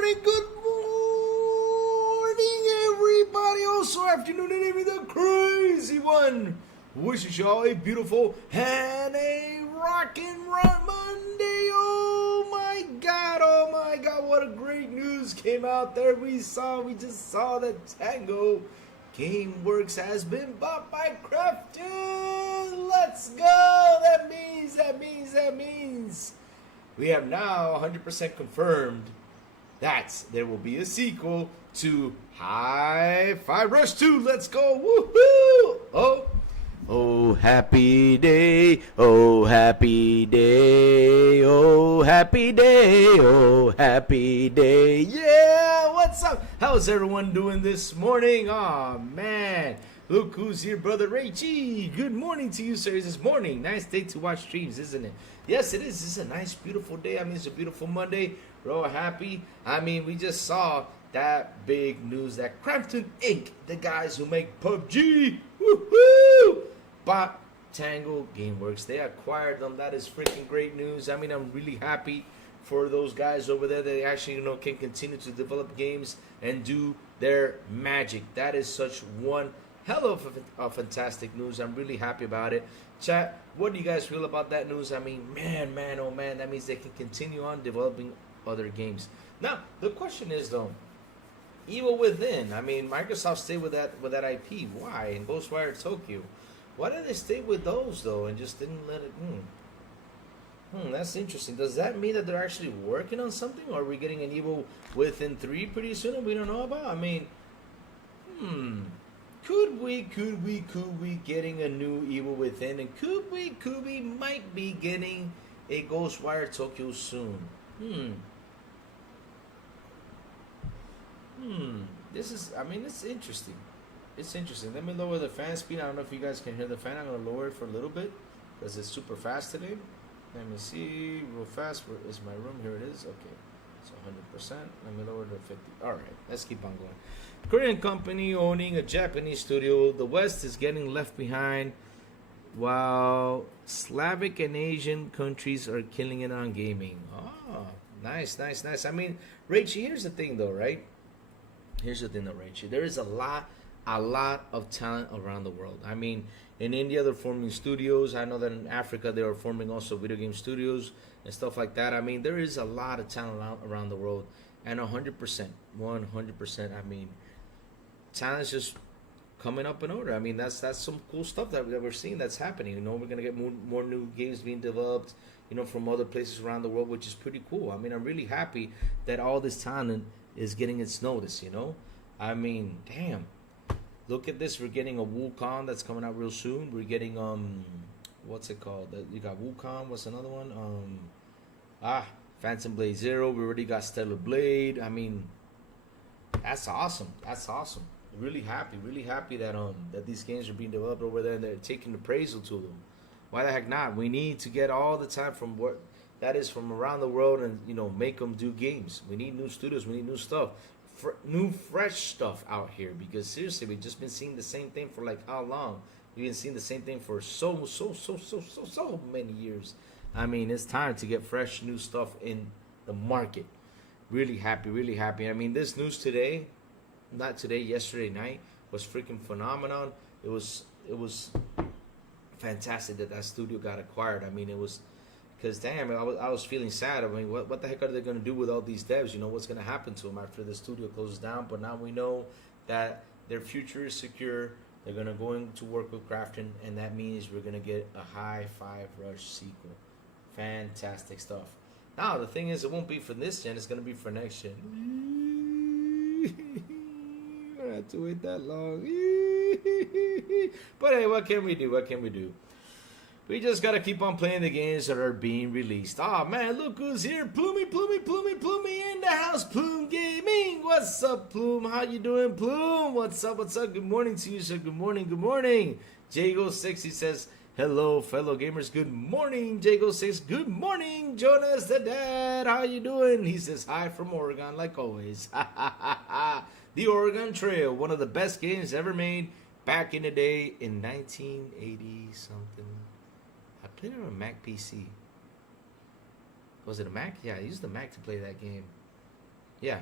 good morning, everybody. Also, afternoon, and even the crazy one. Wishes y'all a beautiful and a rockin' rock Monday. Oh my God, what a great news came out there. We just saw that Tango Gameworks has been bought by Krafton. Let's go. That means we have now 100% confirmed that there will be a sequel to Hi-Fi Rush 2. Let's go. Woohoo! Oh, happy day. Oh, happy day. Oh, happy day. Oh, happy day. Yeah, what's up? How's everyone doing this morning? Oh, man. Look who's here, Brother Ray G. Good morning to you, sir. This morning. Nice day to watch streams, isn't it? Yes, it is. It's a nice, beautiful day. I mean, it's a beautiful Monday. We're all happy. I mean, we just saw that big news that Krafton Inc., the guys who make PUBG, woohoo, bought Tango Gameworks. They acquired them. That is freaking great news. I mean, I'm really happy for those guys over there. They actually, can continue to develop games and do their magic. That is such one hell of fantastic news. I'm really happy about it. Chat, what do you guys feel about that news? I mean, man, oh man, that means they can continue on developing other games. Now, the question is though, Evil Within. I mean, Microsoft stayed with that IP. Why? And Ghostwire Tokyo. Why did they stay with those though and just didn't let it? That's interesting. Does that mean that they're actually working on something? Or are we getting an Evil Within 3 pretty soon and we don't know about? I mean, Could we getting a new Evil Within, and could we might be getting a Ghostwire Tokyo soon? This is, I mean, it's interesting. It's interesting. Let me lower the fan speed. I don't know if you guys can hear the fan. I'm going to lower it for a little bit because it's super fast today. Let me see real fast. Where is my room? Here it is. Okay. So 100%. Let me lower it to 50. All right. Let's keep on going. Korean company owning a Japanese studio. The West is getting left behind while Slavic and Asian countries are killing it on gaming. Oh, nice. I mean, Rachie, here's the thing though, right? Rachie. There is a lot of talent around the world. I mean, in India, they're forming studios. I know that in Africa, they are forming also video game studios and stuff like that. I mean, there is a lot of talent around the world. And 100%, I mean, talent's just coming up in order. I mean, that's some cool stuff that we're seeing that's happening. We're going to get more new games being developed, from other places around the world, which is pretty cool. I mean, I'm really happy that all this talent is getting its notice, I mean, damn. Look at this. We're getting a Wukong that's coming out real soon. We're getting, what's it called? You got Wukong. What's another one? Phantom Blade Zero. We already got Stellar Blade. I mean, that's awesome. Really happy that that these games are being developed over there and they're taking the appraisal to them. Why the heck not? We need to get all the time from what that is from around the world and make them do games. We need new studios. We need new stuff, new fresh stuff out here. Because seriously, we've just been seeing the same thing for like how long? We've been seeing the same thing for so many years. I mean, it's time to get fresh new stuff in the market. Really happy. I mean, this news today, not today, yesterday night, was freaking phenomenal. It was fantastic that studio got acquired. I mean, it was, because damn, I was feeling sad. I mean, what the heck are they going to do with all these devs? What's going to happen to them after the studio closes down? But now we know that their future is secure. They're going to go into work with Krafton, and that means we're going to get a Hi-Fi Rush sequel. Fantastic stuff. Now, the thing is, it won't be for this gen. It's going to be for next gen. I don't have to wait that long. But hey, what can we do? We just got to keep on playing the games that are being released. Oh, man, look who's here. Plume in the house. Plume Gaming. What's up, Plume? How you doing, Plume? What's up? Good morning to you, sir. Good morning. Jago60 says, hello, fellow gamers. Good morning. Jago says, good morning. Jonas the dad. How you doing? He says, hi from Oregon, like always. The Oregon Trail, one of the best games ever made back in the day in 1980-something. I played it on a Mac PC. Was it a Mac? Yeah, I used the Mac to play that game. Yeah.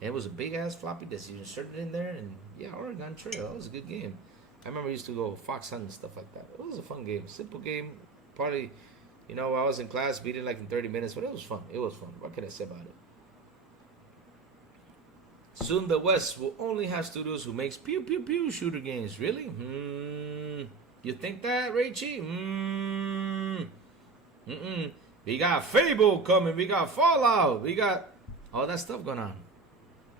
And it was a big ass floppy disk. You inserted it in there, and yeah, Oregon Trail. That was a good game. I remember I used to go fox hunt and stuff like that. It was a fun game, simple game. Probably, you know, I was in class, beat it like in 30 minutes, but it was fun. It was fun. What can I say about it? Soon the West will only have studios who makes pew pew pew shooter games. Really? You think that, Rachie? We got Fable coming. We got Fallout. We got all that stuff going on.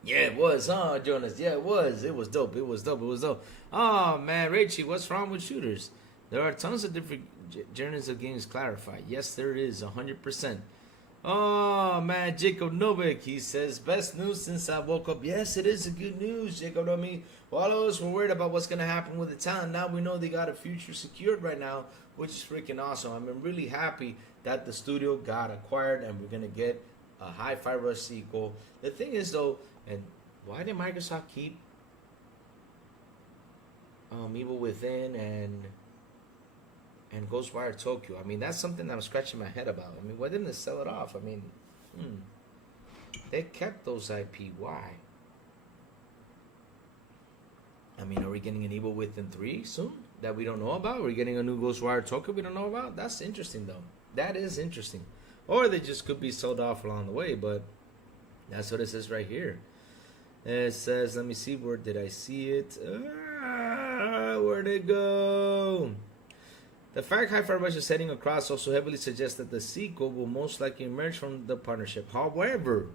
Yeah, it was, huh, Jonas? Yeah, it was. It was dope. It was dope. It was dope. Oh, man, Rachie, what's wrong with shooters? There are tons of different genres of games clarified. Yes, there is, 100%. Oh, man, Jacob Novik, he says, best news since I woke up. Yes, it is a good news, Jacob. I mean, while all of us were worried about what's going to happen with the talent, now we know they got a future secured right now, which is freaking awesome. I'm really happy that the studio got acquired and we're going to get a Hi-Fi Rush sequel. The thing is, though, and why did Microsoft keep Evil Within and Ghostwire Tokyo? I mean, that's something I'm scratching my head about. I mean, why didn't they sell it off? I mean, they kept those IP. Why? I mean, are we getting an Evil Within 3 soon that we don't know about? Are we getting a new Ghostwire Tokyo we don't know about? That's interesting, though. That is interesting. Or they just could be sold off along the way, but that's what it says right here. It says, let me see, where did I see it? Where'd it go? The fact Hi-Fi Rush is heading across also heavily suggests that the sequel will most likely emerge from the partnership. However,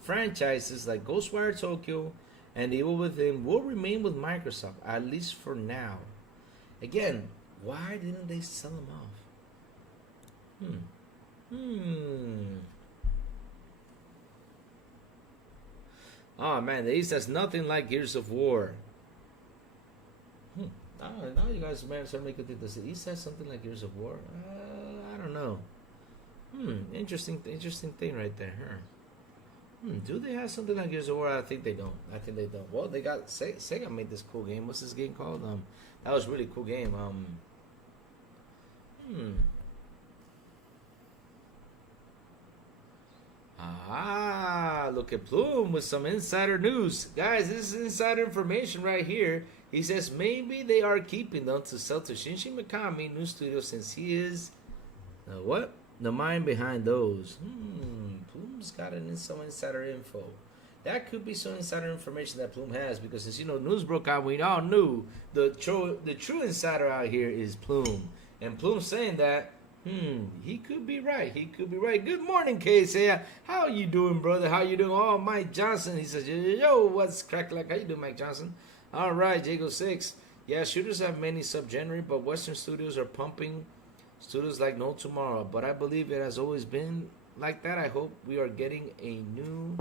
franchises like Ghostwire Tokyo and Evil Within will remain with Microsoft, at least for now. Again, why didn't they sell them off? Oh man, the East has nothing like Gears of War. Now you guys man start making think the East has something like Gears of War. I don't know. Interesting thing right there. Do they have something like Gears of War? I think they don't. Well, they got Sega made this cool game. What's this game called? That was a really cool game. Look at Plume with some insider news. Guys, this is insider information right here. He says maybe they are keeping them to sell to Shinji Mikami, new studio, since he is the mind behind those. Plume's got some insider info. That could be some insider information that Plume has, because as you know, news broke out, we all knew the true insider out here is Plume. And Plume's saying that he could be right. Good morning, Casey. How you doing, brother? How you doing? Oh, Mike Johnson. He says, yo, what's crack like? How you doing, Mike Johnson? All right, Jago 6. Yeah, shooters have many subgenre, but Western studios are pumping studios like no tomorrow. But I believe it has always been like that. I hope we are getting a new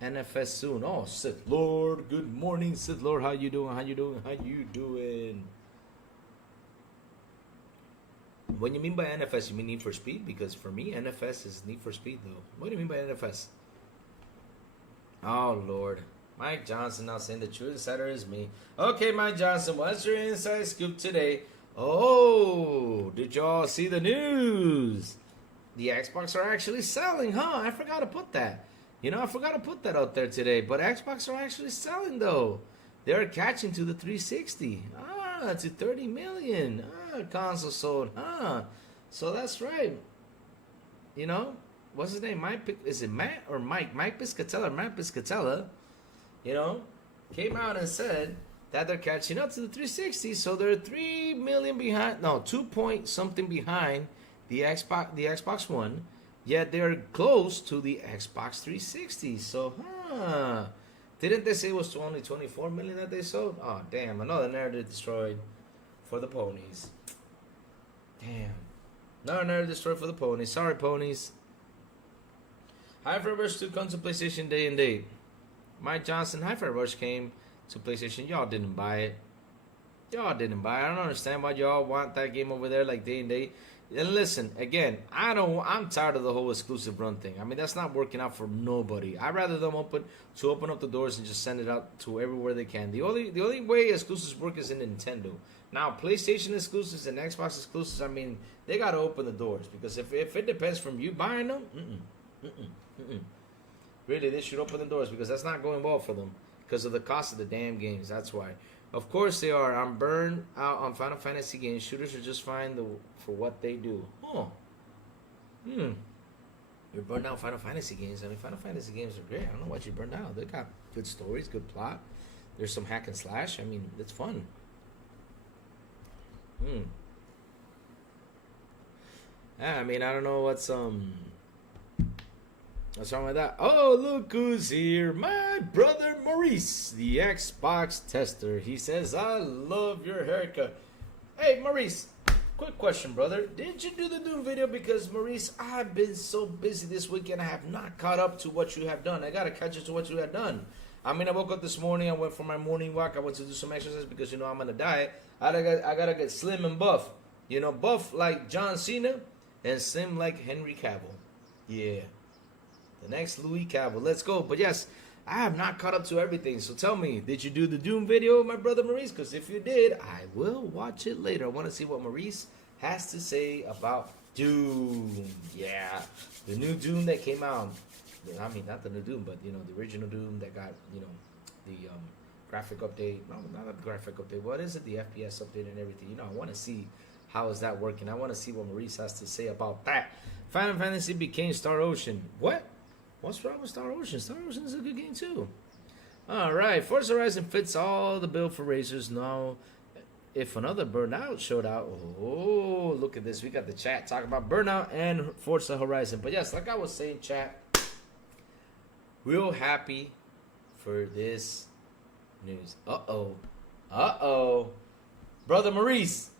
NFS soon. Oh, Sith Lord. Good morning, Sith Lord. How you doing? What do you mean by NFS? You mean Need for Speed? Because for me, NFS is Need for Speed, though. What do you mean by NFS? Oh, Lord. Mike Johnson now saying the true insider is me. Okay, Mike Johnson, what's your inside scoop today? Oh, did y'all see the news? The Xbox are actually selling, huh? I forgot to put that. I forgot to put that out there today. But Xbox are actually selling, though. They're catching to the 360. To 30 million. Console sold. So that's right. What's his name? Is it Matt or Mike? Mike Piscatella. Matt Piscatella, came out and said that they're catching up to the 360. So they're 3 million behind. No, 2 point something behind the Xbox One. Yet they're close to the Xbox 360. So, didn't they say it was only 24 million that they sold? Oh, damn. Another narrative destroyed for the ponies. Damn. Another narrative destroyed for the ponies. Sorry, ponies. Hi-Fi Rush 2 comes to PlayStation day and date. Mike Johnson, Hi-Fi Rush came to PlayStation. Y'all didn't buy it. I don't understand why y'all want that game over there like day and date. And listen, again, I'm tired of the whole exclusive run thing. I mean, that's not working out for nobody. I'd rather them open up the doors and just send it out to everywhere they can. The only way exclusives work is in Nintendo. Now, PlayStation exclusives and Xbox exclusives, I mean, they got to open the doors. Because if it depends from you buying them, Really, they should open the doors because that's not going well for them because of the cost of the damn games. That's why. Of course they are. I'm burned out on Final Fantasy games. Shooters are just fine for what they do. Oh. You're burned out on Final Fantasy games. I mean, Final Fantasy games are great. I don't know what you burned out. They got good stories, good plot. There's some hack and slash. I mean, it's fun. Yeah, I mean, I don't know what's wrong with that. Oh, look who's here. My brother Maurice, the Xbox tester. He says, I love your haircut. Hey, Maurice, quick question, brother. Did you do the Doom video? Because, Maurice, I've been so busy this weekend. I have not caught up to what you have done. I got to catch up to what you have done. I mean, I woke up this morning. I went for my morning walk. I went to do some exercise because, you know, I'm on a diet. I got to get slim and buff. You know, buff like John Cena and slim like Henry Cavill. Yeah. The next Louis Cavill. Let's go. But yes, I have not caught up to everything. So tell me, did you do the Doom video, my brother Maurice? Because if you did, I will watch it later. I want to see what Maurice has to say about Doom. Yeah. The new Doom that came out. I mean, not the new Doom, but, you know, the original Doom that got, you know, the graphic update. No, not the graphic update. What is it? The FPS update and everything. You know, I want to see how is that working. I want to see what Maurice has to say about that. Final Fantasy became Star Ocean. What? What's wrong with Star Ocean? Star Ocean is a good game, too. All right. Forza Horizon fits all the bill for racers. Now, if another Burnout showed out, oh, look at this. We got the chat talking about Burnout and Forza Horizon. But yes, like I was saying, chat, real happy for this news. Uh-oh. Brother Maurice,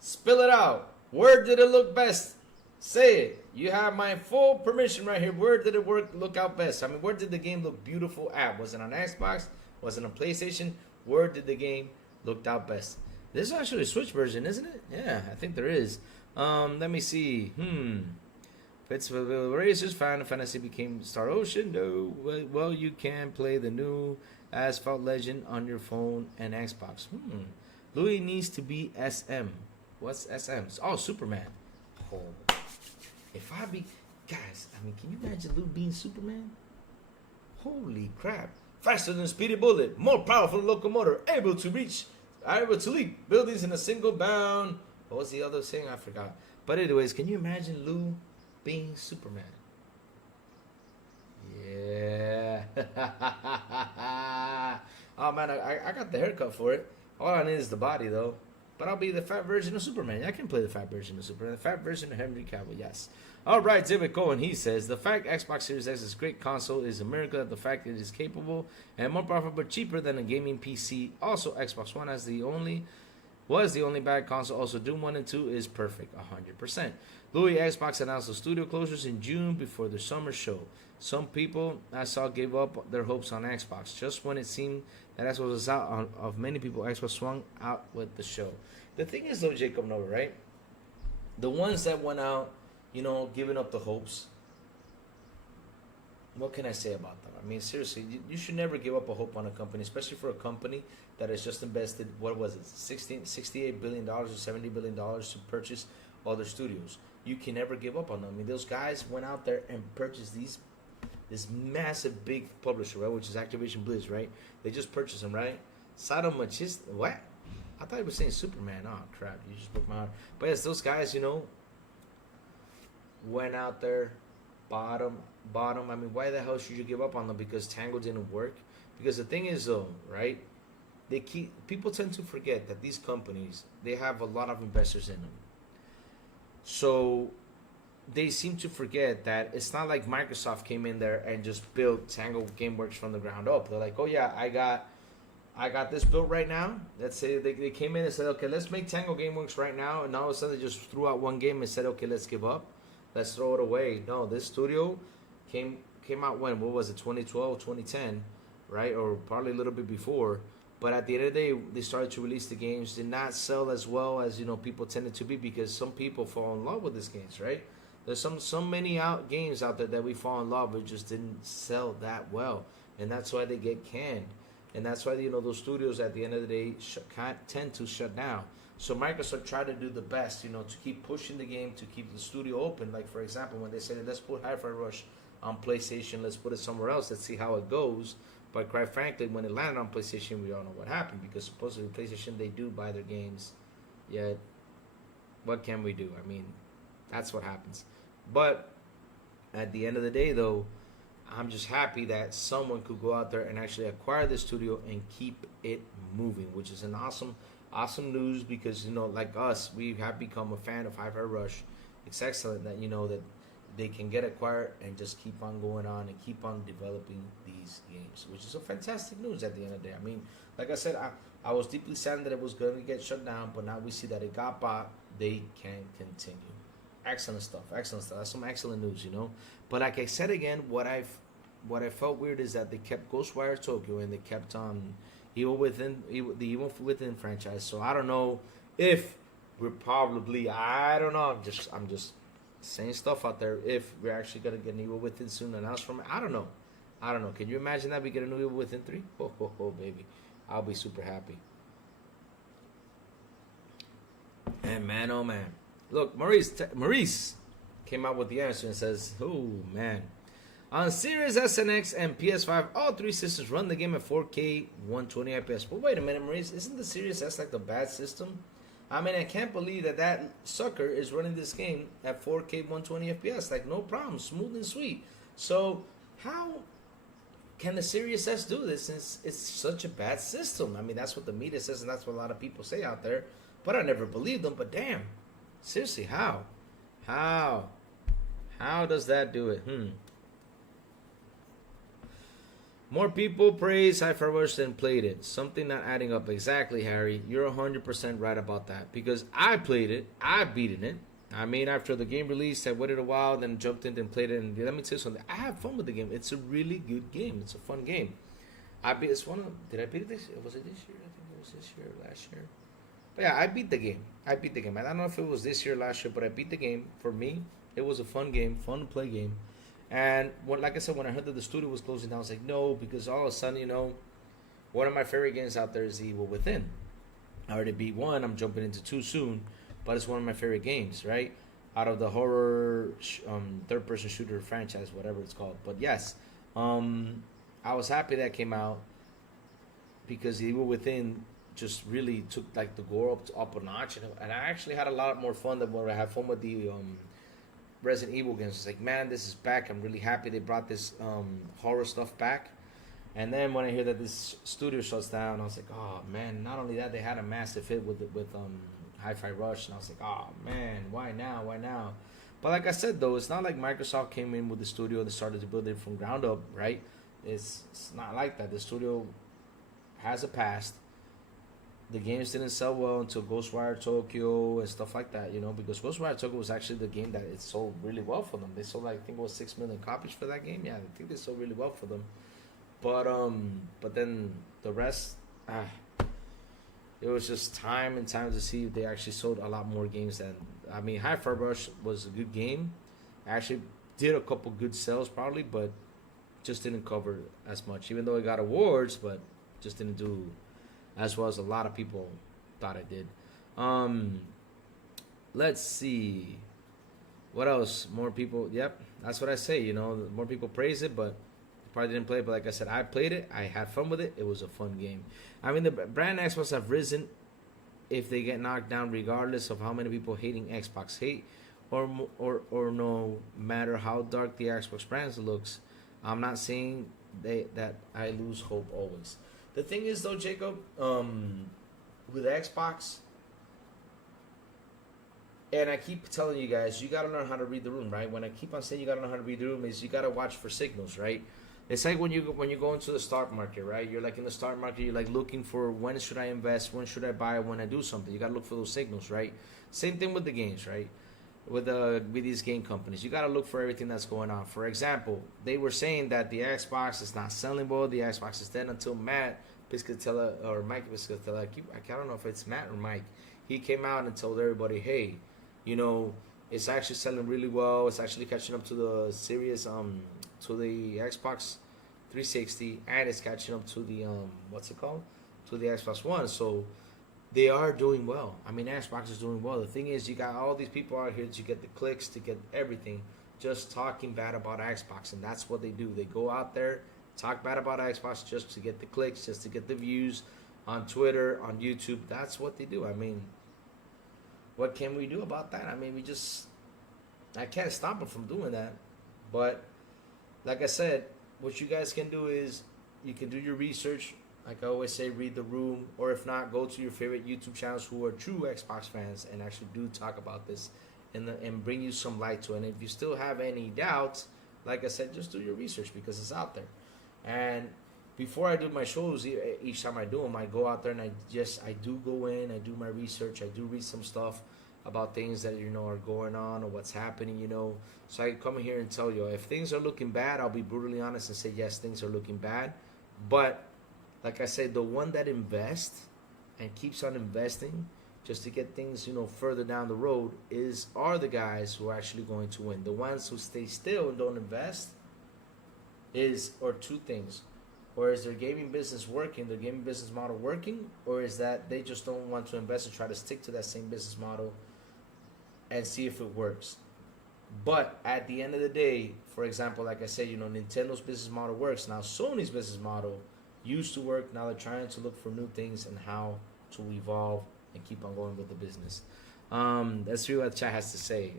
spill it out. Where did it look best? Say it. You have my full permission right here. Where did it look out best? I mean, where did the game look beautiful at? Was it on Xbox? Was it on PlayStation? Where did the game look out best? This is actually a Switch version, isn't it? Yeah, I think there is. Let me see. Fits for the racers. Final Fantasy became Star Ocean. No. Well, you can play the new Asphalt Legend on your phone and Xbox. Louis needs to be SM. What's SM? Oh, Superman. Oh. If I be... Guys, I mean, can you imagine Lou being Superman? Holy crap. Faster than a speedy bullet. More powerful than a locomotive. Able to leap buildings in a single bound. What was the other thing? I forgot. But anyways, can you imagine Lou being Superman? Yeah. Oh, man, I got the haircut for it. All I need is the body, though. But I'll be the fat version of Superman. I can play the fat version of Superman. The fat version of Henry Cavill, yes. All right, David Cohen, he says, the fact Xbox Series X is a great console is a miracle. The fact it is capable and more powerful but cheaper than a gaming PC. Also, Xbox One was the only bad console. Also, Doom 1 and 2 is perfect, 100%. Louis, Xbox announced the studio closures in June before the summer show. Some people I saw gave up their hopes on Xbox. Just when it seemed that Xbox was out of many people, Xbox swung out with the show. The thing is, though, Jacob Nova, right? The ones that went out, you know, giving up the hopes, what can I say about them? I mean, seriously, you should never give up a hope on a company, especially for a company that has just invested, what was it, $68 billion or $70 billion to purchase other studios. You can never give up on them. I mean, those guys went out there and purchased this massive big publisher, right, which is Activision Blizzard, right? They just purchased them, right? Sadomasochist, what? I thought he was saying Superman. Oh, crap. You just broke my heart. But yes, those guys, you know, went out there, bottom. I mean, why the hell should you give up on them? Because Tango didn't work? Because the thing is, though, right, people tend to forget that these companies, they have a lot of investors in them. So they seem to forget that it's not like Microsoft came in there and just built Tango Gameworks from the ground up. They're like, oh, yeah, I got this built right now. Let's say they came in and said, okay, let's make Tango Gameworks right now. And all of a sudden they just threw out one game and said, okay, let's give up. Let's throw it away. No, this studio came out when? What was it, 2012, 2010, right? Or probably a little bit before. But at the end of the day, they started to release the games. Did not sell as well as, you know, people tended to be because some people fall in love with these games, right? There's so many games out there that we fall in love with just didn't sell that well. And that's why they get canned. And that's why, you know, those studios at the end of the day tend to shut down. So Microsoft tried to do the best, you know, to keep pushing the game, to keep the studio open. Like, for example, when they said, let's put Hi-Fi Rush on PlayStation. Let's put it somewhere else. Let's see how it goes. But quite frankly, when it landed on PlayStation, we all know what happened, because supposedly PlayStation, they do buy their games. Yet, what can we do? I mean, that's what happens. But at the end of the day, though, I'm just happy that someone could go out there and actually acquire the studio and keep it moving, which is an awesome news, because, you know, like us, we have become a fan of Hi-Fi Rush. It's excellent that, you know, that they can get acquired and just keep on going on and keep on developing these games, which is a fantastic news at the end of the day. I mean, like I said, I was deeply saddened that it was going to get shut down, but now we see that it got bought. They can continue. Excellent stuff. That's some excellent news, you know. But like I said again, what I felt weird is that they kept Ghostwire Tokyo and they kept the Evil Within franchise. So I don't know if we're probably, I don't know. I'm just saying stuff out there. If we're actually gonna get an Evil Within soon announced from it, I don't know. Can you imagine that we get a new Evil Within 3? Oh, baby, I'll be super happy. And man, oh man, look, Maurice came out with the answer and says, oh man. On Series S and X and PS5, all three systems run the game at 4K 120 FPS. But wait a minute, Maurice, isn't the Series S like the bad system? I mean, I can't believe that sucker is running this game at 4K 120 FPS. Like, no problem, smooth and sweet. So, how can the Series S do this since it's such a bad system? I mean, that's what the media says, and that's what a lot of people say out there. But I never believed them. But damn, seriously, how? How does that do it? More people praise Cypher Rush than played it. Something not adding up. Exactly, Harry. You're 100% right about that. Because I played it. I beaten it. I mean, after the game released, I waited a while, then jumped in and played it. And let me tell you something. I have fun with the game. It's a really good game. It's a fun game. Did I beat it this year? Was it this year? I think it was this year or last year. But yeah, I beat the game. I don't know if it was this year or last year, but I beat the game. For me, it was a fun game. Fun to play game. And like I said, when I heard that the studio was closing down, I was like, no, because all of a sudden, you know, one of my favorite games out there is The Evil Within. I already beat 1. I'm jumping into 2 soon, but it's one of my favorite games, right? Out of the horror third-person shooter franchise, whatever it's called. But yes, I was happy that came out because The Evil Within just really took like the gore up a notch, and I actually had a lot more fun than when I had fun with the Resident Evil games. It's like, man, this is back. I'm really happy they brought this horror stuff back. And then when I hear that this studio shuts down, I was like, oh man. Not only that, they had a massive hit with Hi-Fi Rush, and I was like, oh man, why now? But like I said though, it's not like Microsoft came in with the studio and started to build it from ground up, right? It's not like that. The studio has a past. The games didn't sell well until Ghostwire Tokyo and stuff like that, you know, because Ghostwire Tokyo was actually the game that it sold really well for them. They sold, like, I think it was 6 million copies for that game. Yeah, I think they sold really well for them. But then the rest, it was just time and time to see if they actually sold a lot more games than, I mean, Hi-Fi Rush was a good game. Actually did a couple good sales probably, but just didn't cover as much, even though it got awards, but just didn't do as well as a lot of people thought it did. Let's see. What else? More people. Yep, that's what I say. You know, more people praise it, but probably didn't play it. But like I said, I played it. I had fun with it. It was a fun game. I mean, the brand Xbox have risen if they get knocked down, regardless of how many people hating Xbox hate, or no matter how dark the Xbox brand looks. I'm not saying that I lose hope always. The thing is, though, Jacob, with Xbox, and I keep telling you guys, you got to learn how to read the room, right? When I keep on saying you got to learn how to read the room, is you got to watch for signals, right? It's like when you go into the stock market, right? You're like in the stock market, you're like looking for when should I invest, when should I buy, when I do something. You got to look for those signals, right? Same thing with the games, right? With these game companies, you got to look for everything that's going on. For example, they were saying that the Xbox is not selling well, the Xbox is dead, until Matt Piscatella or Mike Piscatella, I don't know if it's Matt or Mike, he came out and told everybody, hey, you know, it's actually selling really well, it's actually catching up to the series, to the Xbox 360, and it's catching up to the to the Xbox One. So they are doing well. I mean, Xbox is doing well. The thing is, you got all these people out here to get the clicks, to get everything, just talking bad about Xbox, and that's what they do. They go out there, talk bad about Xbox just to get the clicks, just to get the views on Twitter, on YouTube. That's what they do. I mean, what can we do about that? I mean, I can't stop them from doing that. But like I said, what you guys can do is you can do your research. Like I always say, read the room, or if not, go to your favorite YouTube channels who are true Xbox fans and actually do talk about this and bring you some light to it. And if you still have any doubts, like I said, just do your research because it's out there. And before I do my shows, each time I do them, I go out there and I do go in, I do my research, I do read some stuff about things that, are going on or what's happening, So I come here and tell you, if things are looking bad, I'll be brutally honest and say, yes, things are looking bad. But like I said, the one that invests and keeps on investing just to get things, further down the road are the guys who are actually going to win. The ones who stay still and don't invest or two things. Or is their gaming business working, their gaming business model working, or is that they just don't want to invest and try to stick to that same business model and see if it works. But at the end of the day, for example, like I said, Nintendo's business model works. Now Sony's business model used to work. Now they're trying to look for new things and how to evolve and keep on going with the business. Let's see what chat has to say.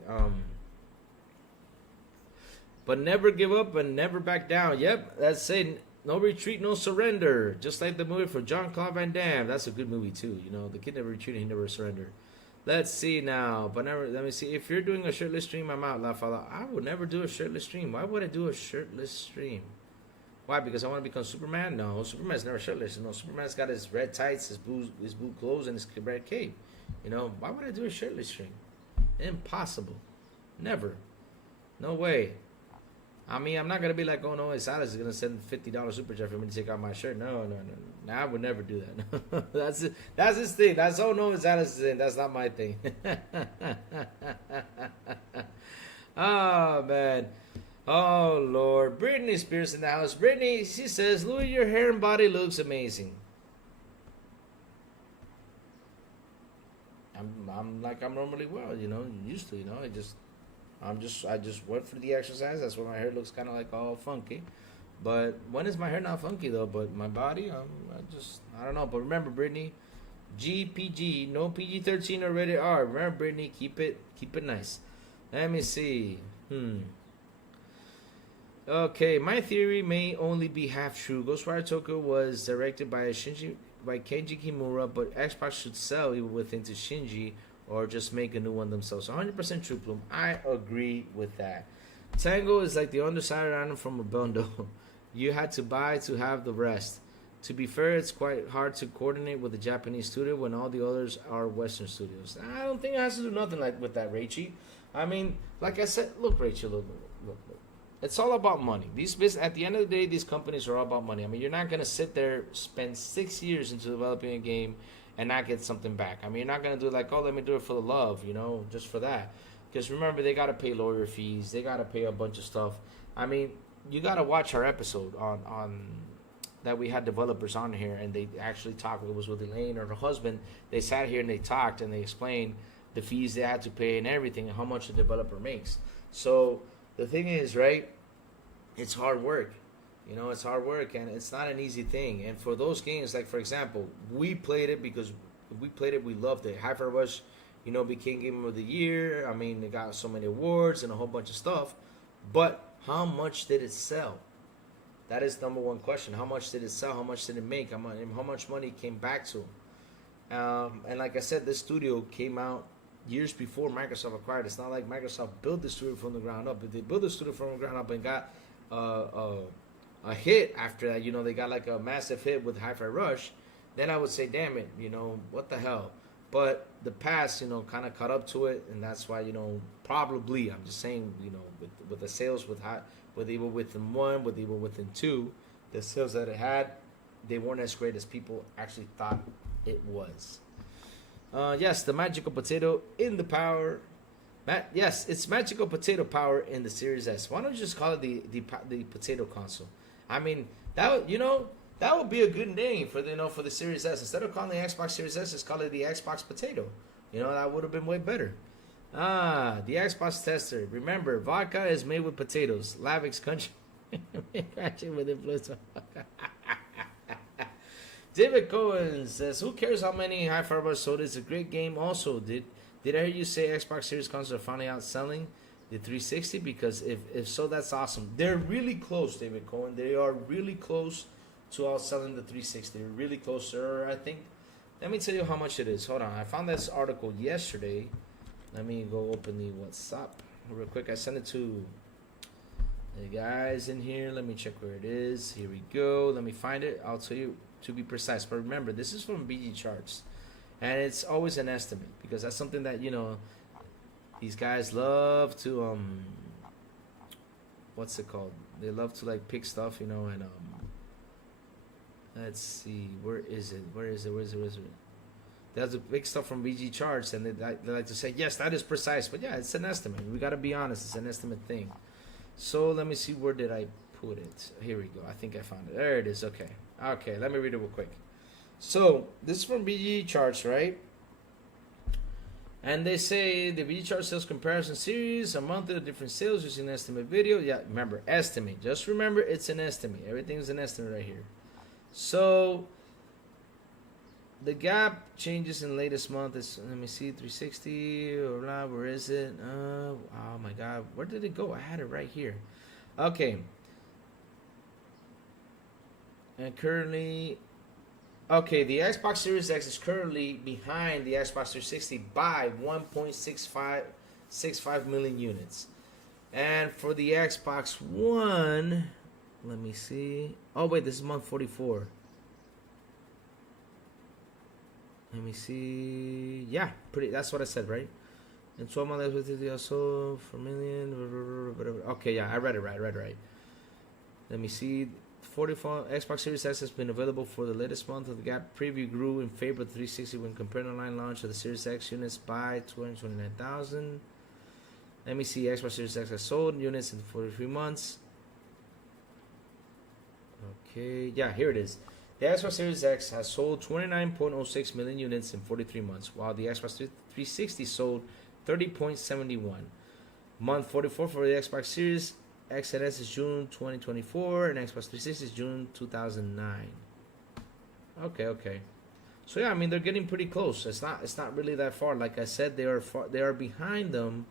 But never give up and never back down. Yep, that's it. No retreat, no surrender. Just like the movie for Jean-Claude Van Damme. That's a good movie too. The kid never retreated, he never surrendered. Let's see now. But let me see. If you're doing a shirtless stream, I'm out. I would never do a shirtless stream. Why would I do a shirtless stream? Why? Because I want to become Superman? No, Superman's never shirtless. Superman's got his red tights, his blue clothes, and his red cape. Why would I do a shirtless stream? Impossible. Never. No way. I mean, I'm not going to be like, oh, no, Salas is going to send $50 super chat for me to take out my shirt. No. I would never do that. That's his thing. That's, oh, no, Salas is in. That's not my thing. Oh, man. Oh, Lord. Brittany Spears in the house. Brittany, she says, Louis, your hair and body looks amazing. I'm like I'm normally well, used to, I just went for the exercise. That's why my hair looks kind of like all funky. But when is my hair not funky though? But my body, I don't know. But remember, Brittany, GPG, no PG-13 or rated R. Remember, Brittany, keep it nice. Let me see. Okay, my theory may only be half true. Ghostwire Tokyo was directed by Kenji Kimura, but Xbox should sell even within to Shinji or just make a new one themselves. 100% true, Plume. I agree with that. Tango is like the underside item from a bundle. You had to buy to have the rest. To be fair, it's quite hard to coordinate with a Japanese studio when all the others are Western studios. I don't think it has to do nothing like with that, Raichi. I mean, like I said, look, Rachel, look. It's all about money. At the end of the day, these companies are all about money. I mean, you're not going to sit there, spend 6 years into developing a game and not get something back. I mean, you're not going to do like, oh, let me do it for the love, just for that. Because remember, they got to pay lawyer fees. They got to pay a bunch of stuff. I mean, you got to watch our episode on that we had developers on here, and they actually talked. It was with Elaine or her husband. They sat here and they talked and they explained the fees they had to pay and everything and how much the developer makes. So the thing is, right, it's hard work. It's hard work, and it's not an easy thing. And for those games, like, for example, we played it because we loved it. Hi-Fi Rush, became Game of the Year. I mean, it got so many awards and a whole bunch of stuff. But how much did it sell? That is number one question. How much did it sell? How much did it make? How much money came back to them? And like I said, this studio came out years before Microsoft acquired. It's not like Microsoft built the studio from the ground up. If they built the studio from the ground up and got a hit after that, they got like a massive hit with Hi-Fi Rush, then I would say, damn it, what the hell. But the past, kind of caught up to it, and that's why, probably, I'm just saying, with the sales with Evil Within 1, with Evil Within 2, the sales that it had, they weren't as great as people actually thought it was. Yes, the magical potato in the power. Yes, it's magical potato power in the Series S. Why don't you just call it the potato console? I mean, that would be a good name for the Series S. Instead of calling the Xbox Series S, just call it the Xbox Potato. That would have been way better. Ah, the Xbox tester. Remember, vodka is made with potatoes. Lavix country. with influence. David Cohen says, "Who cares how many high fireballs sold? It's a great game." Also, did I hear you say Xbox Series consoles are finally outselling the 360? Because if so, that's awesome. They're really close, David Cohen. They are really close to outselling the 360. They're really close, sir. I think. Let me tell you how much it is. Hold on. I found this article yesterday. Let me go open the WhatsApp real quick. I sent it to the guys in here. Let me check where it is. Here we go. Let me find it. I'll tell you to be precise. But remember, this is from BG Charts. And it's always an estimate. Because that's something that, you know, these guys love to, what's it called? They love to, like, pick stuff, you know, and, let's see. Where is it? Where is it? They have to pick stuff from BG Charts. And they like to say, yes, that is precise. But, yeah, it's an estimate. We got to be honest. It's an estimate thing. So let me see, where did I put it? Here we go. I think I found it. There it is. Okay. Okay, let me read it real quick. So this is from BG Charts, right? And they say the BG Charts sales comparison series, a month of different sales using an estimate video. Yeah, remember, estimate. Just remember, it's an estimate. Everything's an estimate right here. So the gap changes in latest month is, let me see, 360 or blah, where is it? Oh my god, where did it go? I had it right here. Okay. And currently, okay, the Xbox Series X is currently behind the Xbox 360 by 1.65 million units. And for the Xbox One, let me see. Oh wait, this is month 44. Let me see. Yeah, pretty. That's what I said, right? In 12 months, also for million. Okay, yeah, I read it right. Let me see. 44 Xbox Series X has been available for the latest month of the gap. Preview grew in favor of 360 when compared to online launch of the Series X units by 229,000. Let me see. Xbox Series X has sold units in 43 months. Okay, yeah, here it is. The Xbox Series X has sold 29.06 million units in 43 months, while the Xbox 360 sold 30.71. Month 44 for the Xbox Series X and S is June 2024, and Xbox 360 is June 2009. Okay. So yeah, I mean, they're getting pretty close. It's not really that far. Like I said, they are behind them.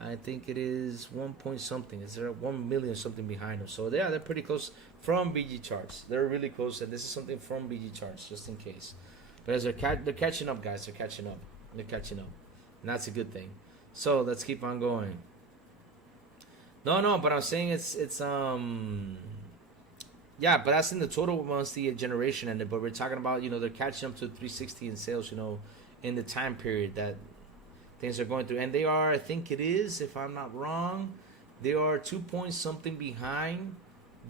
I think it is 1 point something. Is there 1 million something behind them? So yeah, they're pretty close from BG Charts. They're really close, and this is something from BG Charts, just in case. But as they're catching up, guys. They're catching up, and that's a good thing. So let's keep on going. No, but I'm saying it's yeah, but that's in the total monthly generation ended. But we're talking about, you know, they're catching up to 360 in sales, you know, in the time period that things are going through. And they are, I think it is, if I'm not wrong, they are 2 points something behind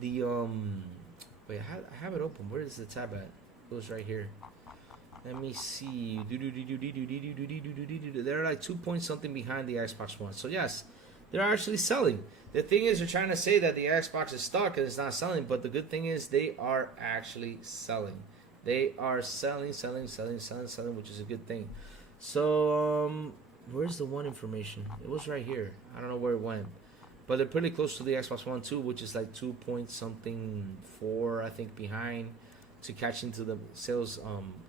the wait, I have it open. Where is the tab at? It goes right here. Let me see. They're like 2 points something behind the Xbox One. So yes, they're actually selling. The thing is, they're trying to say that the Xbox is stuck and it's not selling, but the good thing is they are actually selling. They are selling, which is a good thing. So where's the One information? It was right here. I don't know where it went, but they're pretty close to the Xbox One too, which is like 2 point something 4, I think, behind to catch into the sales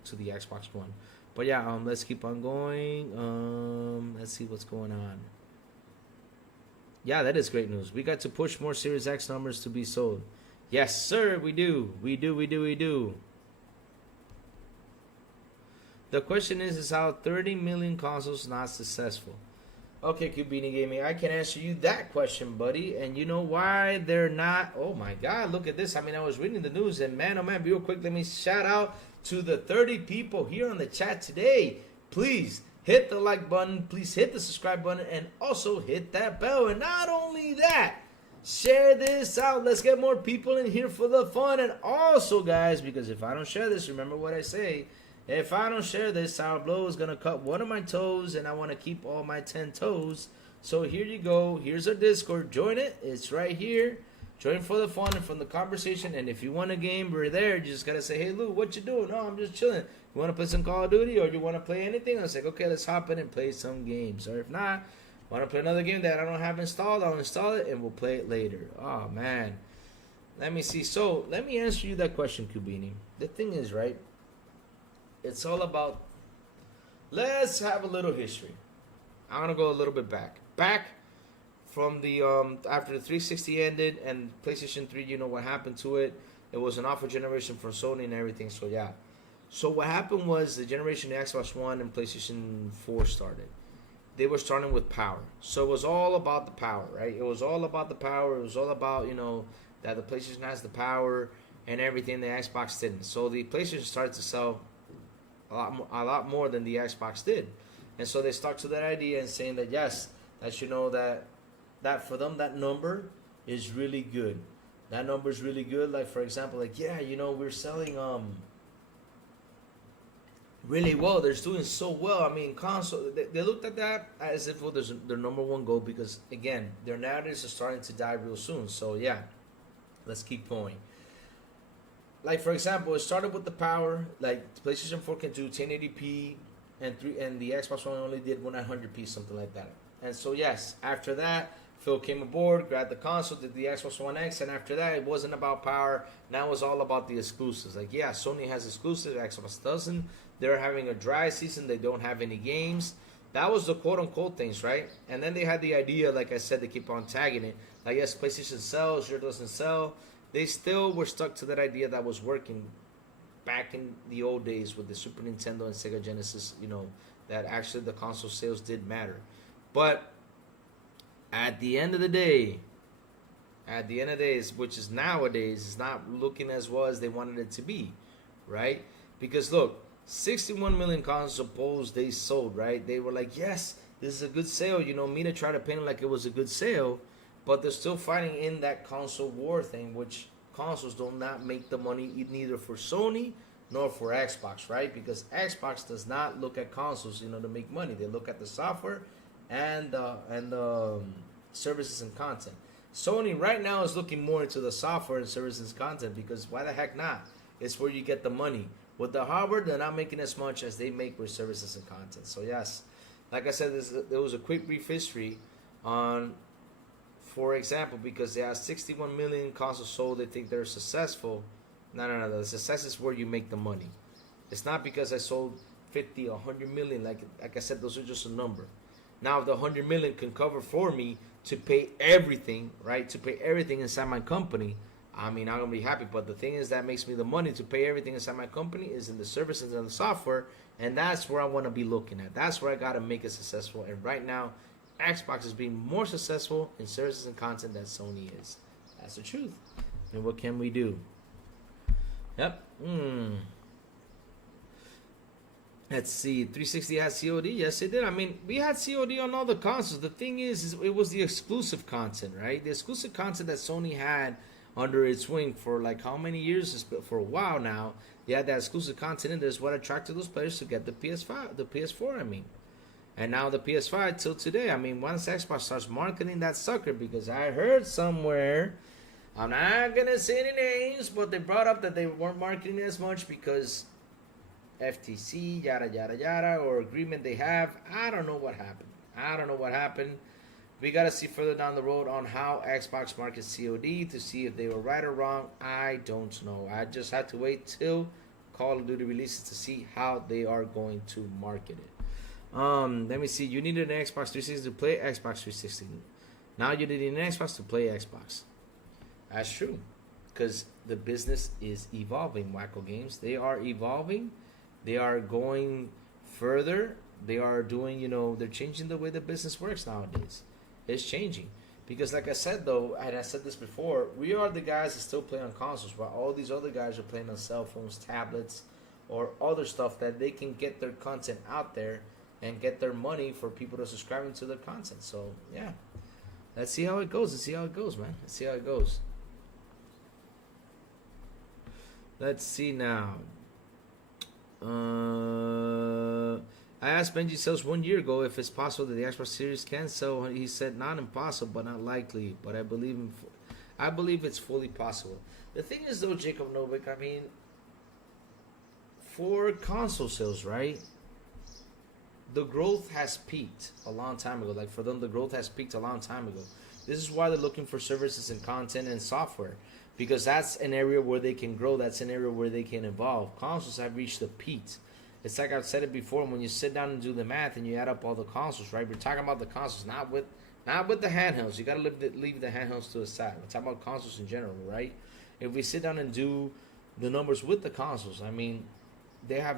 to the Xbox One. But yeah, let's keep on going. Let's see what's going on. Yeah, that is great news. We got to push more Series X numbers to be sold. Yes, sir, we do. We do. The question is how 30 million consoles not successful? Okay, Cubini Gaming, I can answer you that question, buddy. And you know why they're not? Oh my God, look at this. I mean, I was reading the news, and man, oh man, real quick, let me shout out to the 30 people here on the chat today. Please hit the like button, please hit the subscribe button, and also hit that bell. And not only that, share this out. Let's get more people in here for the fun. And also, guys, because if I don't share this, remember what I say. If I don't share this, Sourblow is going to cut one of my toes, and I want to keep all my 10 toes. So here you go. Here's our Discord. Join it. It's right here. Join for the fun and from the conversation. And if you want a game, we're there. You just gotta say, "Hey Lou, what you doing?" "No, I'm just chilling." "You want to play some Call of Duty, or you want to play anything?" I was like, "Okay, let's hop in and play some games." Or if not, want to play another game that I don't have installed, I'll install it and we'll play it later. Oh man, let me see. So let me answer you that question, Kubini. The thing is, right? It's all about. Let's have a little history. I'm gonna go a little bit back. From the after the 360 ended and PlayStation 3, you know what happened to it. It was an offer generation for Sony and everything. So yeah. So what happened was the generation of Xbox One and PlayStation 4 started. They were starting with power. So it was all about the power, right? It was all about the power. It was all about, that the PlayStation has the power and everything the Xbox didn't. So the PlayStation started to sell a lot more than the Xbox did. And so they stuck to that idea and saying that yes, that for them that number is really good. That number is really good. Like for example, we're selling really well. They're doing so well. I mean, console. They looked at that as if it was their number one goal because again, their narratives are starting to die real soon. So yeah, let's keep going. Like for example, it started with the power. Like PlayStation 4 can do 1080p, and the Xbox One only did 100p, something like that. And so yes, after that, Phil came aboard, grabbed the console, did the Xbox One X, and after that, it wasn't about power. Now it was all about the exclusives. Like, yeah, Sony has exclusives, Xbox doesn't. They're having a dry season. They don't have any games. That was the quote-unquote things, right? And then they had the idea, like I said, they keep on tagging it. Like, yes, PlayStation sells, yours doesn't sell. They still were stuck to that idea that was working back in the old days with the Super Nintendo and Sega Genesis, that actually the console sales did matter. But at the end of the day, which is nowadays, is not looking as well as they wanted it to be, right? Because look, 61 million consoles supposed they sold, right? They were like, yes, this is a good sale. Mina tried to paint it like it was a good sale, but they're still fighting in that console war thing, which consoles do not make the money neither for Sony nor for Xbox, right? Because Xbox does not look at consoles, to make money. They look at the software and services and content. Sony right now is looking more into the software and services and content because why the heck not? It's where you get the money. With the hardware, they're not making as much as they make with services and content. So yes, like I said, there was a quick brief history on, for example, because they have 61 million consoles sold, they think they're successful. No. The success is where you make the money. It's not because I sold 50 or 100 million. Like I said, those are just a number. Now, if the 100 million can cover for me to pay everything, right? To pay everything inside my company, I mean, I'm going to be happy. But the thing is that makes me the money to pay everything inside my company is in the services and the software. And that's where I want to be looking at. That's where I got to make it successful. And right now, Xbox is being more successful in services and content than Sony is. That's the truth. And what can we do? Yep. Let's see. 360 had COD. Yes, it did. I mean, we had COD on all the consoles. The thing is it was the exclusive content, right? The exclusive content that Sony had under its wing for like how many years? For a while now. They had that exclusive content, and that's what attracted those players to get the PS4. I mean, and now the PS5 till today. I mean, once Xbox starts marketing that sucker, because I heard somewhere, I'm not gonna say any names, but they brought up that they weren't marketing as much because FTC, yada yada yada, or agreement they have. I don't know what happened. We gotta see further down the road on how Xbox markets COD to see if they were right or wrong. I don't know. I just had to wait till Call of Duty releases to see how they are going to market it. Let me see. You needed an Xbox 360 to play Xbox 360. Now you need an Xbox to play Xbox. That's true, because the business is evolving. Wacko Games, they are evolving. They are going further. They are doing, they're changing the way the business works nowadays. It's changing. Because like I said, though, and I said this before, we are the guys that still play on consoles, while all these other guys are playing on cell phones, tablets, or other stuff that they can get their content out there and get their money for people to subscribe to their content. So, yeah. Let's see how it goes. Man. Let's see how it goes. Let's see now. I asked Benji Sales 1 year ago if it's possible that the Xbox Series can sell. He said not impossible, but not likely. But I believe him. I believe it's fully possible. The thing is, though, Jacob Novik, I mean, for console sales, right? The growth has peaked a long time ago. Like for them, the growth has peaked a long time ago. This is why they're looking for services and content and software, because that's an area where they can grow. That's an area where they can evolve. Consoles have reached the peak. It's like I've said it before. When you sit down and do the math and you add up all the consoles, right? We're talking about the consoles, not with the handhelds. You gotta leave the handhelds to the side. We're talking about consoles in general, right? If we sit down and do the numbers with the consoles, I mean, they have.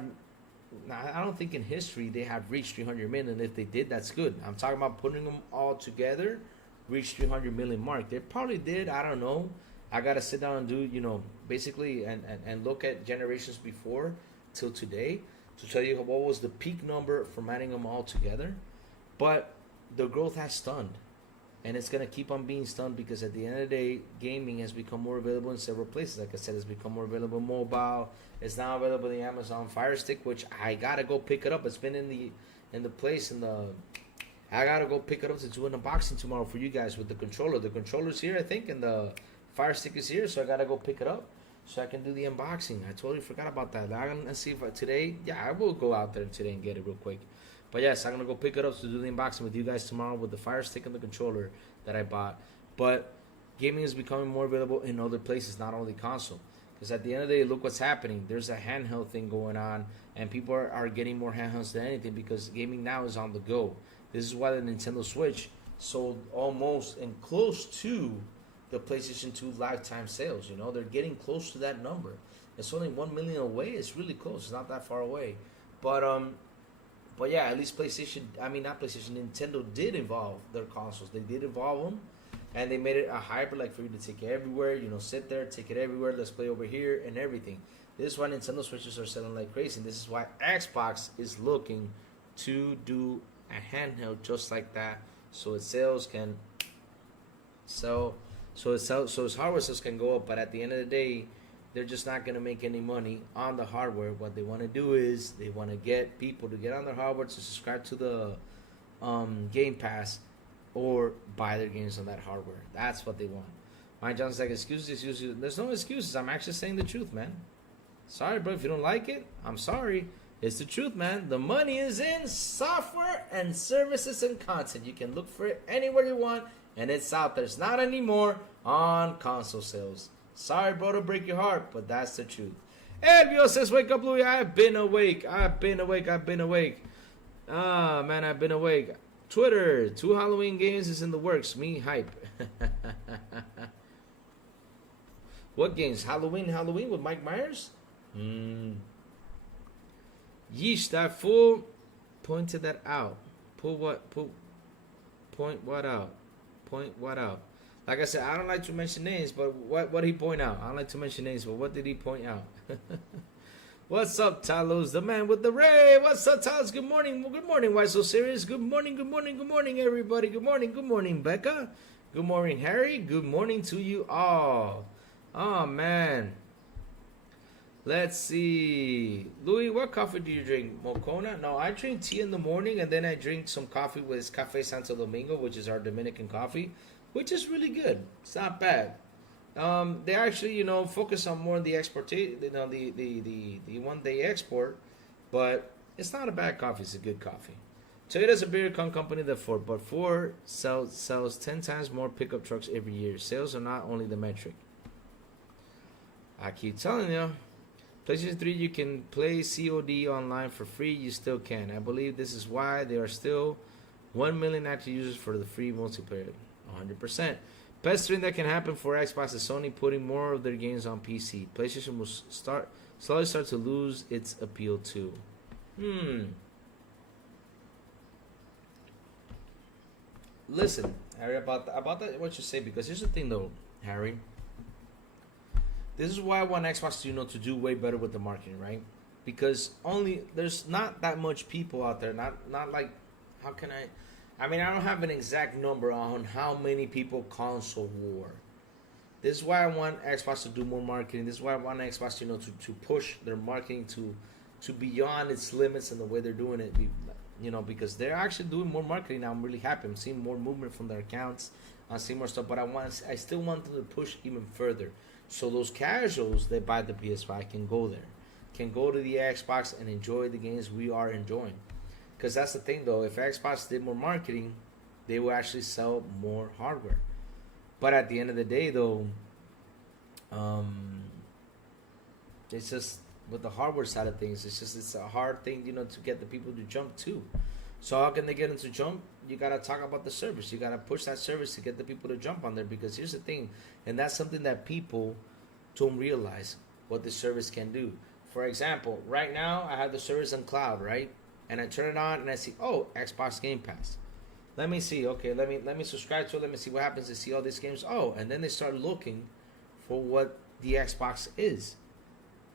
I don't think in history they have reached 300 million. If they did, that's good. I'm talking about putting them all together, reach 300 million mark. They probably did. I don't know. I gotta sit down and do, basically and look at generations before till today to tell you what was the peak number from adding them all together. But the growth has stunned, and it's gonna keep on being stunned because at the end of the day, gaming has become more available in several places. Like I said, it's become more available mobile. It's now available in the Amazon Fire Stick, which I gotta go pick it up. It's been in the place I gotta go pick it up to do an unboxing tomorrow for you guys with the controller. The controller's here, I think, and the Fire Stick is here, so I gotta go pick it up so I can do the unboxing. I totally forgot about that. I'm gonna see if today, I will go out there today and get it real quick. But yes, I'm gonna go pick it up to do the unboxing with you guys tomorrow with the Fire Stick and the controller that I bought. But gaming is becoming more available in other places, not only console. Because at the end of the day, look what's happening. There's a handheld thing going on, and people are getting more handhelds than anything because gaming now is on the go. This is why the Nintendo Switch sold almost and close to the PlayStation 2 lifetime sales. They're getting close to that number. It's only 1 million away. It's really close. It's not that far away. But yeah, at least Nintendo did evolve their consoles. They did evolve them, and they made it a hybrid, like for you to take it everywhere. Sit there, take it everywhere. Let's play over here and everything. This is why Nintendo Switches are selling like crazy. And this is why Xbox is looking to do a handheld just like that, so its sales can sell, so its hardware sales can go up. But at the end of the day, they're just not going to make any money on the hardware. What they want to do is they want to get people to get on their hardware to subscribe to the Game Pass or buy their games on that hardware. That's what they want. Mike Johnson's like, excuses. There's no excuses. I'm actually saying the truth, man. Sorry, bro. If you don't like it, I'm sorry. It's the truth, man. The money is in software and services and content. You can look for it anywhere you want, and it's out there. It's not anymore on console sales. Sorry, bro, to break your heart, but that's the truth. Elvio says, wake up, Louis. I've been awake. Ah, man, I've been awake. Twitter, 2 Halloween games is in the works. Me hype. What games? Halloween with Mike Myers? Yeesh, that fool pointed that out. Point what out? Like I said, I don't like to mention names, but what did he point out? I don't like to mention names, but what did he point out? What's up, Talos? The man with the ray. What's up, Talos? Good morning. Good morning. Why so serious? Good morning, everybody. Good morning, Becca. Good morning, Harry. Good morning to you all. Oh, man. Let's see. Louis, what coffee do you drink? Mocona? No, I drink tea in the morning, and then I drink some coffee with Cafe Santo Domingo, which is our Dominican coffee, which is really good. It's not bad. They actually, focus on more on the export, the one they export, but it's not a bad coffee. It's a good coffee. Toyota's a bigger company than Ford, but Ford sells 10 times more pickup trucks every year. Sales are not only the metric. I keep telling you. PlayStation 3, you can play COD online for free. You still can. I believe this is why there are still 1 million active users for the free multiplayer. 100%. Best thing that can happen for Xbox is Sony putting more of their games on PC. PlayStation will slowly start to lose its appeal too. Listen, Harry, about that, what you say, because here's the thing though, Harry. This is why I want Xbox to do way better with the marketing, right? Because there's not that much people out there. Not like, how can I don't have an exact number on how many people console war. This is why I want Xbox to do more marketing. This is why I want Xbox to push their marketing to beyond its limits and the way they're doing it. Because they're actually doing more marketing now. I'm really happy. I'm seeing more movement from their accounts. I see more stuff, but I still want them to push even further, so those casuals that buy the PS5 can go there, can go to the Xbox and enjoy the games we are enjoying. Because that's the thing, though. If Xbox did more marketing, they will actually sell more hardware. But at the end of the day, though, it's just with the hardware side of things, it's a hard thing, to get the people to jump to. So how can they get them to jump? You gotta talk about the service. You gotta push that service to get the people to jump on there. Because here's the thing, and that's something that people don't realize what the service can do. For example, right now I have the service on cloud, right? And I turn it on and I see, oh, Xbox Game Pass. Let me see. Okay, let me subscribe to it. Let me see what happens. I see all these games. Oh, and then they start looking for what the Xbox is.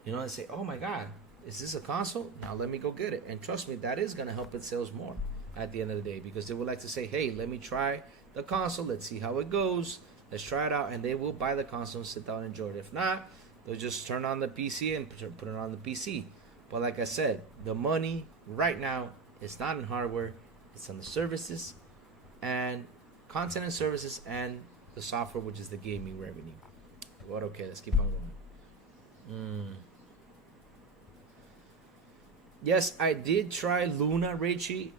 And say, oh my God, is this a console? Now let me go get it. And trust me, that is going to help its sales more at the end of the day, because they would like to say, hey, let me try the console. Let's see how it goes. Let's try it out. And they will buy the console and sit down and enjoy it. If not, they'll just turn on the PC and put it on the PC. But like I said, the money right now is not in hardware. It's on the services and content and services and the software, which is the gaming revenue. But okay, let's keep on going. Yes, I did try Luna, Richie.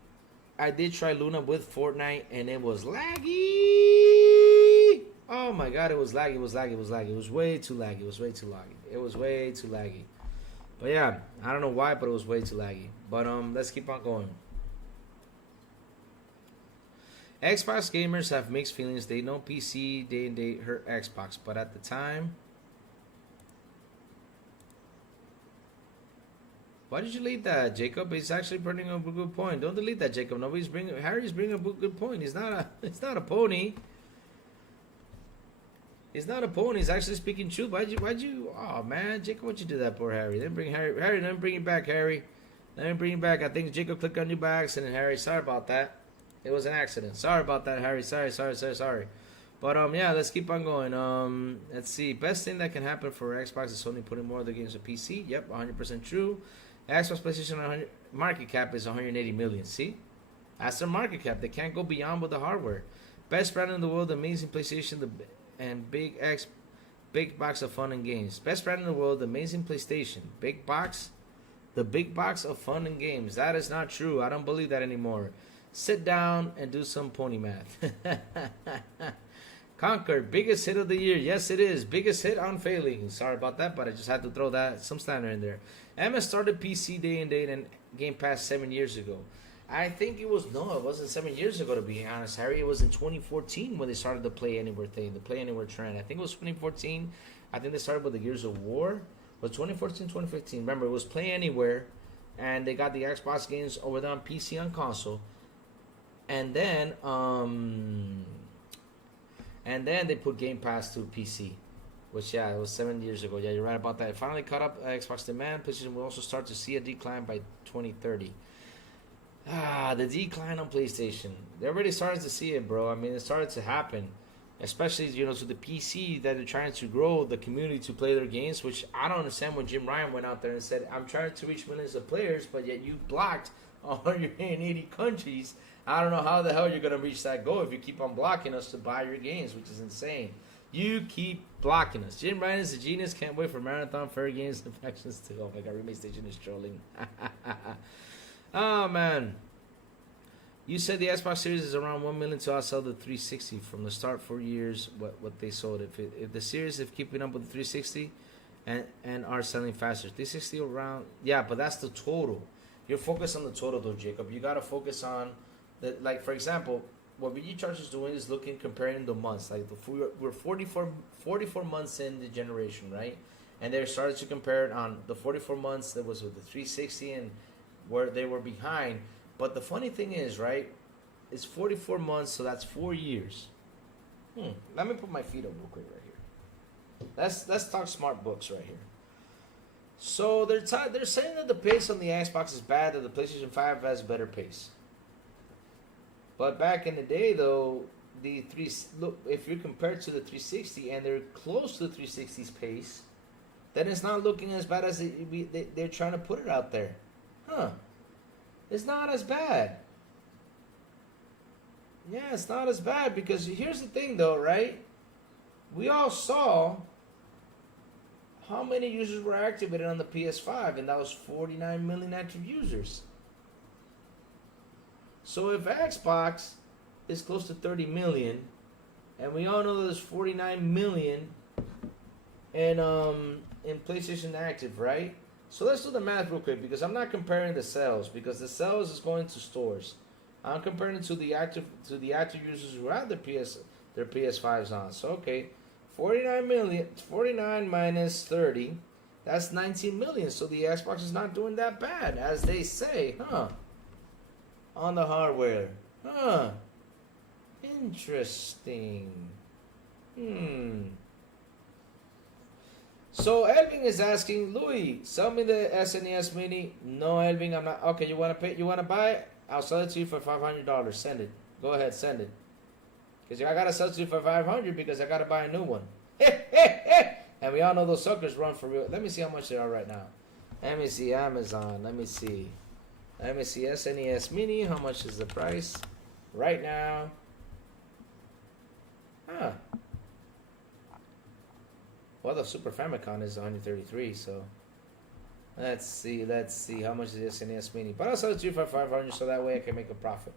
I did try Luna with Fortnite, and it was laggy. Oh my God, it was laggy. It was way too laggy. But yeah, I don't know why, but it was way too laggy. But let's keep on going. Xbox gamers have mixed feelings. They know PC day and date hurt Xbox, but at the time. Why did you leave that, Jacob? He's actually bringing up a good point. Don't delete that, Jacob. Harry's bringing up a good point. He's not a pony. He's not a pony. He's actually speaking truth. Why'd you? Oh man, Jacob, why'd you do that, poor Harry? Let me bring Harry. Let me bring him back, Harry. Let me bring him back. I think Jacob clicked on you by accident, Harry. Sorry about that. It was an accident. Sorry about that, Harry. Sorry. But yeah, let's keep on going. Let's see. Best thing that can happen for Xbox is Sony putting more of the games on PC. Yep, 100% true. Xbox PlayStation market cap is 180 million. See, that's their market cap. They can't go beyond with the hardware. Best brand in the world, amazing PlayStation, and big box of fun and games. Best brand in the world, amazing PlayStation, big box, the big box of fun and games. That is not true. I don't believe that anymore. Sit down and do some pony math. Conquer, biggest hit of the year. Yes, it is. Biggest hit on failing. Sorry about that, but I just had to throw some standard in there. MS started PC day and date and Game Pass 7 years ago. I think it wasn't 7 years ago, to be honest, Harry. It was in 2014 when they started the Play Anywhere thing, the Play Anywhere trend. I think it was 2014. I think they started with the Gears of War. It was 2014, 2015. Remember, it was Play Anywhere, and they got the Xbox games over there on PC on console. And then they put Game Pass to PC, which, yeah, it was 7 years ago. Yeah, you're right about that. It finally caught up Xbox demand. PlayStation will also start to see a decline by 2030. The decline on PlayStation. They already started to see it, bro. I mean, it started to happen. Especially, to the PC that they're trying to grow the community to play their games, which I don't understand when Jim Ryan went out there and said, I'm trying to reach millions of players, but yet you blocked 180 countries. I don't know how the hell you're going to reach that goal if you keep on blocking us to buy your games, which is insane. You keep blocking us. Jim Ryan is a genius. Can't wait for Marathon, Fair Games, and Factions 2. Oh my God, Remake Station is trolling. Oh man. You said the Xbox Series is around 1 million to outsell the 360 from the start 4 years. What they sold. If the Series is keeping up with the 360 and are selling faster, 360 around. Yeah, but that's the total. You're focused on the total though, Jacob. You gotta focus on the, like, for example, what VG Charge is doing is comparing the months. Like we're 44 months in the generation, right? And they started to compare it on the 44 months that was with the 360 and where they were behind. But the funny thing is, right, it's 44 months, so that's 4 years. Let me put my feet up real quick right here. Let's talk smart books right here. So they're saying that the pace on the Xbox is bad, that the PlayStation 5 has better pace. But back in the day, though, if you compare it to the 360 and they're close to the 360's pace, then it's not looking as bad as they're trying to put it out there. It's not as bad. Yeah, it's not as bad because here's the thing, though, right? We all saw how many users were activated on the PS5, and that was 49 million active users. So if Xbox is close to 30 million, and we all know there's 49 million in PlayStation Active, right? So let's do the math real quick because I'm not comparing the sales because the sales is going to stores. I'm comparing it to the active users who have their PS5s on. So okay, 49 minus 30, that's 19 million. So the Xbox is not doing that bad, as they say, huh? On the hardware, huh? Interesting. So Elvin is asking, Louis, sell me the SNES Mini. No, Elvin, I'm not. Okay, you wanna pay? You wanna buy it? I'll sell it to you for $500. Send it. Go ahead, send it. Because I gotta sell it to you for $500 because I gotta buy a new one. And we all know those suckers run for real. Let me see how much they are right now. Let me see Amazon. Let me see SNES Mini. How much is the price right now? Huh. Well, the Super Famicom is 133, so let's see how much is the SNES Mini. But I'll sell it to you for $500 so that way I can make a profit.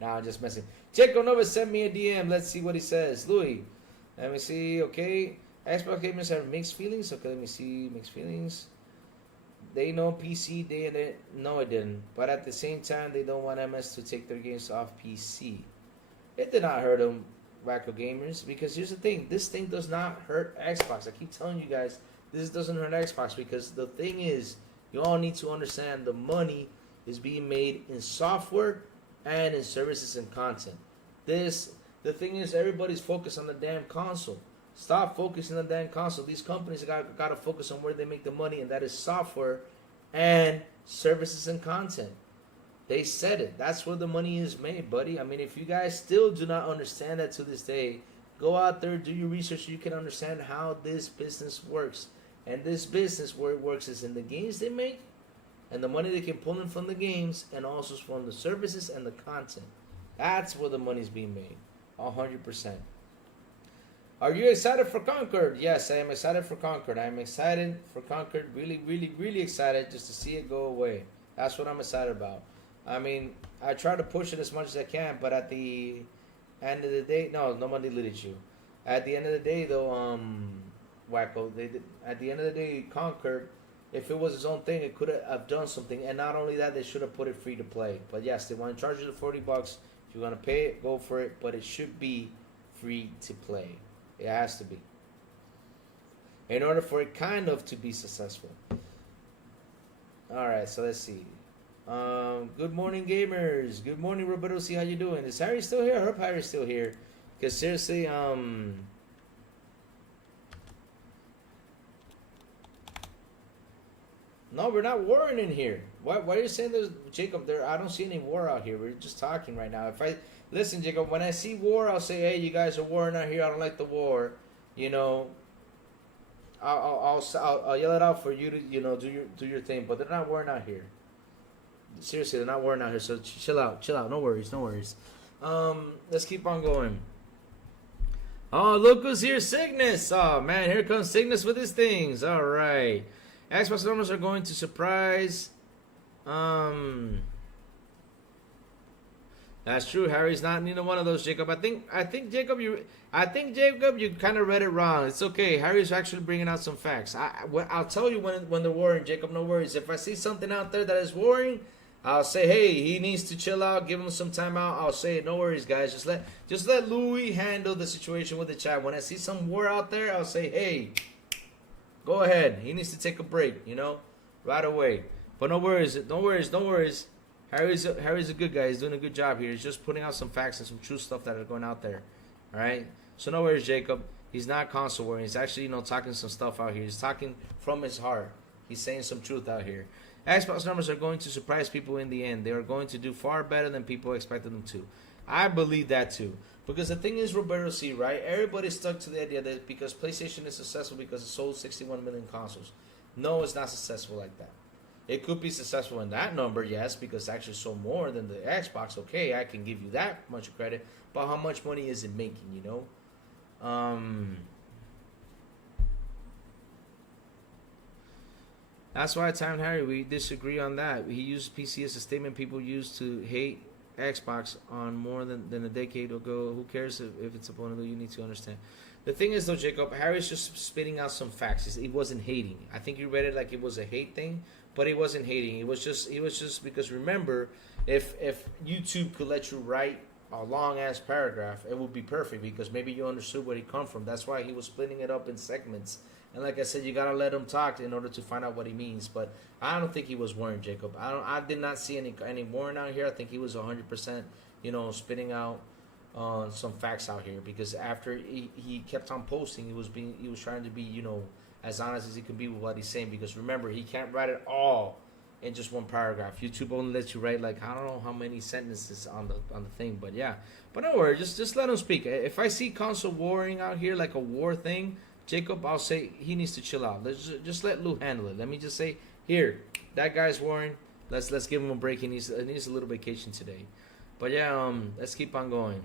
Nah, I'm just messing. Jacob Nova sent me a DM. Let's see what he says. Louis, let me see. Okay, Xbox gamers have mixed feelings. Okay, let me see. Mixed feelings. They know PC. They no, it didn't. But at the same time, they don't want MS to take their games off PC. It did not hurt them, Wacko Gamers, because here's the thing. This thing does not hurt Xbox. I keep telling you guys, this doesn't hurt Xbox because the thing is, you all need to understand the money is being made in software and in services and content. The thing is, everybody's focused on the damn console. Stop focusing on the damn console. These companies got to focus on where they make the money, and that is software and services and content. They said it. That's where the money is made, buddy. I mean, if you guys still do not understand that to this day, go out there, do your research so you can understand how this business works. And this business, where it works is in the games they make and the money they can pull in from the games and also from the services and the content. That's where the money's being made. 100%. Are you excited for Concord? Yes, I am excited for Concord. I am excited for Concord. Really, really, really excited just to see it go away. That's what I'm excited about. I mean, I try to push it as much as I can, but at the end of the day, no one deleted you. At the end of the day, though, Wacko, at the end of the day, Concord, if it was its own thing, it could have done something. And not only that, they should have put it free to play. But yes, they want to charge you the $40. If you're going to pay it, go for it. But it should be free to play. It has to be. In order for it kind of to be successful. Alright, so let's see. Good morning, gamers. Good morning, Roberto. See how you doing? Is Harry still here? I hope Harry's still here. Because seriously, no, we're not warring in here. Why are you saying there's Jacob? I don't see any war out here. We're just talking right now. Listen, Jacob, when I see war, I'll say, hey, you guys are warring out here. I don't like the war. You know, I'll yell it out for you to, you know, do your thing. But they're not warring out here. Seriously, they're not warring out here. So chill out. No worries. Let's keep on going. Oh, look who's here, Cygnus. Oh man, here comes Cygnus with his things. All right. Xbox numbers are going to surprise. That's true. Harry's not neither one of those, Jacob. I think Jacob, you kind of read it wrong. It's okay. Harry's actually bringing out some facts. I'll tell you when they're warring, Jacob. No worries. If I see something out there that is warring, I'll say, hey, he needs to chill out. Give him some time out. I'll say, no worries, guys. Just let Louis handle the situation with the chat. When I see some war out there, I'll say, hey, go ahead. He needs to take a break, you know, right away. But no worries. Harry's a good guy. He's doing a good job here. He's just putting out some facts and some true stuff that are going out there. All right. So no worries, Jacob. He's not console warring. He's actually, you know, talking some stuff out here. He's talking from his heart. He's saying some truth out here. Xbox numbers are going to surprise people in the end. They are going to do far better than people expected them to. I believe that too. Because the thing is, Roberto C., right? Everybody's stuck to the idea that because PlayStation is successful because it sold 61 million consoles. No, it's not successful like that. It could be successful in that number, yes, because it actually sold more than the Xbox. Okay, I can give you that much credit, but how much money is it making? You know, that's why Time Harry, we disagree on that. He used PC as a statement people used to hate Xbox on more than a decade ago. Who cares if it's a point of you need to understand. The thing is though, Jacob, Harry's just spitting out some facts. He wasn't hating. I think you read it like it was a hate thing, but he wasn't hating. It was just because remember, if YouTube could let you write a long ass paragraph, it would be perfect because maybe you understood where he come from. That's why he was splitting it up in segments. And like I said, you gotta let him talk in order to find out what he means. But I don't think he was worrying, Jacob. I did not see any warning out here. I think he was 100%, spitting out some facts out here because after he kept on posting, he was trying to be as honest as he could be with what he's saying. Because remember, he can't write it all in just one paragraph. YouTube only lets you write like I don't know how many sentences on the thing. But yeah, but don't worry, just let him speak. If I see console warring out here like a war thing, Jacob, I'll say he needs to chill out. Let's just let Lou handle it. Let me just say, here, that guy's warring. Let's give him a break. He needs a little vacation today. But yeah, let's keep on going.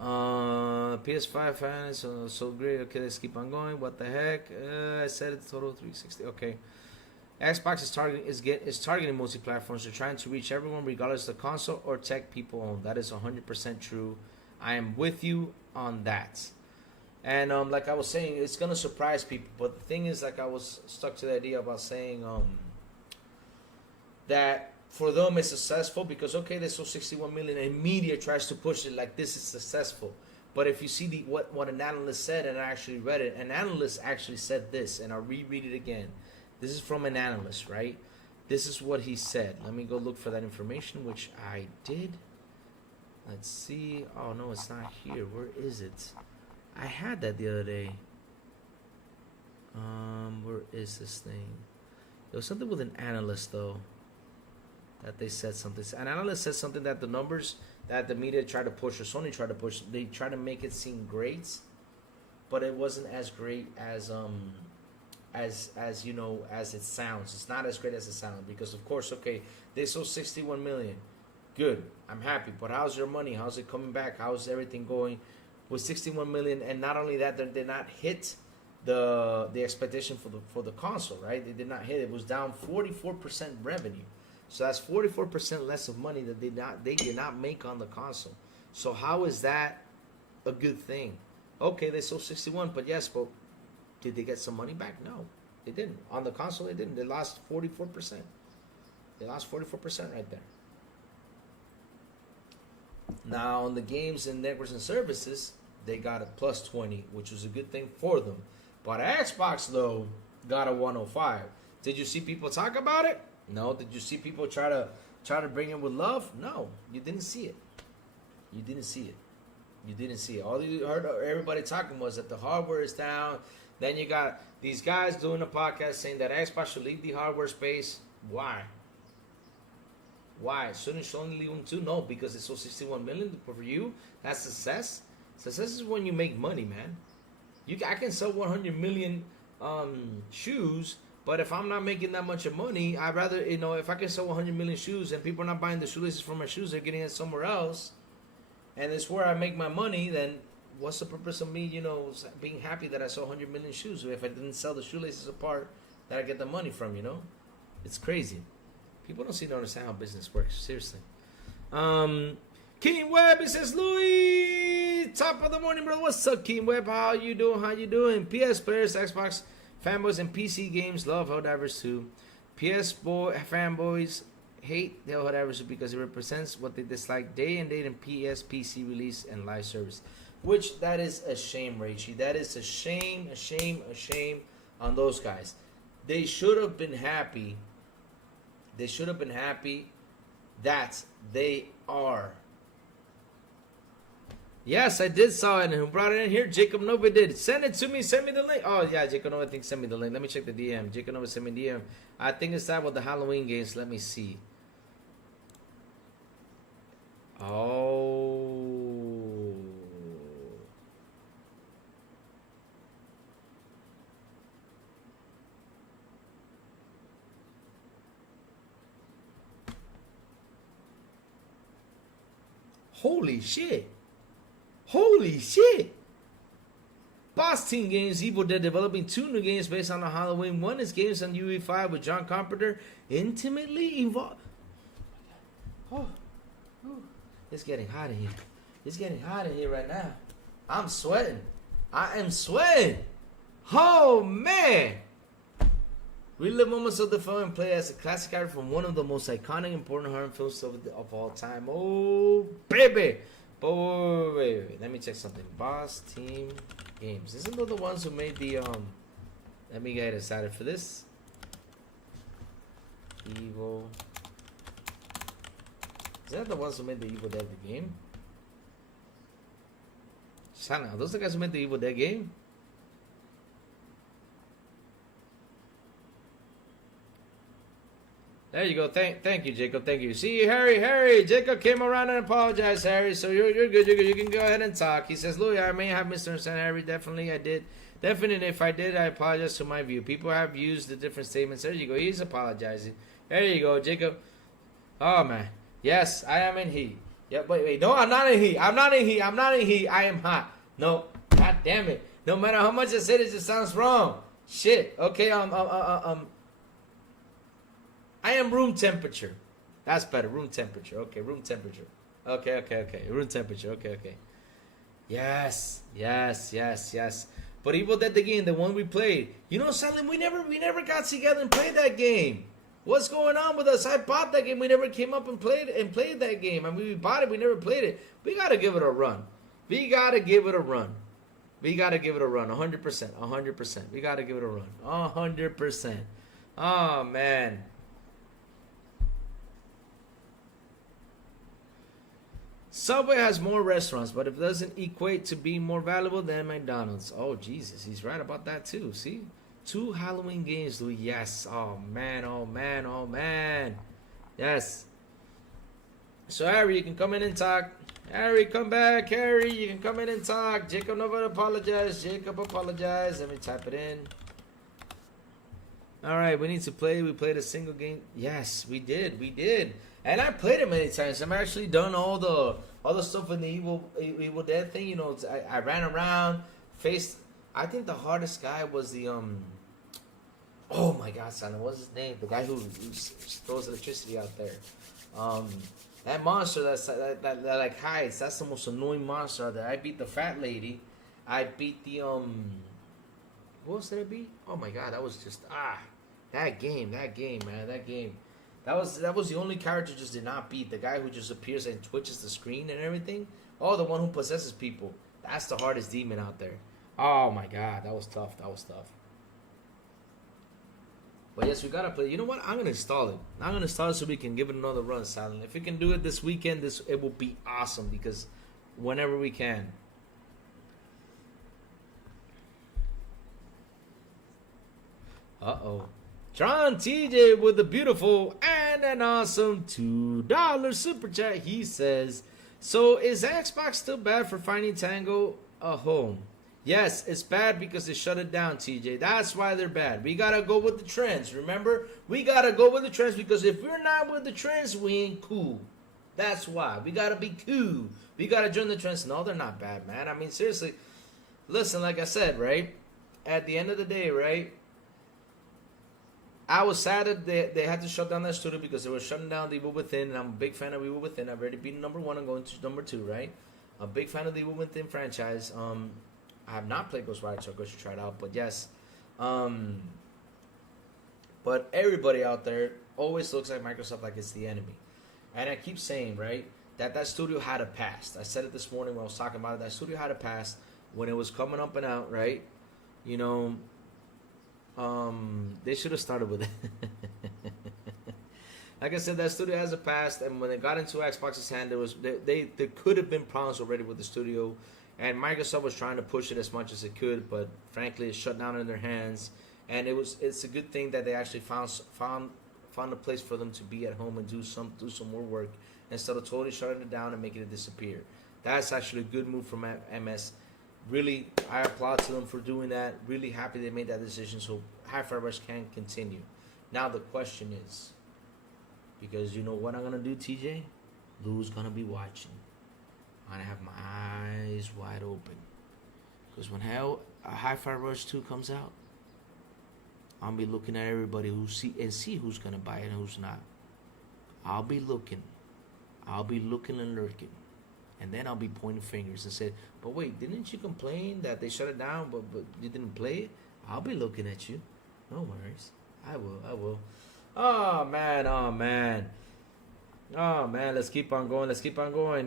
PS5 fans so great. Okay, let's keep on going. What the heck? I said it's total 360. Okay. Xbox is targeting multi-platforms. They're trying to reach everyone, regardless of the console or tech people own. That is 100% true. I am with you on that. And like I was saying, it's gonna surprise people. But the thing is, like I was stuck to the idea about saying that for them it's successful because okay, they sold 61 million, and media tries to push it like this is successful. But if you see what an analyst said, and I actually read it, an analyst actually said this, and I'll reread it again. This is from an analyst, right? This is what he said. Let me go look for that information, which I did. Let's see. Oh no, it's not here. Where is it? I had that the other day. Where is this thing? There was something with an analyst though. That they said something. An analyst said something that the numbers that the media tried to push or Sony tried to push, they tried to make it seem great, but it wasn't as great as as it sounds. It's not as great as it sounds because of course, okay, they sold 61 million. Good. I'm happy. But how's your money? How's it coming back? How's everything going? With 61 million, and not only that, they did not hit the expectation for the console, right? They did not hit. It was down 44% revenue, so that's 44% less of money that they did not make on the console. So how is that a good thing? Okay, they sold 61, but yes, but did they get some money back? No, they didn't. On the console, they didn't. They lost 44%. They lost 44% right there. Now, on the games and networks and services, they got a plus 20, which was a good thing for them. But Xbox, though, got a 105. Did you see people talk about it? No. Did you see people try to bring it with love? No. You didn't see it. You didn't see it. You didn't see it. All you heard everybody talking was that the hardware is down. Then you got these guys doing a podcast saying that Xbox should leave the hardware space. Why? Why? Shouldn't only leave them too? No, because it's so 61 million for you. That's success. Success is when you make money, man. I can sell 100 million shoes, but if I'm not making that much of money, I'd rather, if I can sell 100 million shoes and people are not buying the shoelaces from my shoes, they're getting it somewhere else, and it's where I make my money, then what's the purpose of me, being happy that I sold 100 million shoes if I didn't sell the shoelaces apart that I get the money from, It's crazy. People don't seem to understand how business works. Seriously. King Webb, it says, Louis, top of the morning, brother. What's up, King Webb? How you doing? PS players, Xbox fanboys, and PC games love Helldivers too. Fanboys hate the Helldivers because it represents what they dislike day and date in PS, PC release, and live service. Which, that is a shame, Raichi. That is a shame on those guys. They should have been happy. They should have been happy that they are. Yes, I did saw it. And who brought it in here? Jacob Nova did. Send it to me. Send me the link. Oh, yeah, Jacob Nova, I think send me the link. Let me check the DM. Jacob Nova send me the DM. I think it's that with the Halloween games. Let me see. Oh. Holy shit. Holy shit. Boss Team Games, Evil Dead developing 2 new games based on the Halloween. One is games on UE5 with John Carpenter intimately involved. Oh, it's getting hot in here. It's getting hot in here right now. I'm sweating. I am sweating. Oh, man. Relive moments of the film and play as a classic character from one of the most iconic, important horror films of all time. Oh, baby. Oh, wait. Let me check something. Boss Team Games. Isn't those the ones who made the, let me get excited for this. Evil. Is that the ones who made the Evil Dead the game? Sana, are those the guys who made the Evil Dead game? There you go. Thank you, Jacob. Thank you. See, Harry. Jacob came around and apologized, Harry. So you're good. You're good. You can go ahead and talk. He says, Louis, I may have misunderstood Harry. Definitely, I did. Definitely, if I did, I apologize to my view. People have used the different statements. There you go. He's apologizing. There you go, Jacob. Oh, man. Yes, I am in heat. Yep, wait. No, I'm not in heat. I'm not in heat. I am hot. No. God damn it. No matter how much I said it just sounds wrong. Shit. Okay, I am room temperature. That's better. Room temperature. Okay, room temperature. Okay. Room temperature. Okay. Yes. But Evil Dead the game, the one we played. You know, Salim, we never got together and played that game. What's going on with us? I bought that game. We never came up and played that game. I mean, we bought it. We never played it. We gotta give it a run. 100%. We gotta give it a run. 100%. We gotta give it a run. 100%. Oh man. Subway has more restaurants, but if it doesn't equate to being more valuable than McDonald's. Oh, Jesus. He's right about that, too. See? 2 Halloween games, Louis. Yes. Oh, man. Yes. So, Harry, you can come in and talk. Harry, come back. Harry, you can come in and talk. Jacob, nobody apologize. Jacob, apologize. Let me type it in. All right, we need to play. We played a single game. Yes, we did. And I played it many times. I've actually done all the stuff in the Evil Dead thing. You know, I ran around, faced. I think the hardest guy was the Oh my God, son, what's his name? The guy who throws electricity out there. That monster that like hides. That's the most annoying monster out there. I beat the fat lady. I beat the What else did I beat? Oh my God, that was just that game, man, that game. That was the only character just did not beat. The guy who just appears and twitches the screen and everything. Oh, the one who possesses people. That's the hardest demon out there. Oh my God, that was tough. But yes, we gotta play. You know what? I'm gonna install it. So we can give it another run, Silent. If we can do it this weekend, it will be awesome because whenever we can. John TJ with a beautiful and an awesome $2 super chat. He says, so is Xbox still bad for finding Tango a home? Yes, it's bad because they shut it down, TJ. That's why they're bad. We got to go with the trends, remember? We got to go with the trends because if we're not with the trends, we ain't cool. That's why. We got to be cool. We got to join the trends. No, they're not bad, man. I mean, seriously. Listen, like I said, right? At the end of the day, right? I was sad that they had to shut down that studio because they were shutting down the Evil Within, and I'm a big fan of Evil Within. I've already beaten number 1. I'm going to number 2, right? A big fan of the Evil Within franchise. I have not played Ghost Rider, so I should try it out. But yes, but everybody out there always looks at Microsoft like it's the enemy, and I keep saying, right, that studio had a past. I said it this morning when I was talking about it. That studio had a past when it was coming up and out, right? You know. They should have started with it. Like I said, that studio has a past, and when they got into Xbox's hand, there could have been problems already with the studio, and Microsoft was trying to push it as much as it could, but frankly, it shut down in their hands. And it's a good thing that they actually found a place for them to be at home and do some more work instead of totally shutting it down and making it disappear. That's actually a good move from MS. Really, I applaud to them for doing that. Really happy they made that decision so Hi-Fi Rush can continue. Now the question is, because you know what I'm going to do, TJ? Lou's going to be watching. I'm gonna have my eyes wide open. Because when Hi-Fi Rush 2 comes out, I'll be looking at everybody see who's gonna buy it and who's not. I'll be looking and lurking. And then I'll be pointing fingers and say, but wait, didn't you complain that they shut it down but you didn't play it? I'll be looking at you. No worries. I will. Oh man. Let's keep on going.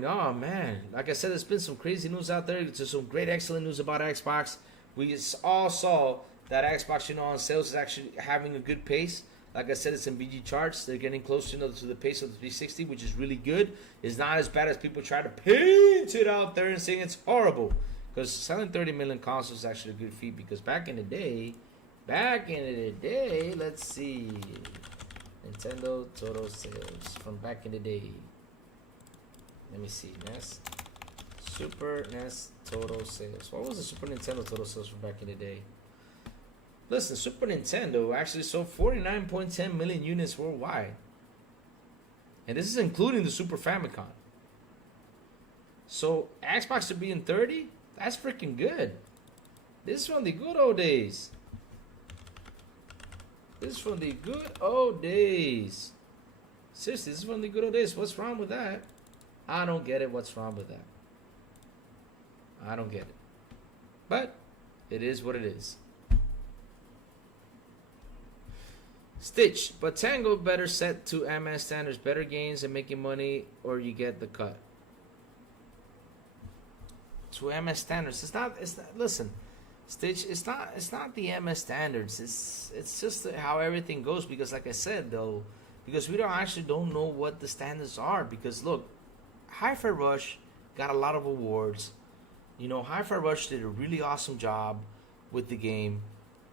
Oh man. Like I said, there's been some crazy news out there. There's some great, excellent news about Xbox. We all saw that Xbox, on sales is actually having a good pace. Like I said, it's in BG charts. They're getting close to the pace of the 360, which is really good. It's not as bad as people try to paint it out there and saying it's horrible. Because selling 30 million consoles is actually a good feat. Because back in the day, let's see. Nintendo total sales from back in the day. Let me see. Super NES total sales. What was the Super Nintendo total sales from back in the day? Listen, Super Nintendo actually sold 49.10 million units worldwide. And this is including the Super Famicom. So Xbox to be in 30? That's freaking good. This is from the good old days. Seriously, this is from the good old days. What's wrong with that? I don't get it. What's wrong with that? I don't get it. But it is what it is. Stitch, but Tango better set to MS standards, better games and making money, or you get the cut. To MS standards, it's not. Listen, Stitch, it's not the MS standards. It's just how everything goes. Because, like I said, though, because we don't know what the standards are. Because look, Hi-Fi Rush got a lot of awards. Hi-Fi Rush did a really awesome job with the game.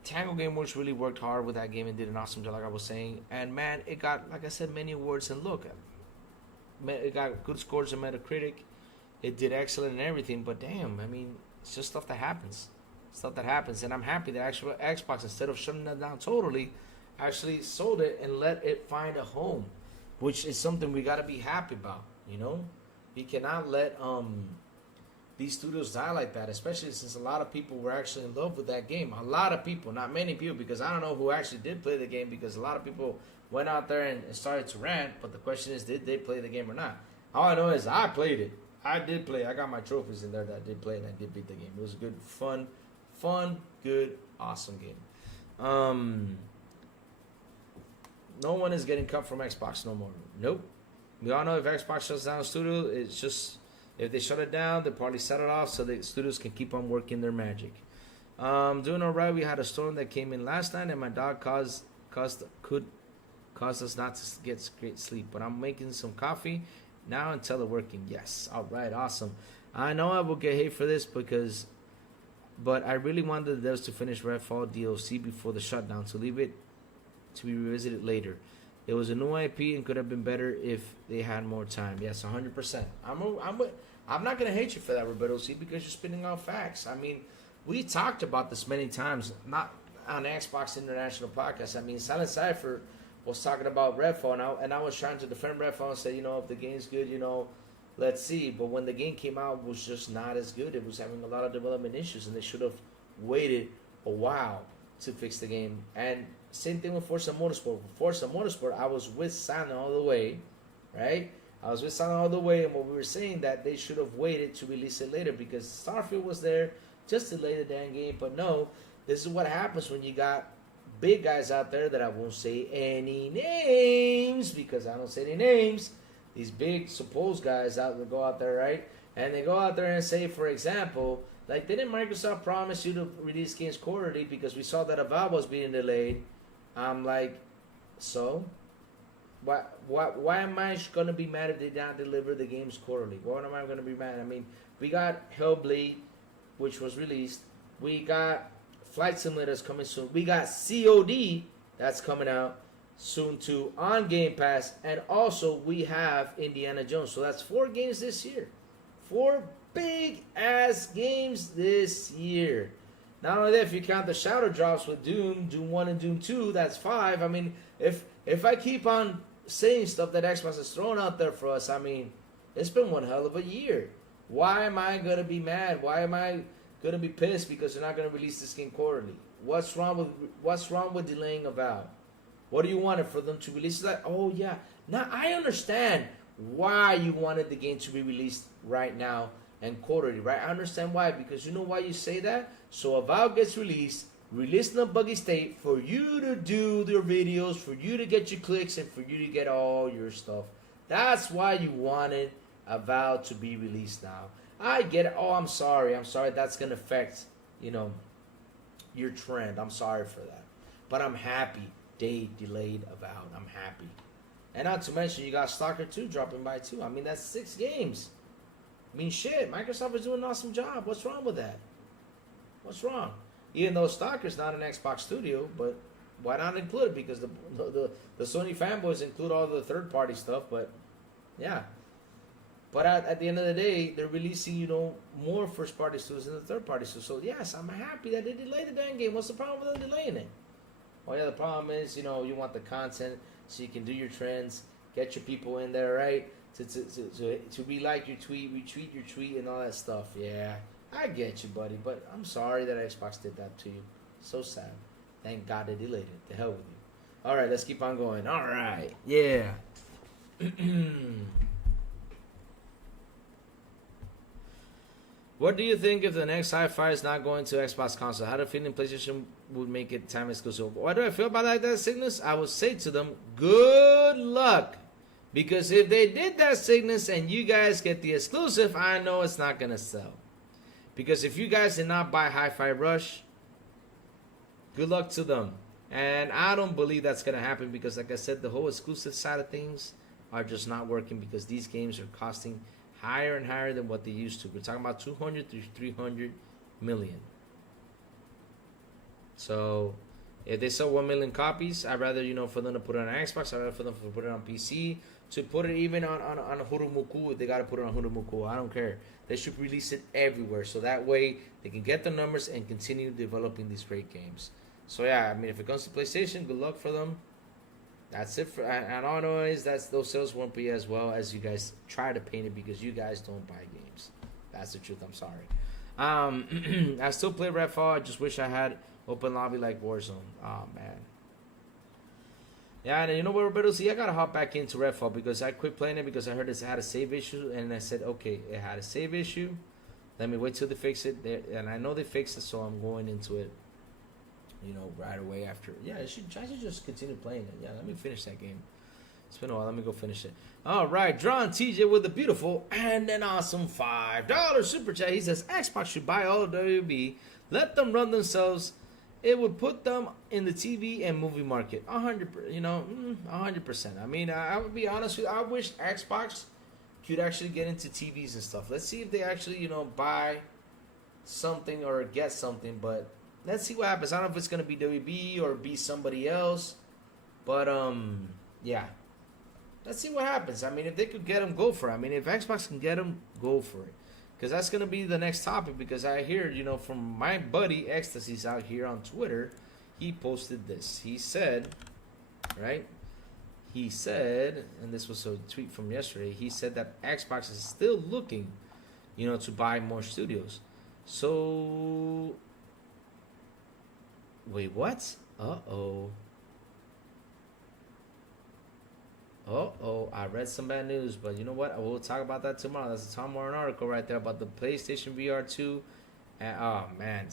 Tango Gameworks really worked hard with that game and did an awesome job, like I was saying. And man, it got, like I said, many awards. And look, it got good scores on Metacritic. It did excellent and everything. But damn, I mean, it's just stuff that happens. And I'm happy that actual Xbox, instead of shutting that down totally, actually sold it and let it find a home, which is something we got to be happy about. We cannot let these studios die like that, especially since a lot of people were actually in love with that game. A lot of people, not many people, because I don't know who actually did play the game, because a lot of people went out there and started to rant, but the question is, did they play the game or not? All I know is I played it. I did play. I got my trophies in there that I did play, and I did beat the game. It was a good, fun, good, awesome game. No one is getting cut from Xbox no more. Nope. We all know if Xbox shuts down a studio, it's just... If they shut it down, they'll probably set it off so the studios can keep on working their magic. Doing all right. We had a storm that came in last night, and my dog could cause us not to get great sleep. But I'm making some coffee now and teleworking. Yes. All right. Awesome. I know I will get hate for this but I really wanted the devs to finish Redfall DLC before the shutdown, to leave it to be revisited later. It was a new IP and could have been better if they had more time. Yes, 100%. I'm not going to hate you for that, Roberto, because you're spitting out facts. I mean, we talked about this many times, not on Xbox International Podcast. I mean, Silent Cypher was talking about Redfall, and I was trying to defend Redfall and say, if the game's good, let's see. But when the game came out, it was just not as good. It was having a lot of development issues, and they should have waited a while to fix the game. And same thing with Forza Motorsport. Forza Motorsport, I was with Silent all the way, right? I was with Silent all the way, and what we were saying that they should have waited to release it later, because Starfield was there just to delay the damn game. But no, this is what happens when you got big guys out there that I won't say any names, because I don't say any names. These big supposed guys out that go out there, right? And they go out there and say, for example, like, didn't Microsoft promise you to release games quarterly because we saw that Avowed was being delayed? I'm like, so? Why am I going to be mad if they don't deliver the games quarterly? Why am I going to be mad? I mean, we got Hellblade, which was released. We got Flight Simulators coming soon. We got COD that's coming out soon too on Game Pass. And also we have Indiana Jones. So that's 4 games this year. 4 big ass games this year. Not only that, if you count the shadow drops with Doom 1 and Doom 2, that's 5. I mean, if I keep on saying stuff that Xbox is throwing out there for us, I mean, it's been one hell of a year. Why am I gonna be mad? Why am I gonna be pissed because they're not gonna release this game quarterly? What's wrong with delaying Avowed? What do you want it for them to release? Like, oh yeah. Now I understand why you wanted the game to be released right now and quarterly, right? I understand why, because you know why you say that? So Avowed gets released in a buggy state for you to do your videos, for you to get your clicks, and for you to get all your stuff. That's why you wanted Avowed to be released now. I get it. Oh, I'm sorry. That's gonna affect, your trend. I'm sorry for that. But I'm happy they delayed Avowed. I'm happy. And not to mention, you got Stalker 2 dropping by too. I mean, that's 6 games. I mean, shit, Microsoft is doing an awesome job. What's wrong with that? What's wrong? Even though Stalker's not an Xbox studio, but why not include it? Because the Sony fanboys include all the third-party stuff, but yeah. But at the end of the day, they're releasing, more first-party studios than the third-party studios. So, yes, I'm happy that they delayed the damn game. What's the problem with them delaying it? Oh, yeah, the problem is, you want the content so you can do your trends, get your people in there, right? To re-like your tweet, retweet your tweet, and all that stuff. Yeah, I get you, buddy, but I'm sorry that Xbox did that to you. So sad. Thank God they delayed it. The hell with you. All right, let's keep on going. All right, yeah. What do you think if the next Hi-Fi is not going to Xbox console? How do you feel PlayStation would make it time exclusive? What do I feel about that, Cygnus? I would say to them, good luck. Because if they did that, Cygnus, and you guys get the exclusive, I know it's not going to sell. Because if you guys did not buy Hi-Fi Rush, good luck to them. And I don't believe that's going to happen because, like I said, the whole exclusive side of things are just not working because these games are costing higher and higher than what they used to. We're talking about 200 to 300 million. So if they sell 1 million copies, I'd rather, for them to put it on Xbox, I'd rather for them to put it on PC, to put it even on Hurumuku. If they got to put it on Hurumuku, I don't care. They should release it everywhere so that way they can get the numbers and continue developing these great games. So yeah, I mean, if it comes to PlayStation, good luck for them. That's it. And all I know is that those sales won't be as well as you guys try to paint it because you guys don't buy games. That's the truth. I'm sorry. I still play Redfall. I just wish I had open lobby like Warzone. Oh, man. Yeah, and you know what, Roberto? See, I got to hop back into Redfall because I quit playing it because I heard it had a save issue. And I said, okay, it had a save issue. Let me wait till they fix it. And I know they fixed it, so I'm going into it. Right away after. Yeah, I should just continue playing it. Yeah, let me finish that game. It's been a while. Let me go finish it. All right, Drawn TJ with a beautiful and an awesome $5 super chat. He says, Xbox should buy all of WB. Let them run themselves. It would put them in the TV and movie market. 100%. 100%. I mean, I would be honest with you. I wish Xbox could actually get into TVs and stuff. Let's see if they actually, buy something or get something, but let's see what happens. I don't know if it's going to be WB or be somebody else. But, yeah. Let's see what happens. I mean, if they could get them, go for it. I mean, if Xbox can get them, go for it. Because that's going to be the next topic. Because I hear, from my buddy Ecstasy's out here on Twitter, he posted this. He said, right? He said, and this was a tweet from yesterday, he said that Xbox is still looking, to buy more studios. So... Wait, what? Uh-oh. Uh-oh. I read some bad news, but you know what? I will talk about that tomorrow. That's a Tom Warren article right there about the PlayStation VR 2. And, oh, man.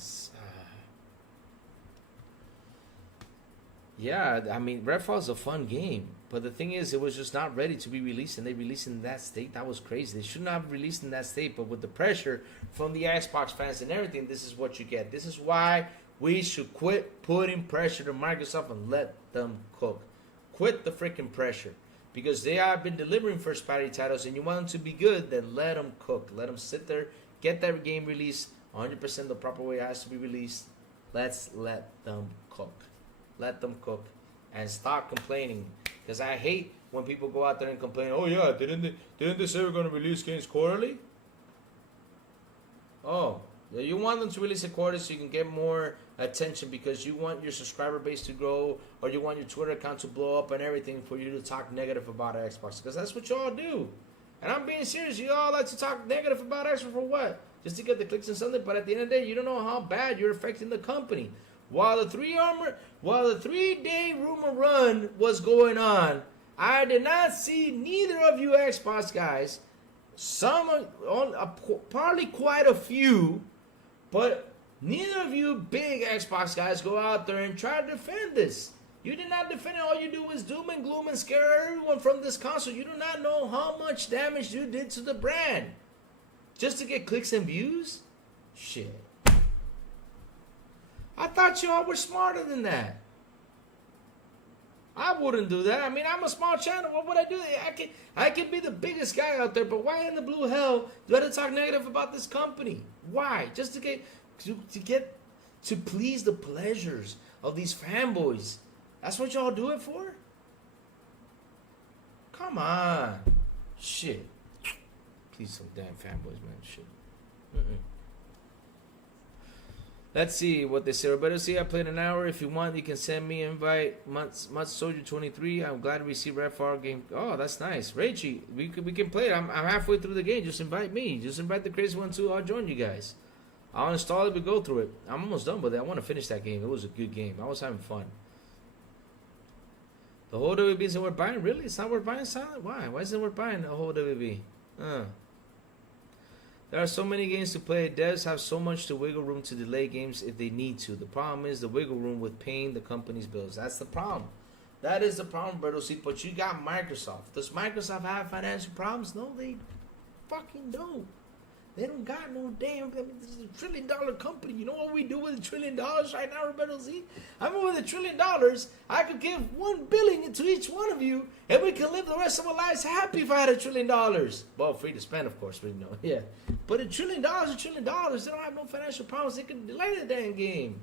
Yeah, I mean, Redfall is a fun game. But the thing is, it was just not ready to be released, and they released in that state. That was crazy. They should not have released in that state, but with the pressure from the Xbox fans and everything, this is what you get. This is why we should quit putting pressure to Microsoft and let them cook. Quit the freaking pressure. Because they have been delivering first-party titles and you want them to be good, then let them cook. Let them sit there, get that game released 100% the proper way it has to be released. Let's let them cook. Let them cook. And stop complaining. Because I hate when people go out there and complain, oh yeah, didn't they say we're going to release games quarterly? Oh, you want them to release a quarter so you can get more attention because you want your subscriber base to grow or you want your Twitter account to blow up and everything for you to talk negative about Xbox. Because that's what y'all do. And I'm being serious. You all like to talk negative about Extra for what? Just to get the clicks and something. But at the end of the day, you don't know how bad you're affecting the company. While the 3-day rumor run was going on, I did not see neither of you Xbox guys. Probably quite a few, but neither of you big Xbox guys go out there and try to defend this. You did not defend it. All you do is doom and gloom and scare everyone from this console. You do not know how much damage you did to the brand. Just to get clicks and views? Shit. I thought y'all were smarter than that. I wouldn't do that. I mean, I'm a small channel. What would I do? I can be the biggest guy out there, but why in the blue hell do I have to talk negative about this company? Why? Just to please the pleasures of these fanboys. That's what y'all do it for? Come on. Shit. Please some damn fanboys, man. Shit. Let's see what they say. Roberto, see, I played an hour. If you want, you can send me an invite. Mud Soldier 23. I'm glad to receive Red Far game. Oh, that's nice. Rachie, we can play it. I'm halfway through the game. Just invite me. Just invite the crazy one too. I'll join you guys. I'll install it. We go through it. I'm almost done with it. I want to finish that game. It was a good game. I was having fun. The whole WB isn't worth buying? Really? It's not worth buying, Silent? Why? Why isn't it worth buying the whole WB? There are so many games to play. Devs have so much to wiggle room to delay games if they need to. The problem is the wiggle room with paying the company's bills. That's the problem. That is the problem, Berto. See, but you got Microsoft. Does Microsoft have financial problems? No, they fucking don't. They don't got no damn. I mean, this is $1 trillion company. You know what we do with $1 trillion right now, Roberto Z? I mean, with $1 trillion, I could give $1 billion to each one of you, and we can live the rest of our lives happy if I had $1 trillion. Well, free to spend, of course, we know. Yeah, but $1 trillion, $1 trillion. They don't have no financial problems. They can delay the damn game,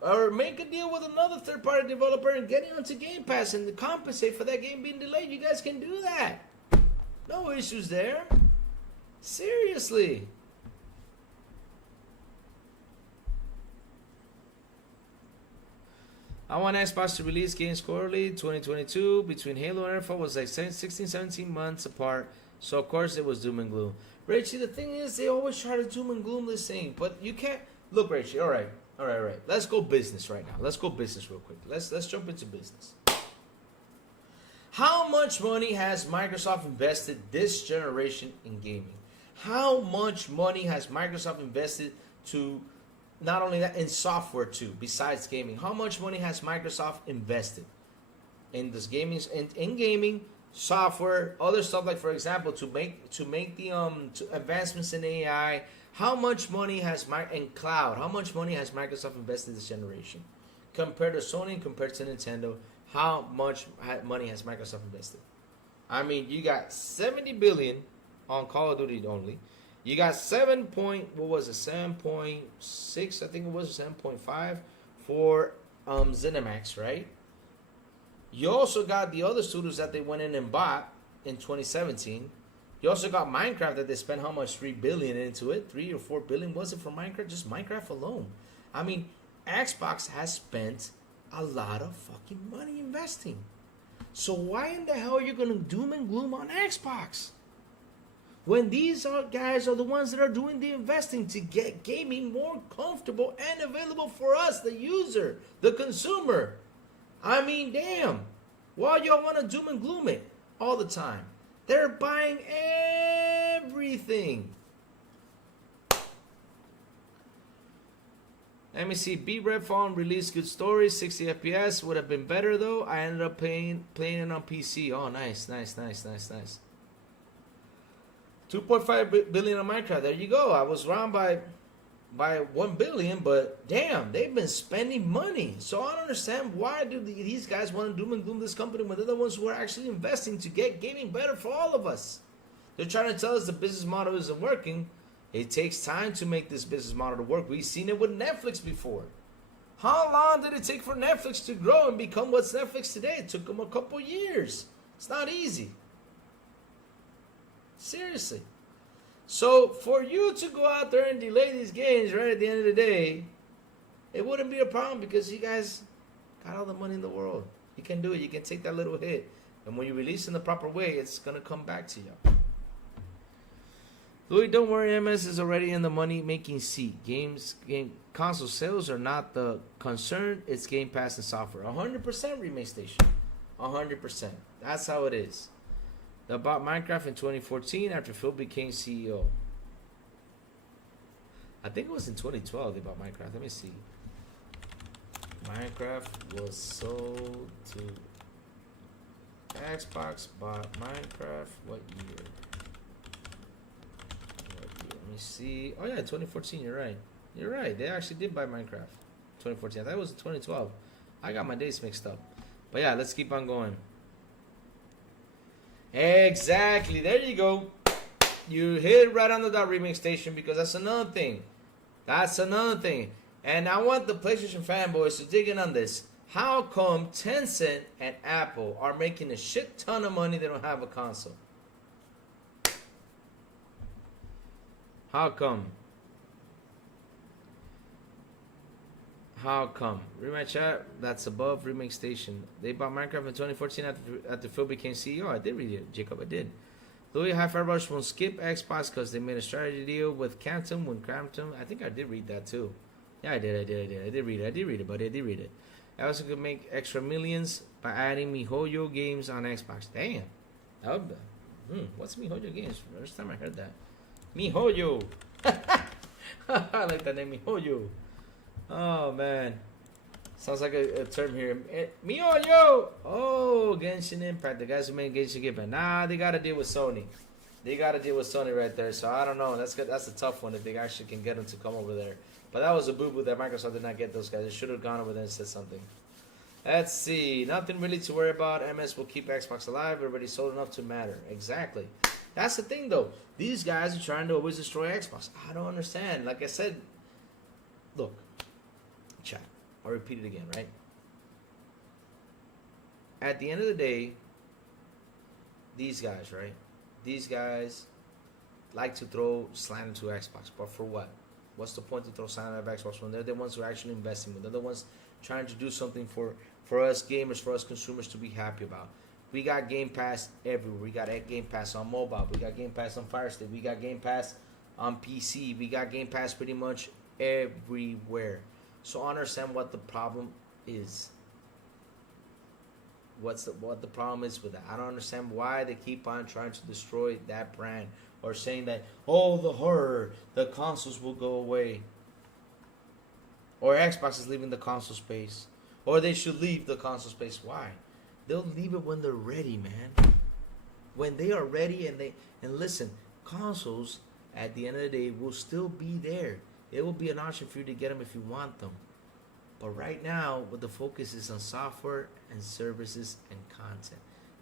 or make a deal with another third-party developer and get it onto Game Pass and compensate for that game being delayed. You guys can do that. No issues there. Seriously. I want Xbox to release games quarterly. 2022 between Halo and Airfall was like 16-17 months apart, so of course it was doom and gloom. Rachie, the thing is, they always try to doom and gloom this thing, but you can't. Look, Rachie, all right. Let's go business right now. Let's go business real quick. Let's jump into business. How much money has Microsoft invested this generation in gaming? How much money has Microsoft invested to, not only that, in software too, besides gaming? How much money has Microsoft invested in this gaming, in gaming, software, other stuff, like for example, to make the advancements in AI? How much money has in cloud? How much money has Microsoft invested this generation compared to Sony and compared to Nintendo? How much money has Microsoft invested? I mean, you got $70 billion on Call of Duty only. You got 7.6, I think it was 7.5 for ZeniMax, right? You also got the other studios that they went in and bought in 2017. You also got Minecraft that they spent how much? $3 billion into it. 3 or 4 billion was it for Minecraft? Just Minecraft alone. I mean, Xbox has spent a lot of fucking money investing. So why in the hell are you gonna doom and gloom on Xbox when these guys are the ones that are doing the investing to get gaming more comfortable and available for us, the user, the consumer? I mean, damn. Why y'all want to doom and gloom it all the time? They're buying everything. Let me see. Redfall released good stories. 60 FPS would have been better though. I ended up playing it on PC. Oh, nice. 2.5 billion on Minecraft. There you go. I was wrong by 1 billion, but damn, they've been spending money. So I don't understand, why do these guys want to doom and gloom this company when they're the ones who are actually investing to get gaming better for all of us? They're trying to tell us the business model isn't working. It takes time to make this business model to work. We've seen it with Netflix before. How long did it take for Netflix to grow and become what's Netflix today? It took them a couple years. It's not easy. Seriously. So for you to go out there and delay these games right at the end of the day, it wouldn't be a problem because you guys got all the money in the world. You can do it. You can take that little hit. And when you release in the proper way, it's going to come back to you. Louis, don't worry, MS is already in the money-making seat. Game console sales are not the concern. It's Game Pass and software. 100% Remake Station. 100%. That's how it is. They bought Minecraft in 2014 after Phil became CEO. I think it was in 2012 they bought Minecraft. Let me see. Minecraft was sold to Xbox. Bought Minecraft. What year? Let me see. Oh yeah, 2014. You're right. You're right. They actually did buy Minecraft. 2014. I thought it was 2012. I got my dates mixed up. But yeah, let's keep on going. Exactly. There you go. You hit right on the dot, Remake Station, because that's another thing. That's another thing. And I want the PlayStation fanboys to dig in on this. How come Tencent and Apple are making a shit ton of money? They don't have a console. How come? How come? Remake chat, that's above Remake Station. They bought Minecraft in 2014 after Phil became CEO. I did read it, Jacob, I did. Louis Hi-Fi Rush won't skip Xbox because they made a strategy deal with Krafton. I think I did read that too. Yeah, I did read it, buddy. I did read it. I also could make extra millions by adding MiHoYo games on Xbox. Damn. What's MiHoYo games? First time I heard that. MiHoYo. I like that name, MiHoYo. Oh man, sounds like a term here. MiHoYo. Oh, Genshin Impact. The guys who made Genshin Impact. Nah, they gotta deal with Sony. They gotta deal with Sony right there. So I don't know. That's good. That's a tough one if they actually can get them to come over there. But that was a boo-boo that Microsoft did not get those guys. They should have gone over there and said something. Let's see. Nothing really to worry about. MS will keep Xbox alive. Already sold enough to matter. Exactly. That's the thing, though. These guys are trying to always destroy Xbox. I don't understand. Like I said, look, chat. I'll repeat it again, right? At the end of the day, these guys, right? These guys like to throw slant into Xbox. But for what? What's the point to throw slant at Xbox when they're the ones who are actually investing? They're the ones trying to do something for us gamers, for us consumers to be happy about. We got Game Pass everywhere. We got Game Pass on mobile. We got Game Pass on Fire Stick. We got Game Pass on PC. We got Game Pass pretty much everywhere. So understand what the problem is. What the problem is with that. I don't understand why they keep on trying to destroy that brand or saying that, oh, the horror, the consoles will go away. Or Xbox is leaving the console space. Or they should leave the console space. Why? They'll leave it when they're ready, man. When they are ready and listen, consoles at the end of the day will still be there. It will be an option for you to get them if you want them. But right now, what the focus is on software and services and content.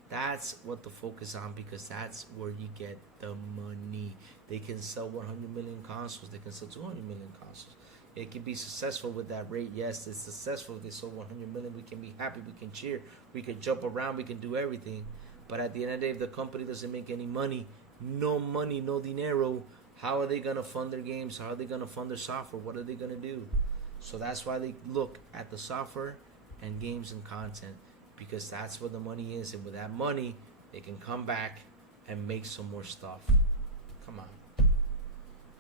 That's what the focus on, because that's where you get the money. They can sell 100 million consoles. They can sell 200 million consoles. It can be successful with that rate. Yes, it's successful. If they sold 100 million, we can be happy. We can cheer. We can jump around. We can do everything. But at the end of the day, if the company doesn't make any money, no dinero, how are they going to fund their games? How are they going to fund their software? What are they going to do? So that's why they look at the software and games and content, because that's where the money is. And with that money, they can come back and make some more stuff. Come on.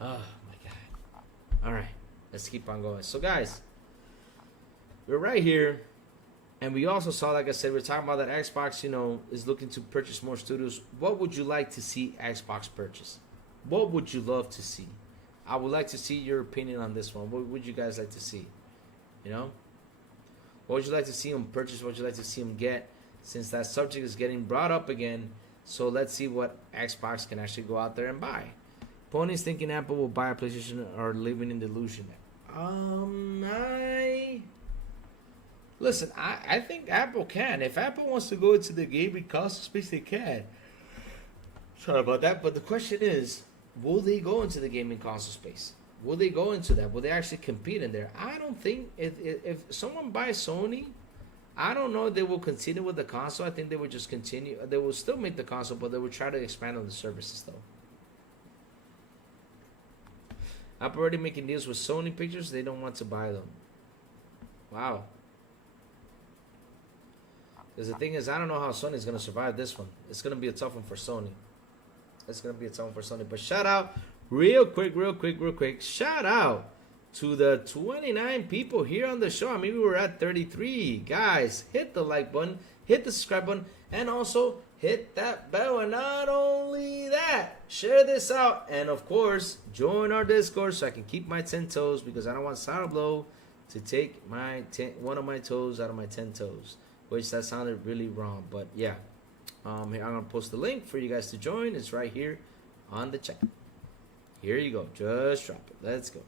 Oh, my God. All right. Let's keep on going. So, guys, we're right here. And we also saw, like I said, we're talking about that Xbox, is looking to purchase more studios. What would you like to see Xbox purchase? What would you love to see? I would like to see your opinion on this one. What would you guys like to see? What would you like to see them purchase? What would you like to see them get? Since that subject is getting brought up again, so let's see what Xbox can actually go out there and buy. Pony's thinking Apple will buy a PlayStation or living in delusion. I think Apple can. If Apple wants to go into the gaming console space, they can. Sorry about that, but the question is, will they go into the gaming console space? Will they go into that? Will they actually compete in there? I don't think if someone buys Sony, I don't know if they will continue with the console. I think they will just continue. They will still make the console, but they will try to expand on the services though. I'm already making deals with Sony Pictures. They don't want to buy them. Wow. Because the thing is, I don't know how Sony's going to survive this one. It's going to be a tough one for Sony. it's gonna be a tough one for Sunday. But shout out, real quick. Shout out to the 29 people here on the show. I mean, we were at 33. Guys, hit the like button, hit the subscribe button, and also hit that bell. And not only that, share this out, and of course, join our Discord so I can keep my 10 toes, because I don't want Sourblow to take my one of my toes out of my 10 toes, which that sounded really wrong. But yeah, here, I'm gonna post the link for you guys to join. It's right here on the chat. Here you go. Just drop it. Let's go.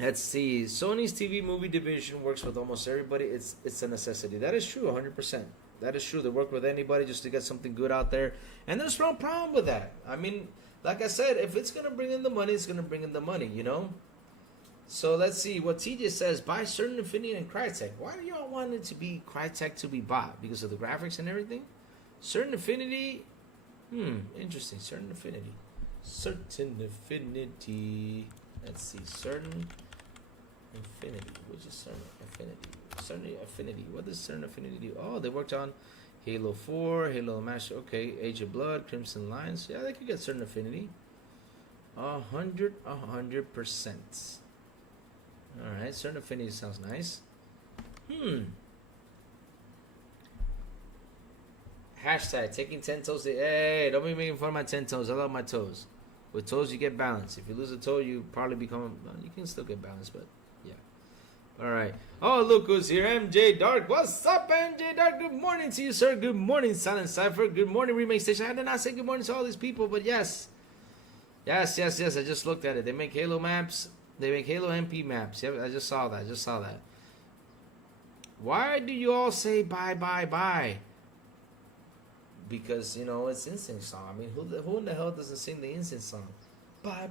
Let's see. Sony's TV movie division works with almost everybody. It's a necessity. That is true, 100%. That is true. They work with anybody just to get something good out there, and there's no problem with that. I mean, like I said, if it's gonna bring in the money, it's gonna bring in the money, you know. So let's see what TJ says. Buy Certain Affinity and Crytek. Why do y'all want it to be Crytek to be bought? Because of the graphics and everything? Certain Affinity. Interesting. Certain Affinity. Let's see. Certain Affinity. Which is Certain Affinity? Certain Affinity. What does Certain Affinity do? Oh, they worked on Halo 4, Halo Master. Okay, Age of Blood, Crimson Lines. Yeah, they could get Certain Affinity. 100%. Alright, Certain Affinity sounds nice. Hashtag taking 10 toes. Hey, don't be making fun of my 10 toes. I love my toes. With toes, you get balance. If you lose a toe, you probably become. Well, you can still get balance, but yeah. Alright. Oh, look who's here. MJ Dark. What's up, MJ Dark? Good morning to you, sir. Good morning, Silent Cypher. Good morning, Remake Station. I did not say good morning to all these people, but yes. Yes. I just looked at it. They make Halo maps. They make Halo MP maps. Yep, I just saw that. Why do you all say bye? Because, you know, it's Instinct song. I mean, who in the hell doesn't sing the Instinct song? Bye.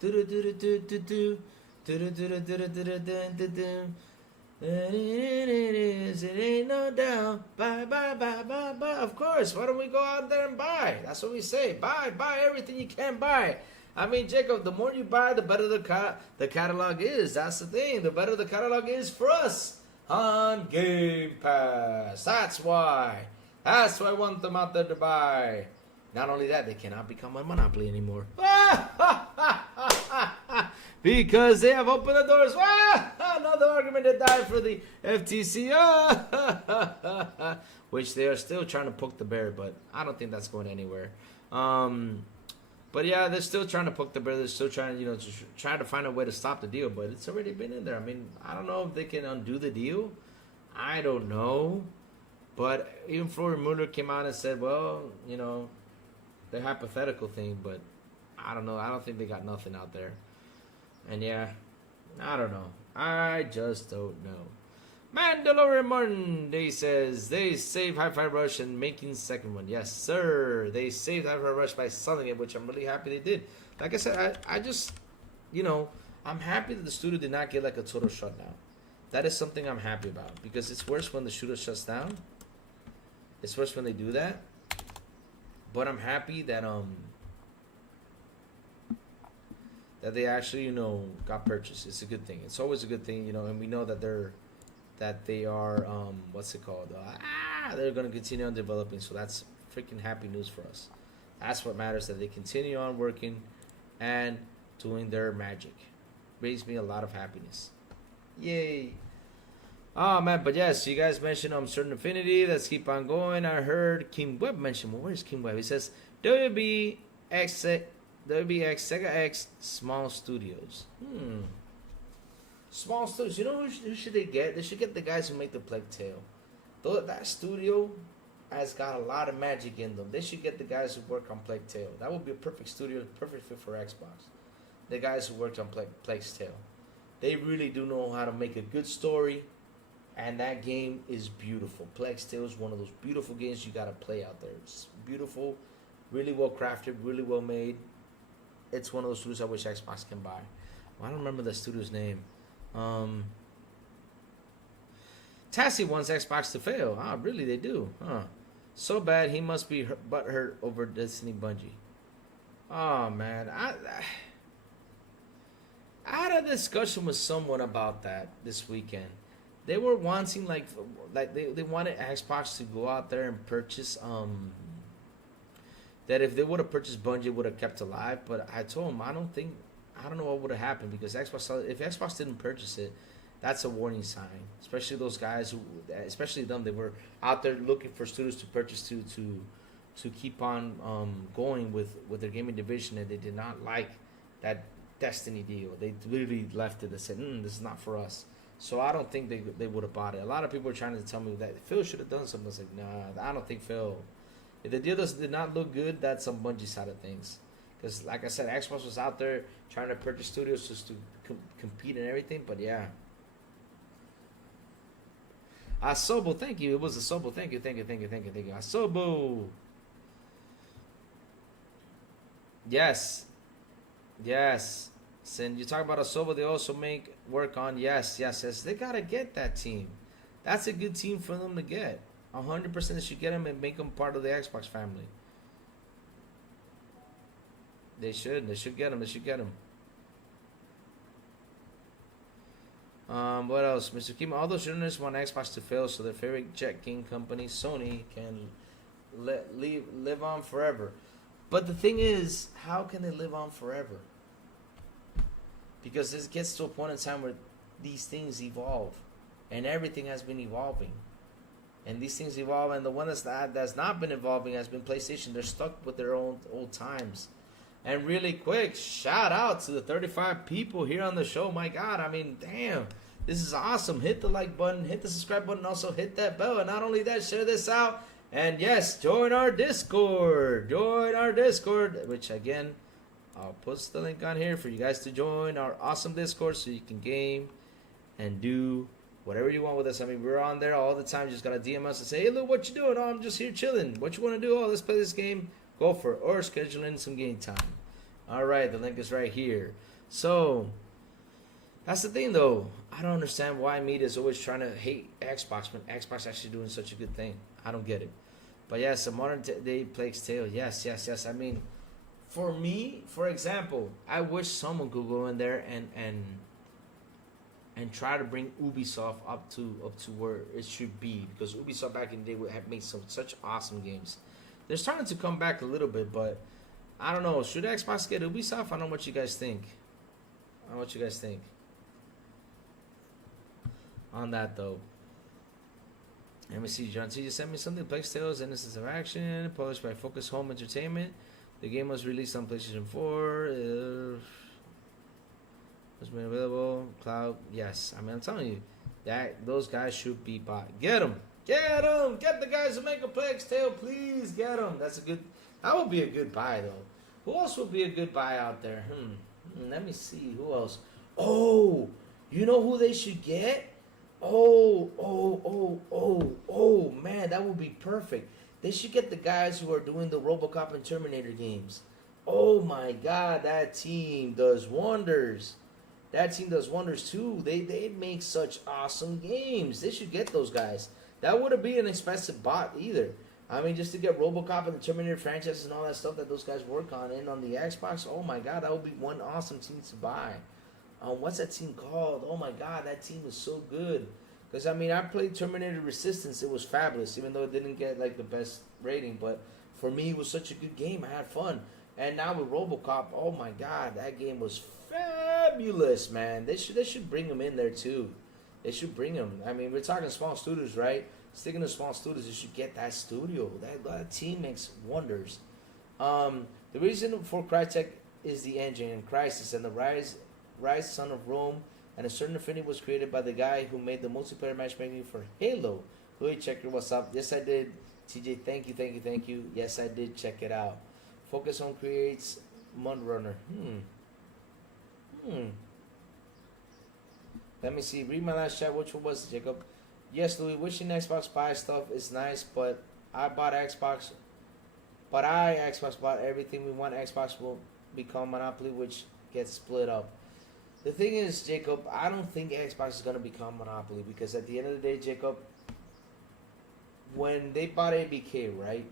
Do do do do do do do. It ain't no doubt. Bye. Of course. Why don't we go out there and buy? That's what we say. Buy everything you can buy. I mean, Jacob, the more you buy, the better the catalog is. That's the thing. The better the catalog is for us on Game Pass. That's why I want them out there to buy. Not only that, they cannot become a monopoly anymore. Because they have opened the doors. Another argument that died for the FTC. Which they are still trying to poke the bear, but I don't think that's going anywhere. But yeah, they're still trying to poke the bear. They're still trying, to try to find a way to stop the deal. But it's already been in there. I mean, I don't know if they can undo the deal. I don't know. But even Florian Muller came out and said, well, the hypothetical thing. But I don't know. I don't think they got nothing out there. And yeah, I don't know. I just don't know. Mandalorian Monday says they saved Hi-Fi Rush and making second one. Yes, sir. They saved Hi-Fi Rush by selling it, which I'm really happy they did. Like I said, I just, I'm happy that the studio did not get like a total shutdown. That is something I'm happy about, because it's worse when the studio shuts down. It's worse when they do that. But I'm happy that that they actually got purchased. It's a good thing. It's always a good thing, and we know that they are what's it called? They're going to continue on developing, so that's freaking happy news for us. That's what matters, that they continue on working and doing their magic. Brings me a lot of happiness. Yay. Oh man, but yes, you guys mentioned Certain Affinity. Let's keep on going. I heard Kim Webb mention. Well, where's Kim Webb? He says WBX Sega X Small Studios. Small studios. You know who should they get? They should get the guys who make the Plague Tale. Though that studio has got a lot of magic in them. They should get the guys who work on Plague Tale. That would be a perfect studio, perfect fit for Xbox. The guys who worked on Plague's Tale. They really do know how to make a good story, and that game is beautiful. Plague's Tale is one of those beautiful games you gotta play out there. It's beautiful, really well crafted, really well made. It's one of those studios I wish Xbox can buy. Well, I don't remember the studio's name. Tassie wants Xbox to fail. Really? They do? So bad he must be butthurt over Destiny Bungie. Oh man, I had a discussion with someone about that this weekend, they were wanting like they wanted Xbox to go out there and purchase that if they would have purchased Bungie would have kept alive. But I told them I don't know what would have happened because if Xbox didn't purchase it, that's a warning sign. Especially those guys who, especially them, they were out there looking for studios to purchase to keep on going with their gaming division, and they did not like that Destiny deal. They literally left it and said, "This is not for us." So I don't think they would have bought it. A lot of people are trying to tell me that Phil should have done something. I was like, nah, I don't think Phil. If the deal did not look good, that's some Bungie side of things. Because, like I said, Xbox was out there trying to purchase studios just to compete and everything. But yeah. Asobo, thank you. It was Asobo. Thank you. Asobo. Yes. And you talk about Asobo, they also make work on. Yes. They got to get that team. That's a good team for them to get. 100% they should get them and make them part of the Xbox family. They should get them. What else? Mr. Kim, all those journalists want Xbox to fail so their favorite jet king company, Sony, can live on forever. But the thing is, how can they live on forever? Because this gets to a point in time where these things evolve. And everything has been evolving. And these things evolve, and the one that's not been evolving has been PlayStation. They're stuck with their own old times. And really quick, shout out to the 35 people here on the show. My God, I mean, damn, this is awesome. Hit the like button, hit the subscribe button, also hit that bell. And not only that, share this out. And yes, join our Discord. Which again, I'll post the link on here for you guys to join our awesome Discord so you can game and do whatever you want with us. I mean, we're on there all the time. You just gotta DM us and say, hey, look, what you doing? Oh, I'm just here chilling. What you want to do? Oh, let's play this game. Go for it. Or schedule in some game time. All right, the link is right here. So, that's the thing, though. I don't understand why media is always trying to hate Xbox when Xbox actually doing such a good thing. I don't get it. But yes, a modern day Plague's Tale. Yes. I mean, for me, for example, I wish someone could go in there and try to bring Ubisoft up to where it should be, because Ubisoft back in the day would have made such awesome games. They're starting to come back a little bit, but I don't know. Should Xbox get Ubisoft? I don't know what you guys think. On that though. Let me see. John C just sent me something. Plague's Tales: Innocence of Action, published by Focus Home Entertainment. The game was released on PlayStation 4. Was made available. Cloud. Yes. I mean, I'm telling you, that those guys should be bought. Get them. Get the guys to make a Plague's Tale, please. Get them. That would be a good buy, though. Who else would be a good buy out there? Let me see. Who else? Oh, you know who they should get? Oh, man, that would be perfect. They should get the guys who are doing the RoboCop and Terminator games. Oh my God, that team does wonders. That team does wonders too. They make such awesome games. They should get those guys. That wouldn't be an expensive bot either. I mean, just to get RoboCop and the Terminator franchises and all that stuff that those guys work on and on the Xbox, oh my God, that would be one awesome team to buy. What's that team called? Oh my God, that team is so good. Because, I mean, I played Terminator Resistance. It was fabulous, even though it didn't get, like, the best rating. But for me, it was such a good game. I had fun. And now with RoboCop, oh my God, that game was fabulous, man. They should bring him in there, too. They should bring him. I mean, we're talking small studios, right? Sticking to small studios, you should get that studio. That team makes wonders. The reason for Crytek is the engine and Crysis and the Rise Son of Rome and a certain affinity was created by the guy who made the multiplayer matchmaking for Halo. Hey, checker, what's up? Yes, I did. TJ, thank you. Yes, I did check it out. Focus on creates Mundrunner. Let me see. Read my last chat. Which one was it, Jacob? Yes, Louis. Wishing Xbox buy stuff is nice, but I Xbox bought everything we want. Xbox will become monopoly, which gets split up. The thing is, Jacob, I don't think Xbox is going to become monopoly, because at the end of the day, Jacob, when they bought ABK, right?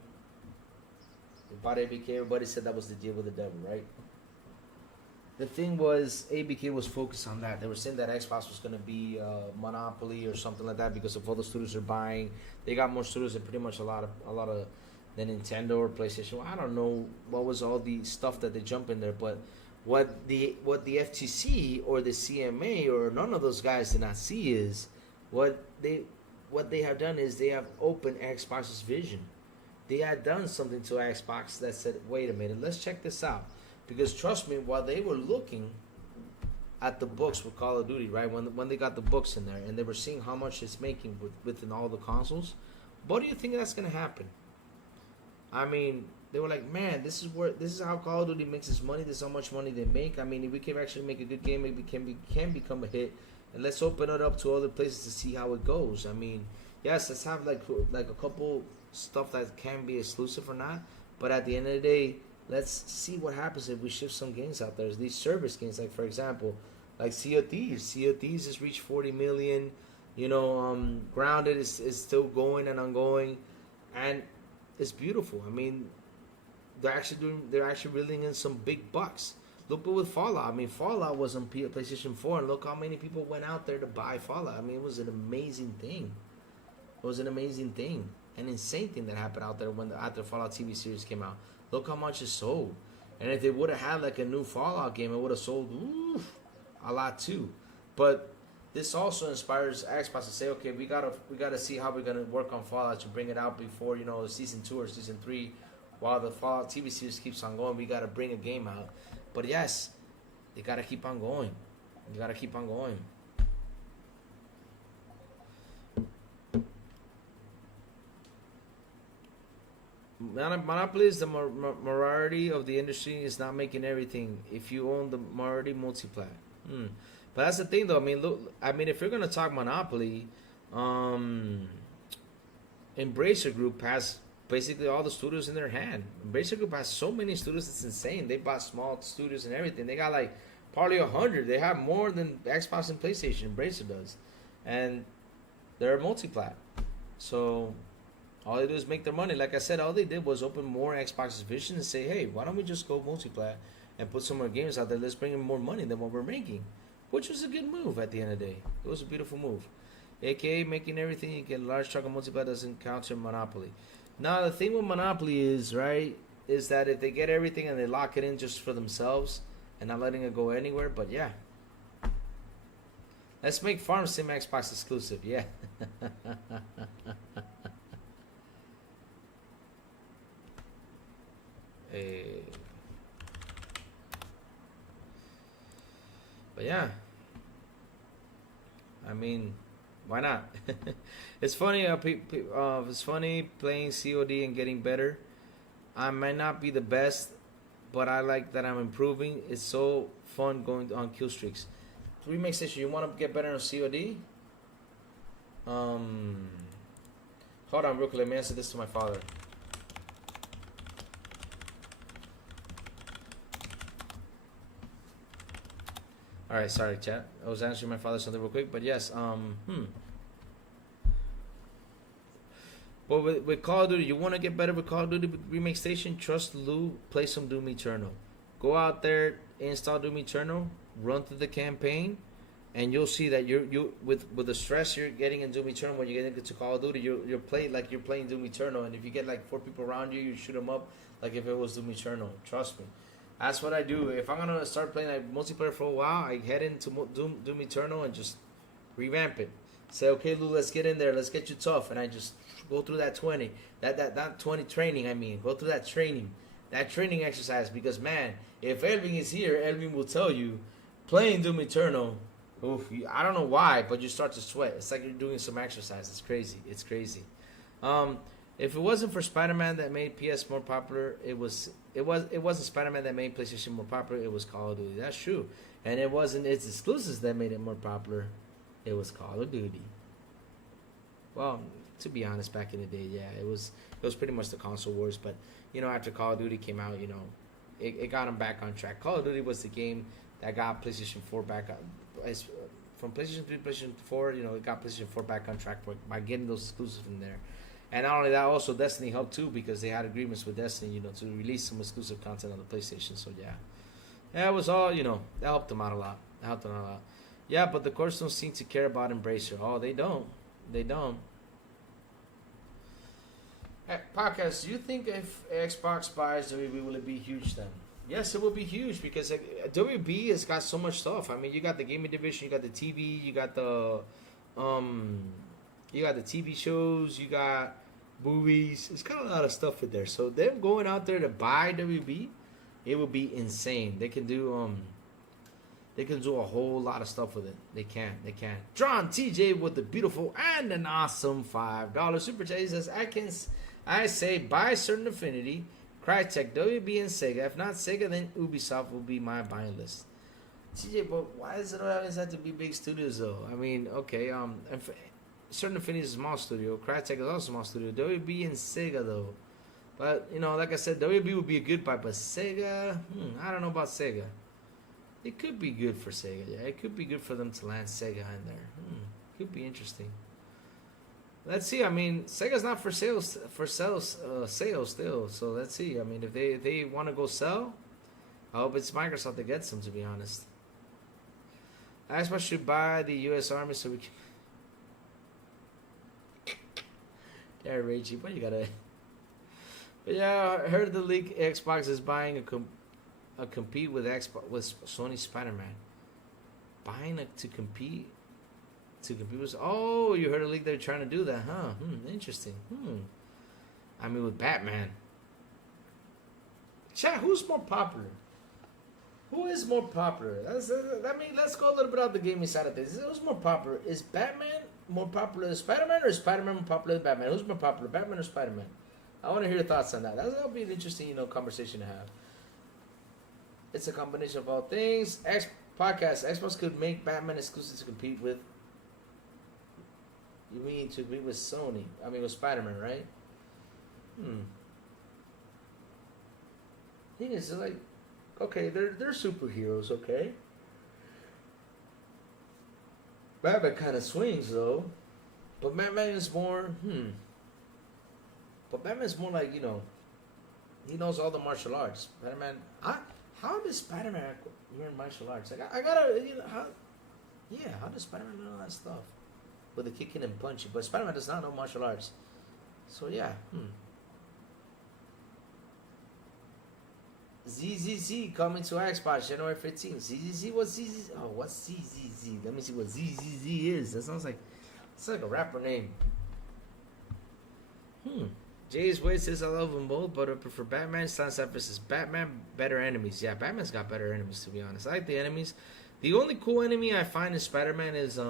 They bought ABK, everybody said that was the deal with the devil, right? the thing was ABK was focused on that. They were saying that Xbox was going to be monopoly or something like that because of all the studios are buying. They got more studios than pretty much a lot of than Nintendo or PlayStation. I don't know what was all the stuff that they jump in there, but what the FTC or the CMA or none of those guys did not see is what they have done is they have opened Xbox's vision. They had done something to Xbox that said, wait a minute, let's check this out. Because trust me, while they were looking at the books with Call of Duty, right, when they got the books in there and they were seeing how much it's making within all the consoles, what do you think that's going to happen? I mean, they were like, man, this is how Call of Duty makes its money. This is how much money they make. I mean, if we can actually make a good game, maybe can become a hit. And let's open it up to other places to see how it goes. I mean, yes, let's have like a couple stuff that can be exclusive or not. But at the end of the day, let's see what happens if we shift some games out there. These service games, like for example, like Sea of Thieves. Sea of Thieves has reached 40 million. You know, Grounded is still going and ongoing, and it's beautiful. I mean, they're actually reeling in some big bucks. Look with Fallout. I mean, Fallout was on PlayStation 4, and look how many people went out there to buy Fallout. I mean, it was an amazing thing. It was an amazing thing, an insane thing that happened out there after the Fallout TV series came out. Look how much it sold. And if they would have had like a new Fallout game, it would have sold a lot too. But this also inspires Xbox to say, okay, we gotta see how we're gonna work on Fallout to bring it out before, you know, season 2 or season 3. While the Fallout TV series keeps on going, we gotta bring a game out. But yes, they gotta keep on going. You gotta keep on going. Monopoly is the majority of the industry is not making everything. If you own the majority, multiply. But that's the thing, though. I mean, look. I mean, if you're gonna talk monopoly, Embracer Group has basically all the studios in their hand. Embracer Group has so many studios, it's insane. They bought small studios and everything. They got like probably 100. They have more than Xbox and PlayStation. Embracer does, and they're multiplat. So all they do is make their money. Like I said, all they did was open more Xbox's vision and say, hey, why don't we just go multiplat and put some more games out there? Let's bring in more money than what we're making, which was a good move at the end of the day. It was a beautiful move. AKA making everything you get a large chunk of multiplat doesn't counter monopoly. Now, the thing with monopoly is, right, is that if they get everything and they lock it in just for themselves and not letting it go anywhere, but yeah. Let's make Farm Sim Xbox exclusive, yeah. Hey. But yeah. I mean, why not? It's funny. It's funny playing COD and getting better. I might not be the best, but I like that I'm improving. It's so fun going on kill streaks. Remake station. You want to get better on COD? Hold on, real quick. Let me answer this to my father. All right, sorry, chat. I was answering my father something real quick, but yes. But with Call of Duty, you want to get better with Call of Duty Remake Station? Trust Lou, play some Doom Eternal. Go out there, install Doom Eternal, run through the campaign, and you'll see that you with the stress you're getting in Doom Eternal when you get into Call of Duty, you're playing like you're playing Doom Eternal. And if you get like 4 people around you, you shoot them up like if it was Doom Eternal. Trust me. That's what I do. If I'm gonna start playing like multiplayer for a while, I head into Doom Eternal and just revamp it. Say, okay, Lou, let's get in there. Let's get you tough. And I just go through that 20. That 20 training, I mean. Go through that training exercise. Because, man, if Elvin is here, Elvin will tell you, playing Doom Eternal, oof, I don't know why, but you start to sweat. It's like you're doing some exercise. It's crazy. It's crazy. If it wasn't for Spider-Man that made PS more popular, it wasn't Spider-Man that made PlayStation more popular. It was Call of Duty. That's true. And it wasn't its exclusives that made it more popular. It was Call of Duty. Well, to be honest, back in the day, yeah, it was pretty much the console wars. But you know, after Call of Duty came out, you know, it got them back on track. Call of Duty was the game that got PlayStation 4 back on. From PlayStation 3 to PlayStation 4, you know, it got PlayStation 4 back on track by getting those exclusives in there. And not only that, also Destiny helped too because they had agreements with Destiny, you know, to release some exclusive content on the PlayStation. So yeah, That was all, that helped them out a lot. That helped them out a lot. Yeah, but the courts don't seem to care about Embracer. Oh, they don't. They don't. Podcast, do you think if Xbox buys WB, will it be huge then? Yes, it will be huge because WB has got so much stuff. I mean, you got the gaming division, you got the TV, you got the TV shows, you got movies. It's got a lot of stuff in there. So them going out there to buy WB, it would be insane. They can do a whole lot of stuff with it. They can. John TJ with the beautiful and an awesome $5 super chat. He says, I say buy Certain Affinity, Crytek, WB, and Sega. If not Sega, then Ubisoft will be my buying list. TJ, but why does it always have to be big studios though? I mean, okay, Certain Affinity is a small studio. Crytek is also a small studio. WB and Sega though. But like I said, WB would be a good buy, but Sega, I don't know about Sega. It could be good for Sega. Yeah, it could be good for them to land Sega in there. Could be interesting. Let's see. I mean, Sega's not for sales still. So let's see. I mean, if they want to go sell, I hope it's Microsoft that gets them. To be honest, Xbox should buy the U.S. Army so we can. Yeah, Ragey, but you gotta. But yeah, I heard the leak. Xbox is buying a compete with Sony Spider-Man. Buying to compete. To compete with, you heard a leak they're trying to do that, huh? Interesting. I mean, with Batman. Chat, who's more popular? Who is more popular? Let's go a little bit out the gaming side of things. Who's more popular? Is Batman more popular than Spider-Man, or is Spider-Man more popular than Batman? Who's more popular, Batman or Spider-Man? I want to hear your thoughts on that. That'll be an interesting, conversation to have. It's a combination of all things. Xbox could make Batman exclusive to compete with. You mean to compete with Sony? I mean with Spider-Man, right? Thing is, like, okay, they're superheroes, okay. Batman kind of swings though, but Batman is more. But Batman's more like, he knows all the martial arts. Spider-Man, how does Spider-Man learn martial arts? Like, I gotta, how does Spider-Man learn all that stuff? With the kicking and punching, but Spider-Man does not know martial arts. So yeah. ZZZ coming to Xbox January 15th. ZZZ, what's ZZZ? Oh, what's ZZZ? Let me see what ZZZ is. That sounds like a rapper name. Jay's Way says I love them both, but I prefer Batman. Stan Cypher says Batman better enemies. Yeah, Batman's got better enemies, to be honest. I like the enemies. The only cool enemy I find in Spider-Man is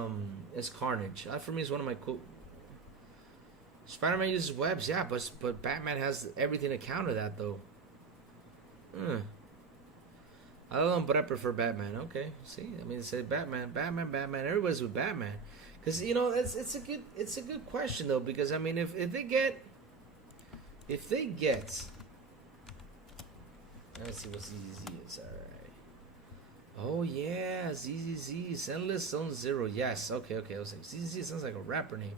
Carnage. That for me is one of my cool. Spider-Man uses webs, yeah, but Batman has everything to counter that though. I don't know, but I prefer Batman. Okay, see, I mean, say Batman. Everybody's with Batman, because it's a good question though, because I mean, if they get, let's see what ZZZ is. All right. Oh yeah, ZZZ, Endless Zone Zero. Yes, okay. I was like, ZZZ sounds like a rapper name.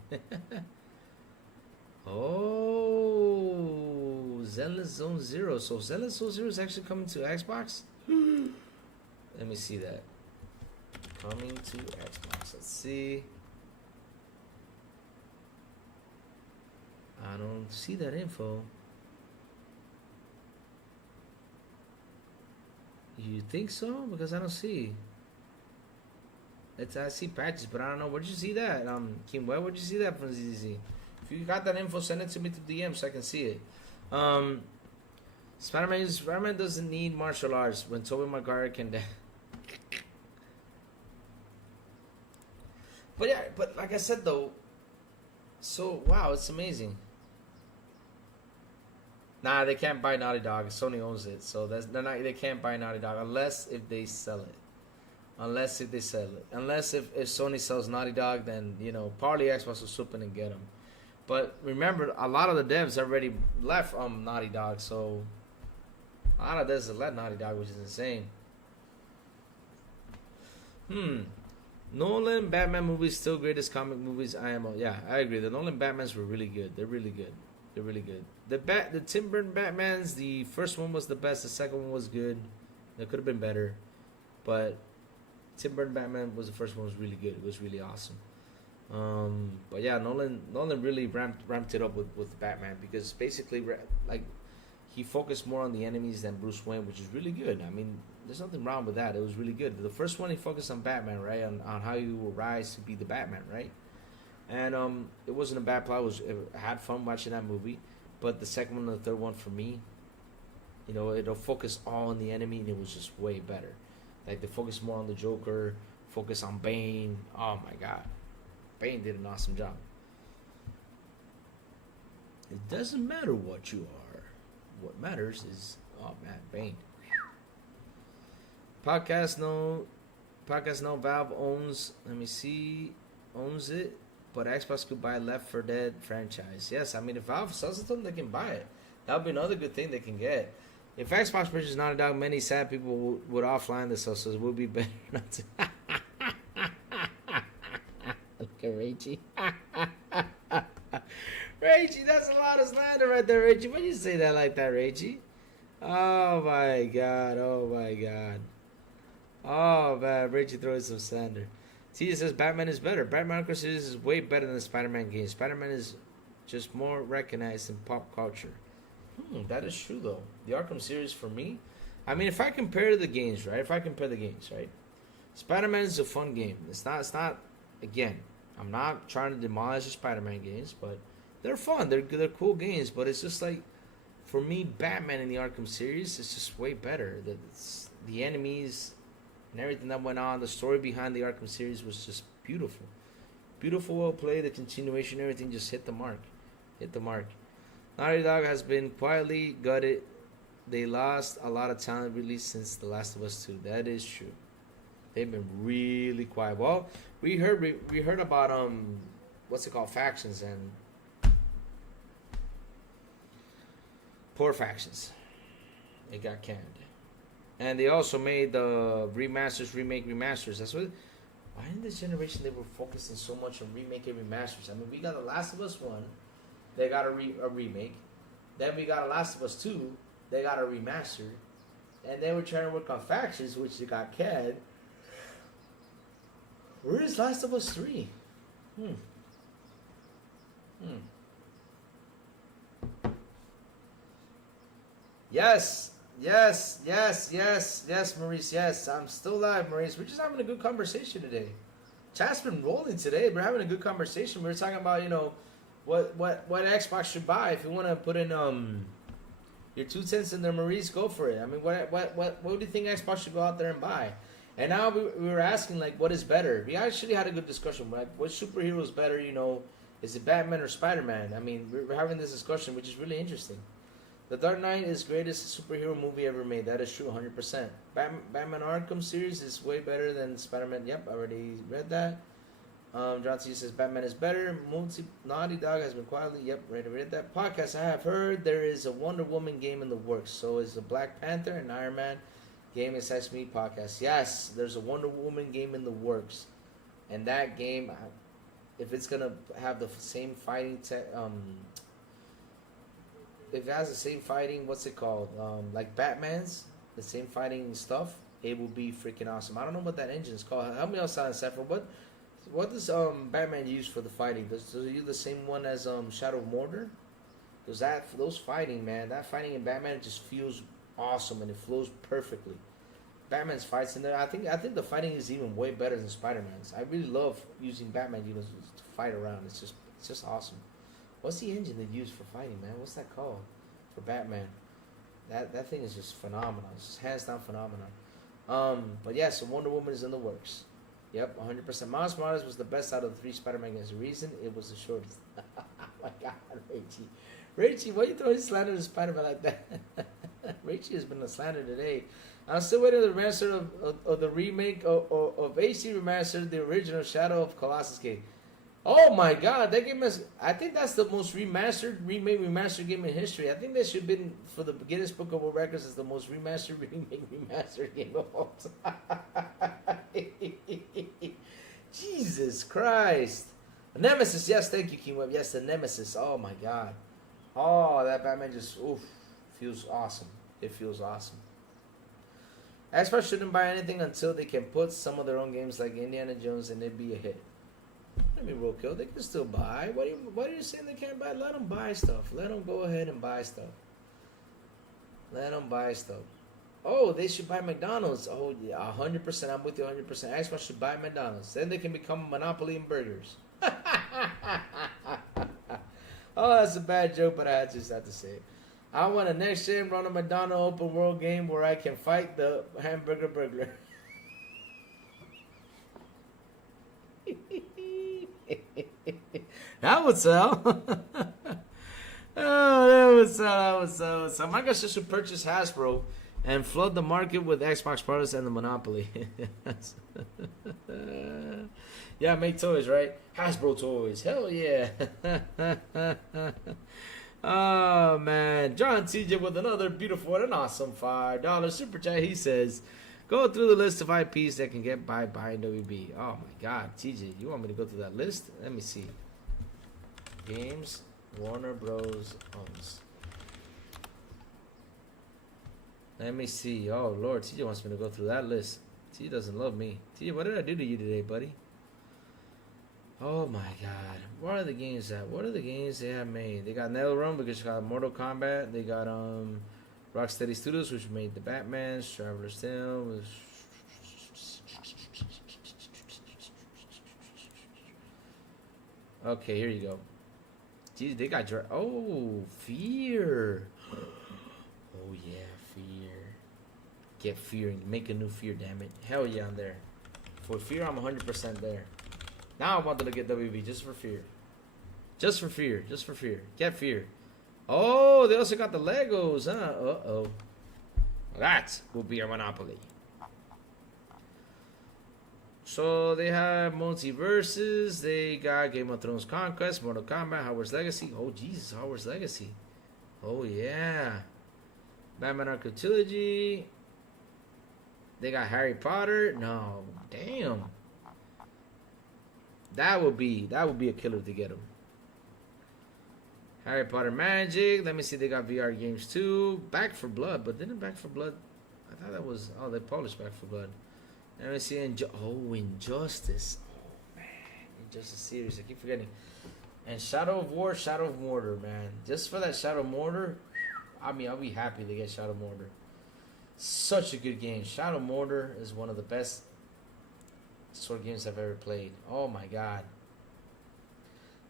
Oh, Endless Zone Zero. So Endless Zone Zero is actually coming to Xbox. Let me see that. Coming to Xbox. Let's see. I don't see that info. You think so? Because I don't see. I see patches, but I don't know. Where'd you see that? Kim, where'd you see that from ZZ? If you got that info, send it to me to DM so I can see it. Spider-Man doesn't need martial arts when Tobey Maguire can. But yeah, but like I said though, so wow, it's amazing. Nah, they can't buy Naughty Dog. Sony owns it, so they can't buy Naughty Dog unless if they sell it. Unless if Sony sells Naughty Dog, then probably Xbox will swoop in and get them. But remember, a lot of the devs already left Naughty Dog, so a lot of devs have left Naughty Dog, which is insane. Nolan Batman movies still greatest comic movies. Yeah, I agree. The Nolan Batmans were really good. They're really good. The Tim Burton Batmans, the first one was the best. The second one was good. It could have been better, but Tim Burton Batman was the first one. Was really good. It was really awesome. But yeah, Nolan really ramped it up with Batman because basically like he focused more on the enemies than Bruce Wayne, which is really good. I mean, there's nothing wrong with that. It was really good. The first one he focused on Batman, right? On how you will rise to be the Batman, right? And it wasn't a bad plot. I had fun watching that movie. But the second one and the third one for me, it'll focus all on the enemy, and it was just way better. Like they focus more on the Joker, focus on Bane. Oh my God, Bane did an awesome job. It doesn't matter what you are. What matters is, oh man, Bane. Podcast no Valve owns. Let me see, owns it, but Xbox could buy Left 4 Dead franchise. Yes, I mean if Valve sells it to them, they can buy it. That would be another good thing they can get. If Xbox purchases Naughty Dog, many sad people would offline this, so it would be better not to. Look at Ragey. Ragey, that's a lot of slander right there, Ragey. Why do you say that like that, Ragey? Oh my God, oh my God. Oh man, Ragey throws some slander. Tia says Batman is better. Batman Arkham series is way better than the Spider-Man games. Spider-Man is just more recognized in pop culture. That is true though. The Arkham series for me, I mean, if I compare the games, right? Spider-Man is a fun game. It's not. Again, I'm not trying to demolish the Spider-Man games, but they're fun. They're cool games. But it's just like, for me, Batman in the Arkham series is just way better. The enemies and everything that went on, the story behind the Arkham series was just beautiful. Beautiful, well played. The continuation, everything just hit the mark. Naughty Dog has been quietly gutted. They lost a lot of talent released since The Last of Us 2. That is true. They've been really quiet. Well, we heard about what's it called, factions, and poor factions. It got canned. And they also made the remasters. That's what. Why in this generation they were focusing so much on remaking remasters? I mean, we got The Last of Us 1. They got a remake. Then we got The Last of Us 2. They got a remaster. And they were trying to work on factions, which they got canned. Where is Last of Us 3? Yes, Maurice, yes. I'm still live, Maurice. We're just having a good conversation today. Chat's been rolling today. We're having a good conversation. We're talking about, what Xbox should buy. If you want to put in your 2 cents in there, Maurice, go for it. I mean, what do you think Xbox should go out there and buy? And now we were asking, like, what is better? We actually had a good discussion. Like, what superhero is better, Is it Batman or Spider-Man? I mean, we're having this discussion, which is really interesting. The Dark Knight is greatest superhero movie ever made. That is true, 100%. Batman Arkham series is way better than Spider-Man. Yep, I already read that. John C. says Batman is better. Naughty Dog has been quietly. Yep, read that. Podcast, I have heard there is a Wonder Woman game in the works. So is the Black Panther and Iron Man game excites me. Podcast. Yes, there's a Wonder Woman game in the works. And that game, if it's going to have the same fighting if it has the same fighting, what's it called? Like Batman's, the same fighting stuff, it will be freaking awesome. I don't know what that engine is called. Help me out, Silent Cypher. What does Batman use for the fighting? Does he use the same one as Shadow of Mordor? Those fighting, man, that fighting in Batman just feels awesome and it flows perfectly. Batman's fights in there, I think the fighting is even way better than Spider-Man's. I really love using Batman to fight around. It's just awesome. What's the engine they use for fighting, man? What's that called for Batman? That thing is just phenomenal. It's just hands down phenomenal. But yeah, so Wonder Woman is in the works. Yep, 100%. Miles Morales was the best out of the 3 Spider-Man games. The reason it was the shortest. Oh my God, Rachie, why are you throwing slander to Spider-Man like that? Rachie has been a slander today. I'm still waiting for the remaster of the remake of HD Remastered, the original Shadow of Colossus game. Oh my God, that game is. I think that's the most remastered game in history. I think that should have been for the Guinness Book of World Records as the most remastered game of all time. Jesus Christ. Nemesis, yes, thank you, King Web. Yes, the Nemesis. Oh my God. Oh, that Batman just feels awesome. It feels awesome. Xbox shouldn't buy anything until they can put some of their own games like Indiana Jones and it'd be a hit. I mean, roadkill, they can still buy. What are you saying they can't buy? Let them buy stuff. Let them go ahead and buy stuff. Let them buy stuff. Oh, they should buy McDonald's. Oh, yeah, 100%. I'm with you 100%. Xbox should buy McDonald's. Then they can become a monopoly in burgers. Oh, that's a bad joke, but I just have to say it. I want a next-gen run a McDonald's open world game where I can fight the hamburger burglar. That would sell. Oh, that would sell. So Microsoft should purchase Hasbro and flood the market with Xbox products and the monopoly. Yeah, make toys, right? Hasbro toys. Hell yeah. Oh, man. John TJ with another beautiful and awesome $5 super chat. He says, go through the list of IPs that can get by buying WB. Oh, my God. TJ, you want me to go through that list? Let me see. Games Warner Bros. Owns. Let me see. Oh, Lord. TJ wants me to go through that list. TJ doesn't love me. TJ, what did I do to you today, buddy? Oh my God! What are the games that? What are the games they have made? They got NetherRealm because you got Mortal Kombat. They got Rocksteady Studios, which made the Batman, Traveler's Tale. Okay, here you go. Geez, they got Fear. Oh yeah, Fear. Get Fear and make a new Fear. Damn it! Hell yeah, I'm there. For Fear, I'm 100% there. Now I wanted to get WB just for Fear. Just for Fear. Just for Fear. Get Fear. Oh, they also got the Legos, huh? Uh-oh. That will be a monopoly. So they have Multiverses. They got Game of Thrones Conquest, Mortal Kombat, Hogwarts Legacy. Oh, Jesus, Hogwarts Legacy. Oh, yeah. Batman Arkham Trilogy. They got Harry Potter. No, damn. That would be a killer to get them. Harry Potter Magic. Let me see. They got VR games too. Back for Blood, but didn't Back for Blood? I thought that was. Oh, they published Back for Blood. Let me see. Injustice. Oh man, Injustice series. I keep forgetting. And Shadow of War, Shadow of Mordor, man. Just for that Shadow of Mordor, I mean, I'll be happy to get Shadow of Mordor. Such a good game. Shadow of Mordor is one of the best sword games I've ever played. Oh my God.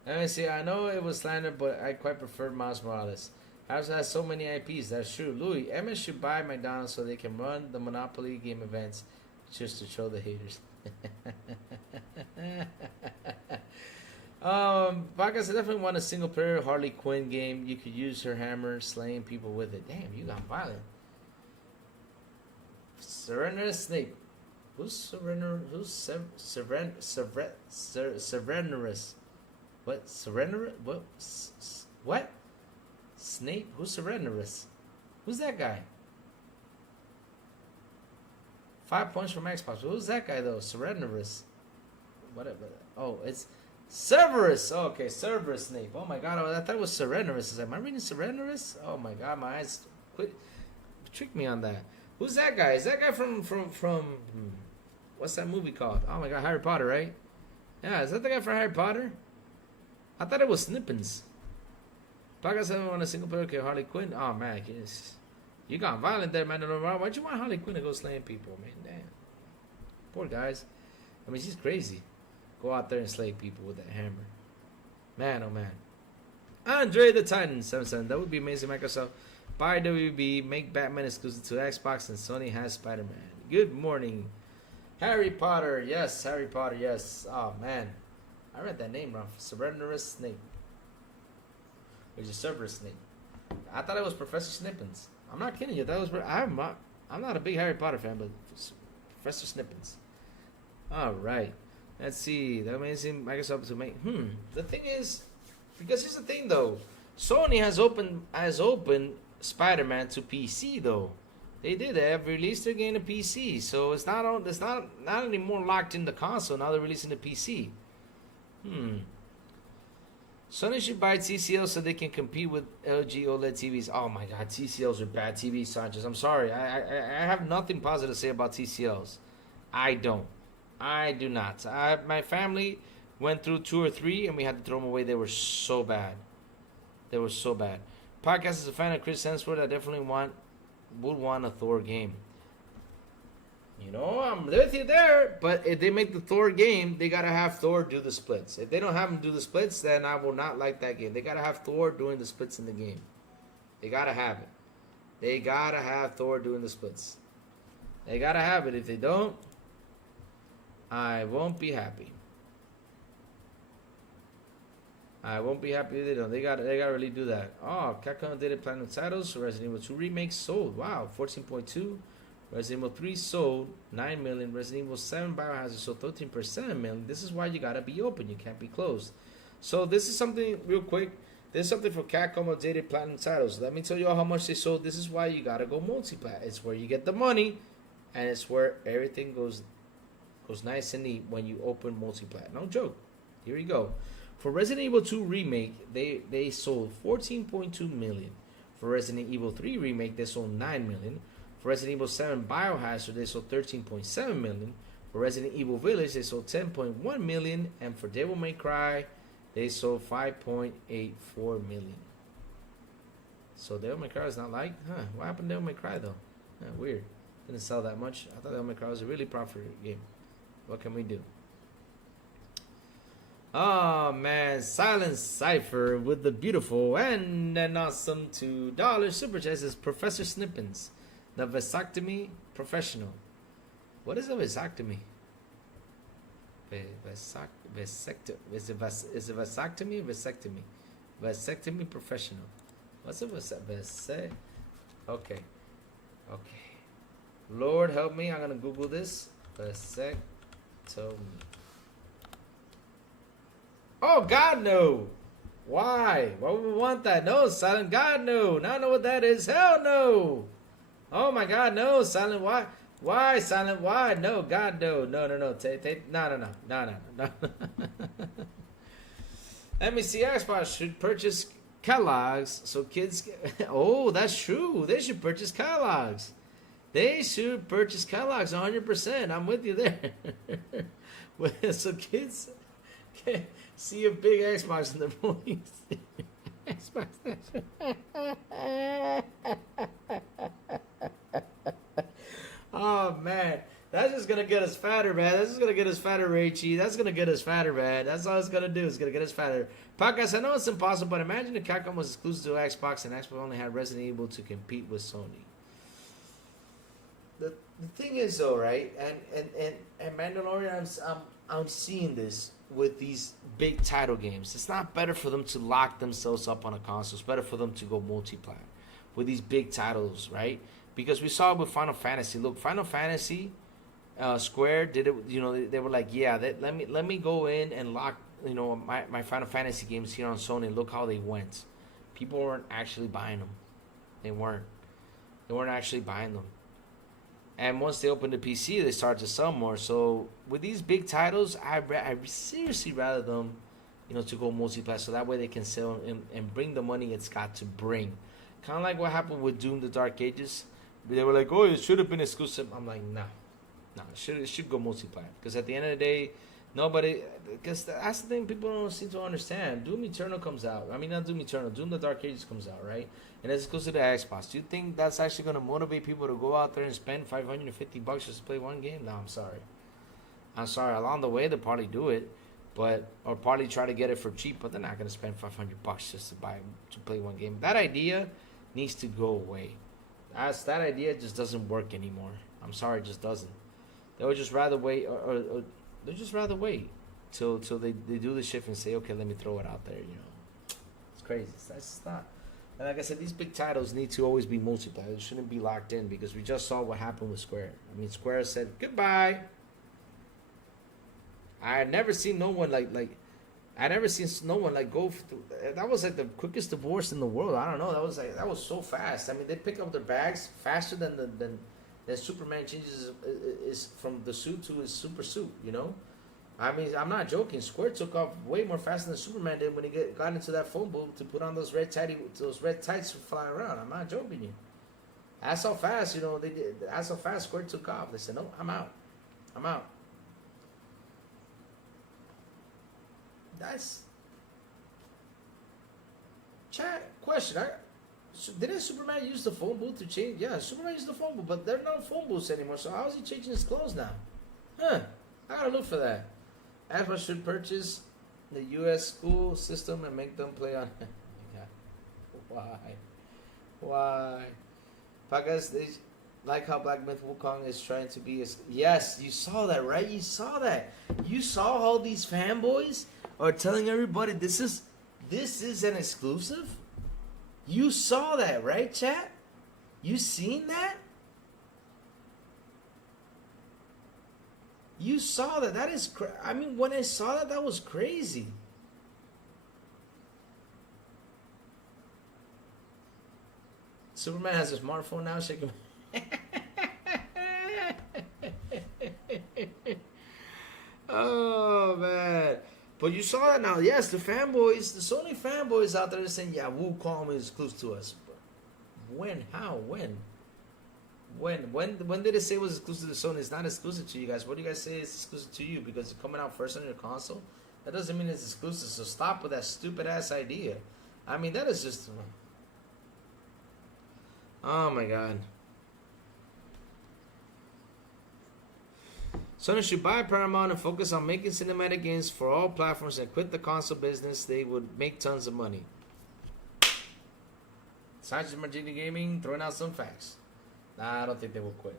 Let me see. I know it was slandered, but I quite prefer Miles Morales. House has so many IPs. That's true. Louis, MS should buy McDonald's so they can run the Monopoly game events just to show the haters. Vargas, I definitely want a single player Harley Quinn game. You could use her hammer slaying people with it. Damn, you got violent. Serenus Snake. Who's Serenus? Who's Serenus? What? Serenus? What? What? Snape? Who's Serenus? Who's that guy? 5 points from Xbox. Who's that guy though? Serenus. Whatever. Oh, it's Cerberus. Oh, okay, Cerberus Snape. Oh my God, I thought it was Serenus. Am I reading Serenus? Oh my God, my eyes quit. Tricked me on that. Who's that guy? Is that guy from what's that movie called? Oh my God, Harry Potter, right? Yeah, is that the guy from Harry Potter? I thought it was Snippins. Paga said on a single player, okay, Harley Quinn. Oh man, you got violent there, man. Why'd you want Harley Quinn to go slaying people, man? Damn. Poor guys. I mean, she's crazy. Go out there and slay people with that hammer. Man, oh man. Andre the Titan 77. That would be amazing. Microsoft buy WB, make Batman exclusive to Xbox, and Sony has Spider-Man. Good morning. Harry Potter. Yes, Harry Potter. Yes. Oh man. I read that name wrong. Serenus Snape. Which is Cerberus Snape. I thought it was Professor Snippins. I'm not kidding you. That was. I'm not a big Harry Potter fan, but Professor Snippins. All right. Let's see. The amazing Microsoft to make. The thing is, because here's the thing though. Sony has opened Spider-Man to PC though. They did. They have released their game to PC, so it's not anymore locked in the console. Now they're releasing the PC. Sony should buy TCL so they can compete with LG OLED TVs. Oh my God, TCLs are bad TVs, Sanchez. I'm sorry. I have nothing positive to say about TCLs. I don't. I do not. My family went through 2 or 3 and we had to throw them away. They were so bad. They were so bad. Podcast is a fan of Chris Hemsworth. I definitely would want a Thor game. You know, I'm with you there. But if they make the Thor game, they gotta have Thor do the splits. If they don't have him do the splits, then I will not like that game. They gotta have Thor doing the splits in the game. They gotta have it. They gotta have Thor doing the splits. They gotta have it. If they don't, I won't be happy. I won't be happy if they don't. They gotta really do that. Oh, Capcom updated Platinum titles. Resident Evil 2 remake sold. Wow, 14.2. Resident Evil 3 sold 9 million. Resident Evil 7 Biohazard sold 13% million. This is why you gotta be open. You can't be closed. So this is something real quick. This is something for Capcom updated Platinum titles. Let me tell you all how much they sold. This is why you gotta go multi-plat. It's where you get the money, and it's where everything goes nice and neat when you open multi-plat. No joke. Here you go. For Resident Evil 2 remake, they sold 14.2 million. For Resident Evil 3 remake, they sold 9 million. For Resident Evil 7 Biohazard, they sold 13.7 million. For Resident Evil Village, they sold 10.1 million. And for Devil May Cry, they sold 5.84 million. So Devil May Cry is not like, what happened to Devil May Cry though? Weird. Didn't sell that much. I thought Devil May Cry was a really profitable game. What can we do? Oh man, Silent Cypher with the beautiful and an awesome $2 super chat says Professor Snippins, the vasectomy professional. What is a vasectomy? Is it vasectomy or vasectomy? Vasectomy professional. What's a vasectomy? Okay. Lord help me, I'm gonna Google this. Vasectomy. Oh God, no! Why? Why would we want that? No, Silent God, no! Now I know what that is. Hell no! Oh my God, no, Silent. Why? Why, Silent? Why? No, God, no, no. No. Let me see. Xbox should purchase Kellogg's so kids. Oh, that's true. They should purchase Kellogg's. They should purchase Kellogg's 100%. I'm with you there. So kids can see a big Xbox in the movies. Xbox. Oh man, that's just gonna get us fatter, man. That's just gonna get us fatter, Rachy. That's gonna get us fatter, man. That's all it's gonna do. It's gonna get us fatter. Podcast. I know it's impossible, but imagine if Capcom was exclusive to Xbox and Xbox only had Resident Evil to compete with Sony. The thing is though, right? And Mandalorian, I'm seeing this with these big title games. It's not better for them to lock themselves up on a console. It's better for them to go multiplayer with these big titles, right? Because we saw it with Final Fantasy. Look, Final Fantasy, Square did it. You know, they were like, yeah, let me go in and lock, you know, my Final Fantasy games here on Sony. Look how they went. People weren't actually buying them. They weren't actually buying them. And once they opened the PC, they started to sell more. So with these big titles, I seriously rather them, you know, to go multiplayer, so that way they can sell and bring the money it's got to bring. Kind of like what happened with Doom: The Dark Ages. They were like, oh, it should have been exclusive. I'm like, no, it should go multiplayer. Because at the end of the day, nobody, because that's the thing people don't seem to understand. Doom Eternal comes out. I mean, not Doom Eternal. Doom: The Dark Ages comes out, right? And it's exclusive to Xbox. Do you think that's actually going to motivate people to go out there and spend $550 just to play one game? No, I'm sorry. Along the way, they'll probably do it, or probably try to get it for cheap, but they're not going to spend $500 just to play one game. That idea needs to go away. That idea just doesn't work anymore. I'm sorry, it just doesn't. They would just rather wait, or they'd just rather wait till they do the shift and say, okay, let me throw it out there. You know, it's crazy. That's just not. And like I said, these big titles need to always be multiplayer. It shouldn't be locked in, because we just saw what happened with Square. I mean, Square said goodbye. I had never seen no one like go through. That was like the quickest divorce in the world. I don't know. That was so fast. I mean, they pick up their bags faster than Superman changes is from the suit to his super suit. You know, I mean, I'm not joking. Square took off way more faster than Superman did when he got into that phone booth to put on those red tights to fly around. I'm not joking you. That's how fast, they did. That's how fast Square took off. They said, no, I'm out. I'm out. That's... Chat, question. Didn't Superman use the phone booth to change? Yeah, Superman used the phone booth, but there are no phone booths anymore. So how is he changing his clothes now? Huh. I gotta look for that. Asma should purchase the U.S. school system and make them play on... Why? Because they like how Black Myth Wukong is trying to be... Yes, you saw that, right? You saw that. You saw how these fanboys are telling everybody this is an exclusive? You saw that, right, chat? You seen that? You saw that. That is I mean, when I saw that, that was crazy. Superman has a smartphone now, shaking. Oh, man. But you saw that now. Yes, the fanboys, the Sony fanboys out there saying, yeah, Wukong is exclusive to us. But when? How? When? When did it say it was exclusive to Sony? It's not exclusive to you guys. What do you guys say it's exclusive to you? Because it's coming out first on your console? That doesn't mean it's exclusive. So stop with that stupid ass idea. I mean, that is just... Oh my god. Sony should buy Paramount and focus on making cinematic games for all platforms and quit the console business. They would make tons of money. Science Margini Gaming throwing out some facts. Nah, I don't think they will quit.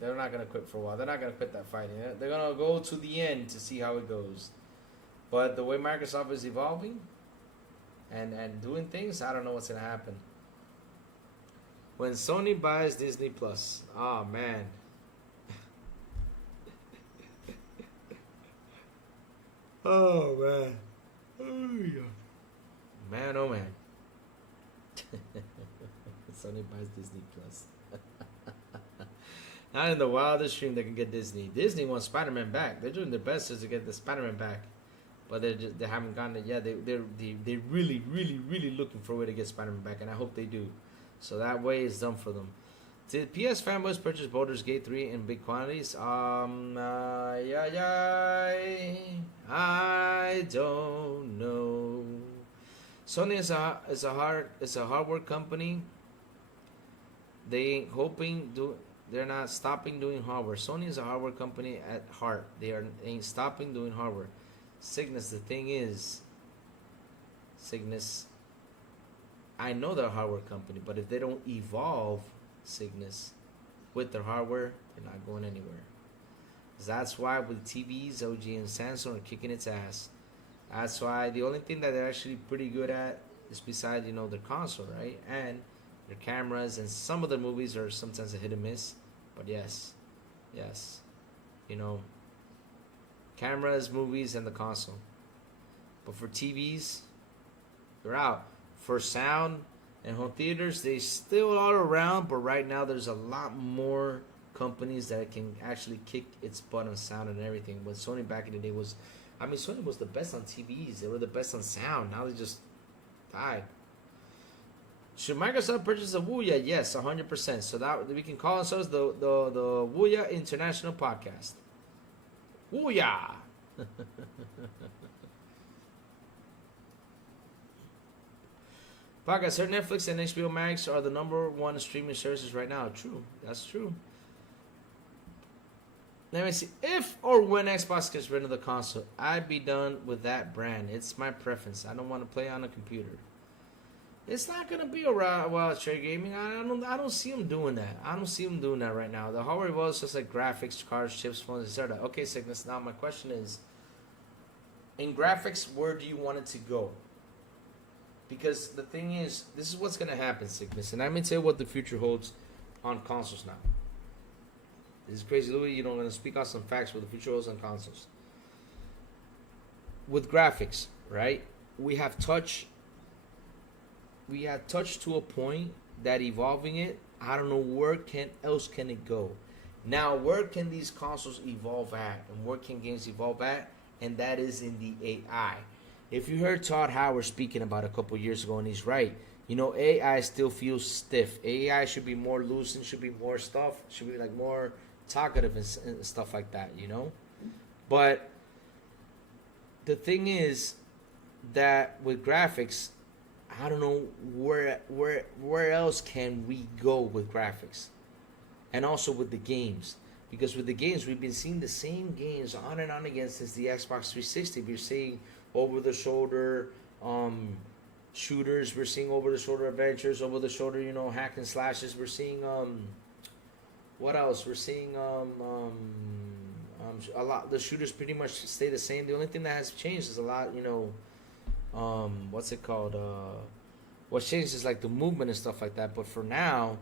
They're not going to quit for a while. They're not going to quit that fighting. They're going to go to the end to see how it goes. But the way Microsoft is evolving and doing things, I don't know what's going to happen. When Sony buys Disney Plus. Oh, man. Oh, man. Oh, yeah. Man, oh, man. Sony buys Disney Plus. Not in the wildest dream they can get Disney. Disney wants Spider-Man back. They're doing their best to get the Spider-Man back. But they haven't gotten it yet. They're really, really, really looking for a way to get Spider-Man back. And I hope they do. So that way it's done for them. Did PS fanboys purchase Baldur's Gate 3 in big quantities? I don't know. Sony is a hardware company. They're not stopping doing hardware. Sony is a hardware company at heart. They ain't stopping doing hardware. Cygnus, the thing is, Cygnus, I know they're a hardware company, but if they don't evolve Cygnus with their hardware, they're not going anywhere. That's why with TVs, OG and Samsung are kicking its ass. That's why the only thing that they're actually pretty good at is besides, their console, right? And their cameras, and some of the movies are sometimes a hit and miss. But yes. Cameras, movies, and the console. But for TVs, they're out. For sound and home theaters, they still are around, but right now there's a lot more companies that can actually kick its butt on sound and everything. When Sony back in the day was, Sony was the best on TVs. They were the best on sound. Now they just died. Should Microsoft purchase a Wuya? Yes, 100%. So that we can call ourselves the Wuya International Podcast. Wuya! Podcast, sir, Netflix and HBO Max are the #1 streaming services right now. True. That's true. Let me see. If or when Xbox gets rid of the console, I'd be done with that brand. It's my preference. I don't want to play on a computer. It's not gonna be a wild trade gaming. I don't see them doing that. I don't see them doing that right now. The hardware was just like graphics, cards, chips, phones, etc. Okay, Cygnus. Now my question is, in graphics, where do you want it to go? Because the thing is, this is what's gonna happen, Cygnus, and I'm gonna tell you what the future holds on consoles now. This is crazy, Louis. I'm gonna speak out some facts what the future holds on consoles. With graphics, right? We have touch to a point that evolving it, I don't know where else can it go. Now, where can these consoles evolve at, and where can games evolve at? And that is in the AI. If you heard Todd Howard speaking about it a couple years ago, and he's right, you know, AI still feels stiff. AI should be more loose and should be more stuff, should be like more talkative and stuff like that, you know? But the thing is that with graphics, I don't know where else can we go with graphics, and also with the games, because with the games we've been seeing the same games on and on again since the Xbox 360. We're seeing over the shoulder shooters, we're seeing over the shoulder adventures, over the shoulder, you know, hack and slashes. We're seeing what else? We're seeing a lot. The shooters pretty much stay the same. The only thing that has changed is a lot, you know, what's it called? What changed is like the movement and stuff like that. But for now,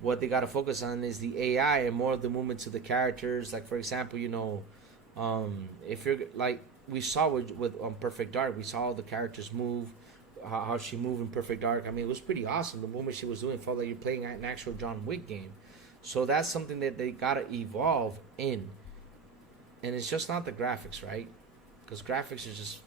what they got to focus on is the AI and more of the movement to the characters. Like, for example, you know, if you're like we saw with Perfect Dark, we saw all the characters move, how she moved in Perfect Dark. I mean, it was pretty awesome. The movement she was doing felt like you're playing an actual John Wick game. So that's something that they got to evolve in. And it's just not the graphics, right? Because graphics are just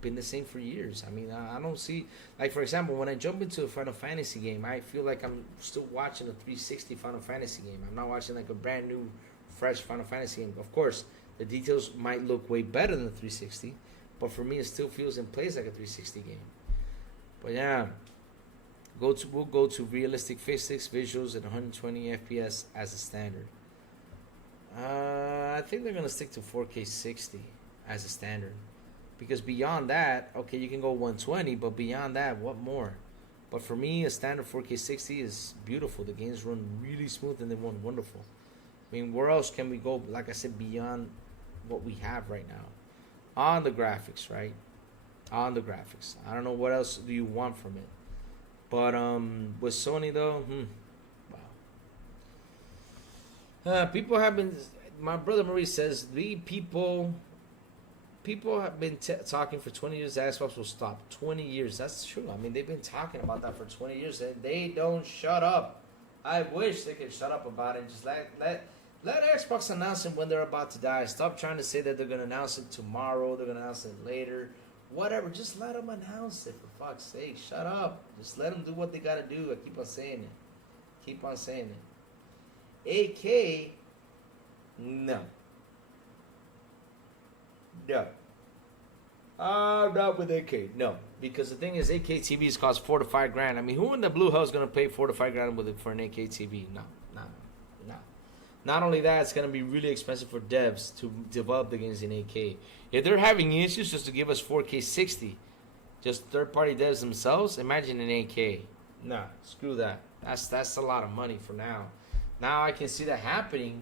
been the same for years. I mean, I don't see, like, for example, when I jump into a Final Fantasy game, I feel like I'm still watching a 360 Final Fantasy game. I'm not watching like a brand new, fresh Final Fantasy game. Of course, the details might look way better than the 360, but for me, it still feels in place like a 360 game. But yeah, we'll go to realistic physics, visuals at 120 FPS as a standard. I think they're gonna stick to 4K 60 as a standard, because beyond that, okay, you can go 120, but beyond that, what more? But for me, a standard 4K 60 is beautiful. The games run really smooth and they run wonderful. I mean, where else can we go? Like I said, beyond what we have right now on the graphics, right? On the graphics, I don't know what else do you want from it. But with Sony though, wow. People have been. My brother Maurice says the people have been talking for 20 years. Xbox will stop. 20 years. That's true. I mean, they've been talking about that for 20 years, and they don't shut up. I wish they could shut up about it. Just let Xbox announce it when they're about to die. Stop trying to say that they're gonna announce it tomorrow. They're gonna announce it later. Whatever. Just let them announce it, for fuck's sake. Shut up. Just let them do what they gotta do. I keep on saying it. Keep on saying it. AK, no. No. I'm not with AK. No. Because the thing is, AK TVs cost $4 to $5 grand. I mean, who in the blue hell is going to pay $4 to $5 grand for an AK TV? No. Not only that, it's going to be really expensive for devs to develop the games in AK. If they're having issues just to give us 4K 60, just third-party devs themselves, imagine an AK. Nah, screw that. That's a lot of money for now. Now I can see that happening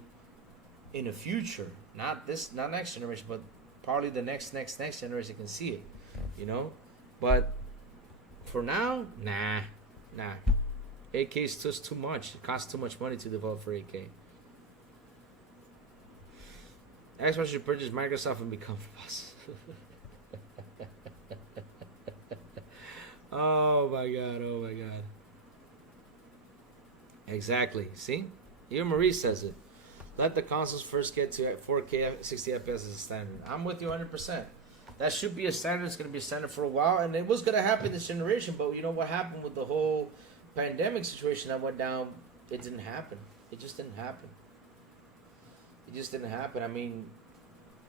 in the future. Not next generation, but probably the next generation can see it, you know. But for now, nah. AK is just too much. It costs too much money to develop for AK. Xbox should purchase Microsoft and become boss. Oh my god. Exactly. See? Even Marie says it. Let the consoles first get to 4K 60 FPS as a standard. I'm with you 100%. That should be a standard. It's going to be a standard for a while. And it was going to happen this generation. But you know what happened with the whole pandemic situation that went down? It didn't happen. It just didn't happen. I mean,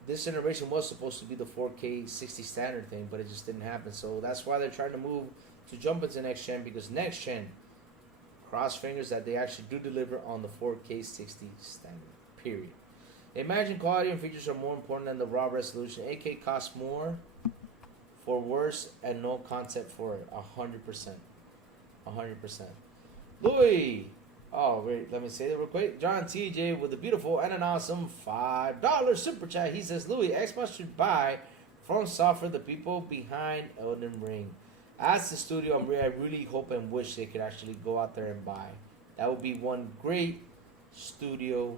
this generation was supposed to be the 4K 60 standard thing. But it just didn't happen. So that's why they're trying to move to jump into next gen. Because next gen, cross fingers that they actually do deliver on the 4K 60 standard. Period. Imagine quality and features are more important than the raw resolution. AK costs more for worse and no content for it. 100%. Louis. Oh, wait, let me say that real quick. John TJ with a beautiful and an awesome $5 super chat. He says, Louis, Xbox should buy from software the people behind Elden Ring. As the studio, I really hope and wish they could actually go out there and buy. That would be one great studio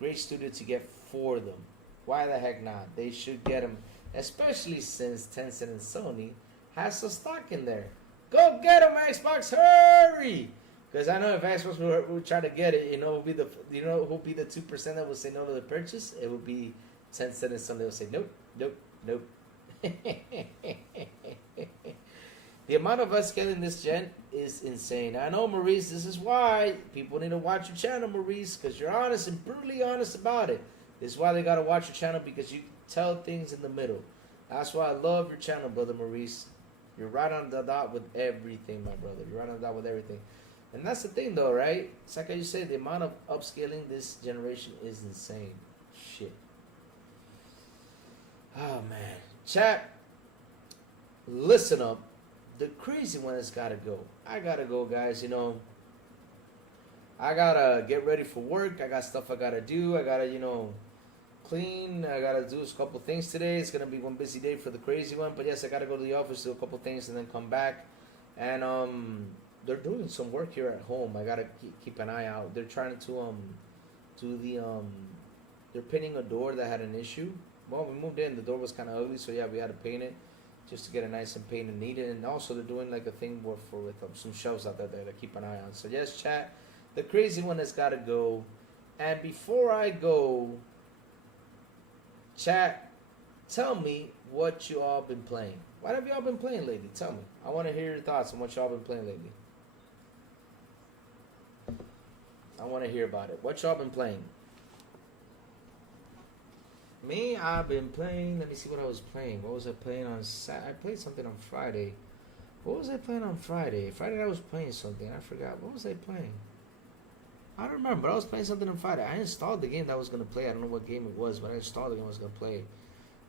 to get for them. Why the heck not? They should get them, especially since Tencent and Sony has some stock in there. Go get them, Xbox, hurry! Because I know if Xbox will try to get it, will be who'll be the 2% that will say no to the purchase. It will be Tencent and somebody will say nope, nope, nope. The amount of us getting this gen is insane. I know, Maurice. This is why people need to watch your channel, Maurice, because you're honest and brutally honest about it. This is why they gotta watch your channel, because you tell things in the middle. That's why I love your channel, brother Maurice. You're right on the dot with everything, my brother. You're right on the dot with everything. And that's the thing, though, right? It's like how you say, the amount of upscaling this generation is insane. Shit. Oh, man. Chat, listen up. The crazy one has got to go. I got to go, guys. I got to get ready for work. I got stuff I got to do. I got to, clean. I got to do a couple things today. It's going to be one busy day for the crazy one. But, yes, I got to go to the office, do a couple things, and then come back. And, they're doing some work here at home. I gotta keep an eye out. They're trying to do the they're painting a door that had an issue. Well, we moved in, the door was kind of ugly, so yeah, we had to paint it just to get it nice and painted and needed. And also they're doing like a thing with some shelves out there that I keep an eye on. So yes, chat, the crazy one has got to go. And before I go, chat, tell me what you all been playing. What have y'all been playing lately? Tell me. I want to hear your thoughts on what y'all been playing lately. I want to hear about it. What y'all been playing? Me, I've been playing. Let me see what I was playing. What was I playing on Saturday? I played something on Friday. What was I playing on Friday? Friday I was playing something. I forgot. What was I playing? I don't remember. But I was playing something on Friday. I installed the game that I was going to play. I don't know what game it was, but I installed the game I was going to play.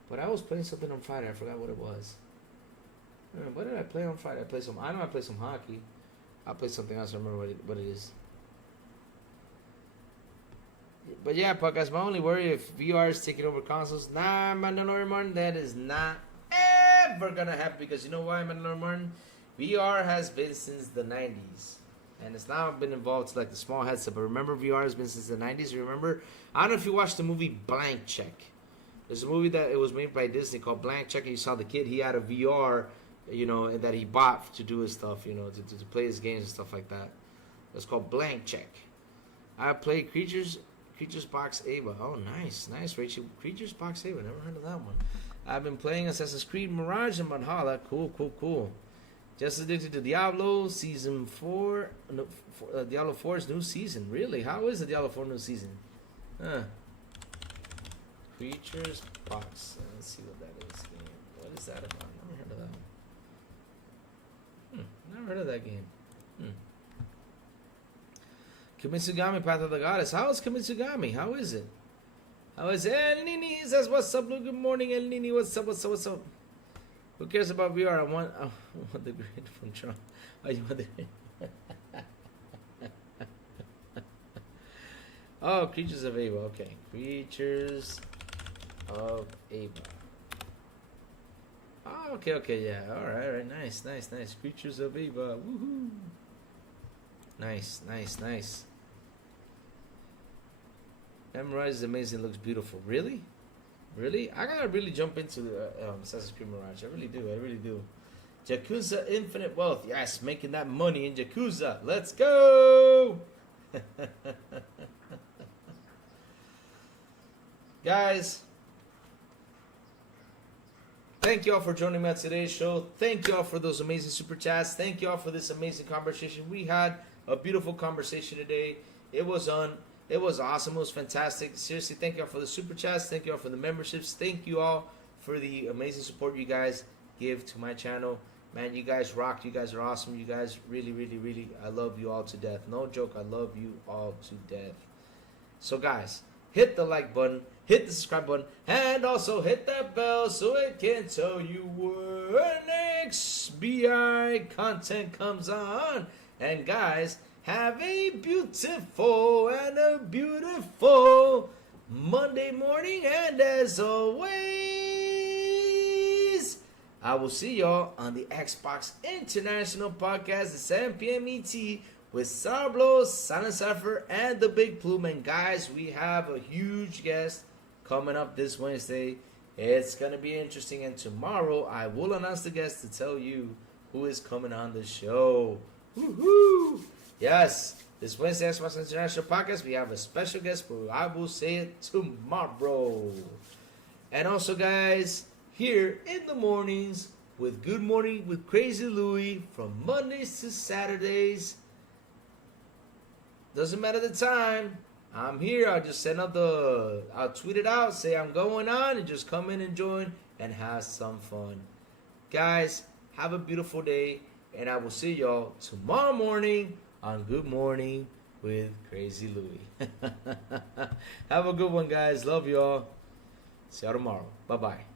But I was playing something on Friday. I forgot what it was. What did I play on Friday? I know I played some hockey. I played something else. I don't remember what it is. But yeah, podcast, my only worry if VR is taking over consoles. Nah, Mandalorian Martin, that is not ever gonna happen, because you know why, Mandalorian Martin? VR has been since the 90s. And it's not been involved to like the small headset. But remember, VR has been since the 90s. Remember, I don't know if you watched the movie Blank Check. There's a movie that it was made by Disney called Blank Check, and you saw the kid, he had a VR, and that he bought to do his stuff, to play his games and stuff like that. It's called Blank Check. I played Creatures Box Ava. Oh, nice, Rachel. Creatures Box Ava. Never heard of that one. I've been playing Assassin's Creed Mirage and Valhalla. Cool. Just addicted to Diablo Season 4. Diablo 4's new season. Really? How is the Diablo 4 new season? Creatures Box. Let's see what that is. What is that about? Never heard of that one. Never heard of that game. Kimitsugami, Path of the Goddess. How is Kimitsugami? How is it? How is it? El Nini says, what's up, Good morning, El Nini. What's up? Who cares about VR? I want the grid from Trump. Oh, you want the grid? Oh, Creatures of Ava. Okay. Creatures of Ava. Oh, okay. Yeah. All right. Nice. Creatures of Ava. Woohoo. Nice. Mirage is amazing. Looks beautiful. Really? I gotta really jump into the Assassin's Creed Mirage. I really do. Yakuza Infinite Wealth. Yes, making that money in Yakuza. Let's go! Guys, thank you all for joining me on today's show. Thank you all for those amazing super chats. Thank you all for this amazing conversation. We had a beautiful conversation today. It was awesome. It was fantastic. Seriously, thank you all for the super chats. Thank you all for the memberships. Thank you all for the amazing support you guys give to my channel. Man, you guys rock. You guys are awesome. You guys really, I love you all to death. No joke, I love you all to death. So guys, hit the like button, hit the subscribe button, and also hit that bell so it can tell you when next BI content comes on. And guys, have a beautiful Monday morning. And as always, I will see y'all on the Xbox International Podcast at 7 p.m. ET with Sourblow, Cypher, and the Big Plume. And guys, we have a huge guest coming up this Wednesday. It's going to be interesting. And tomorrow, I will announce the guest to tell you who is coming on the show. Woohoo! Yes, this Wednesday Xbox International Podcast, we have a special guest, but I will say it tomorrow. And also, guys, here in the mornings with Good Morning with Crazy Louie from Mondays to Saturdays. Doesn't matter the time. I'm here. I'll just I'll tweet it out, say I'm going on, and just come in and join and have some fun. Guys, have a beautiful day, and I will see y'all tomorrow morning on Good Morning with Crazy Louie. Have a good one, guys. Love y'all. See y'all tomorrow. Bye-bye.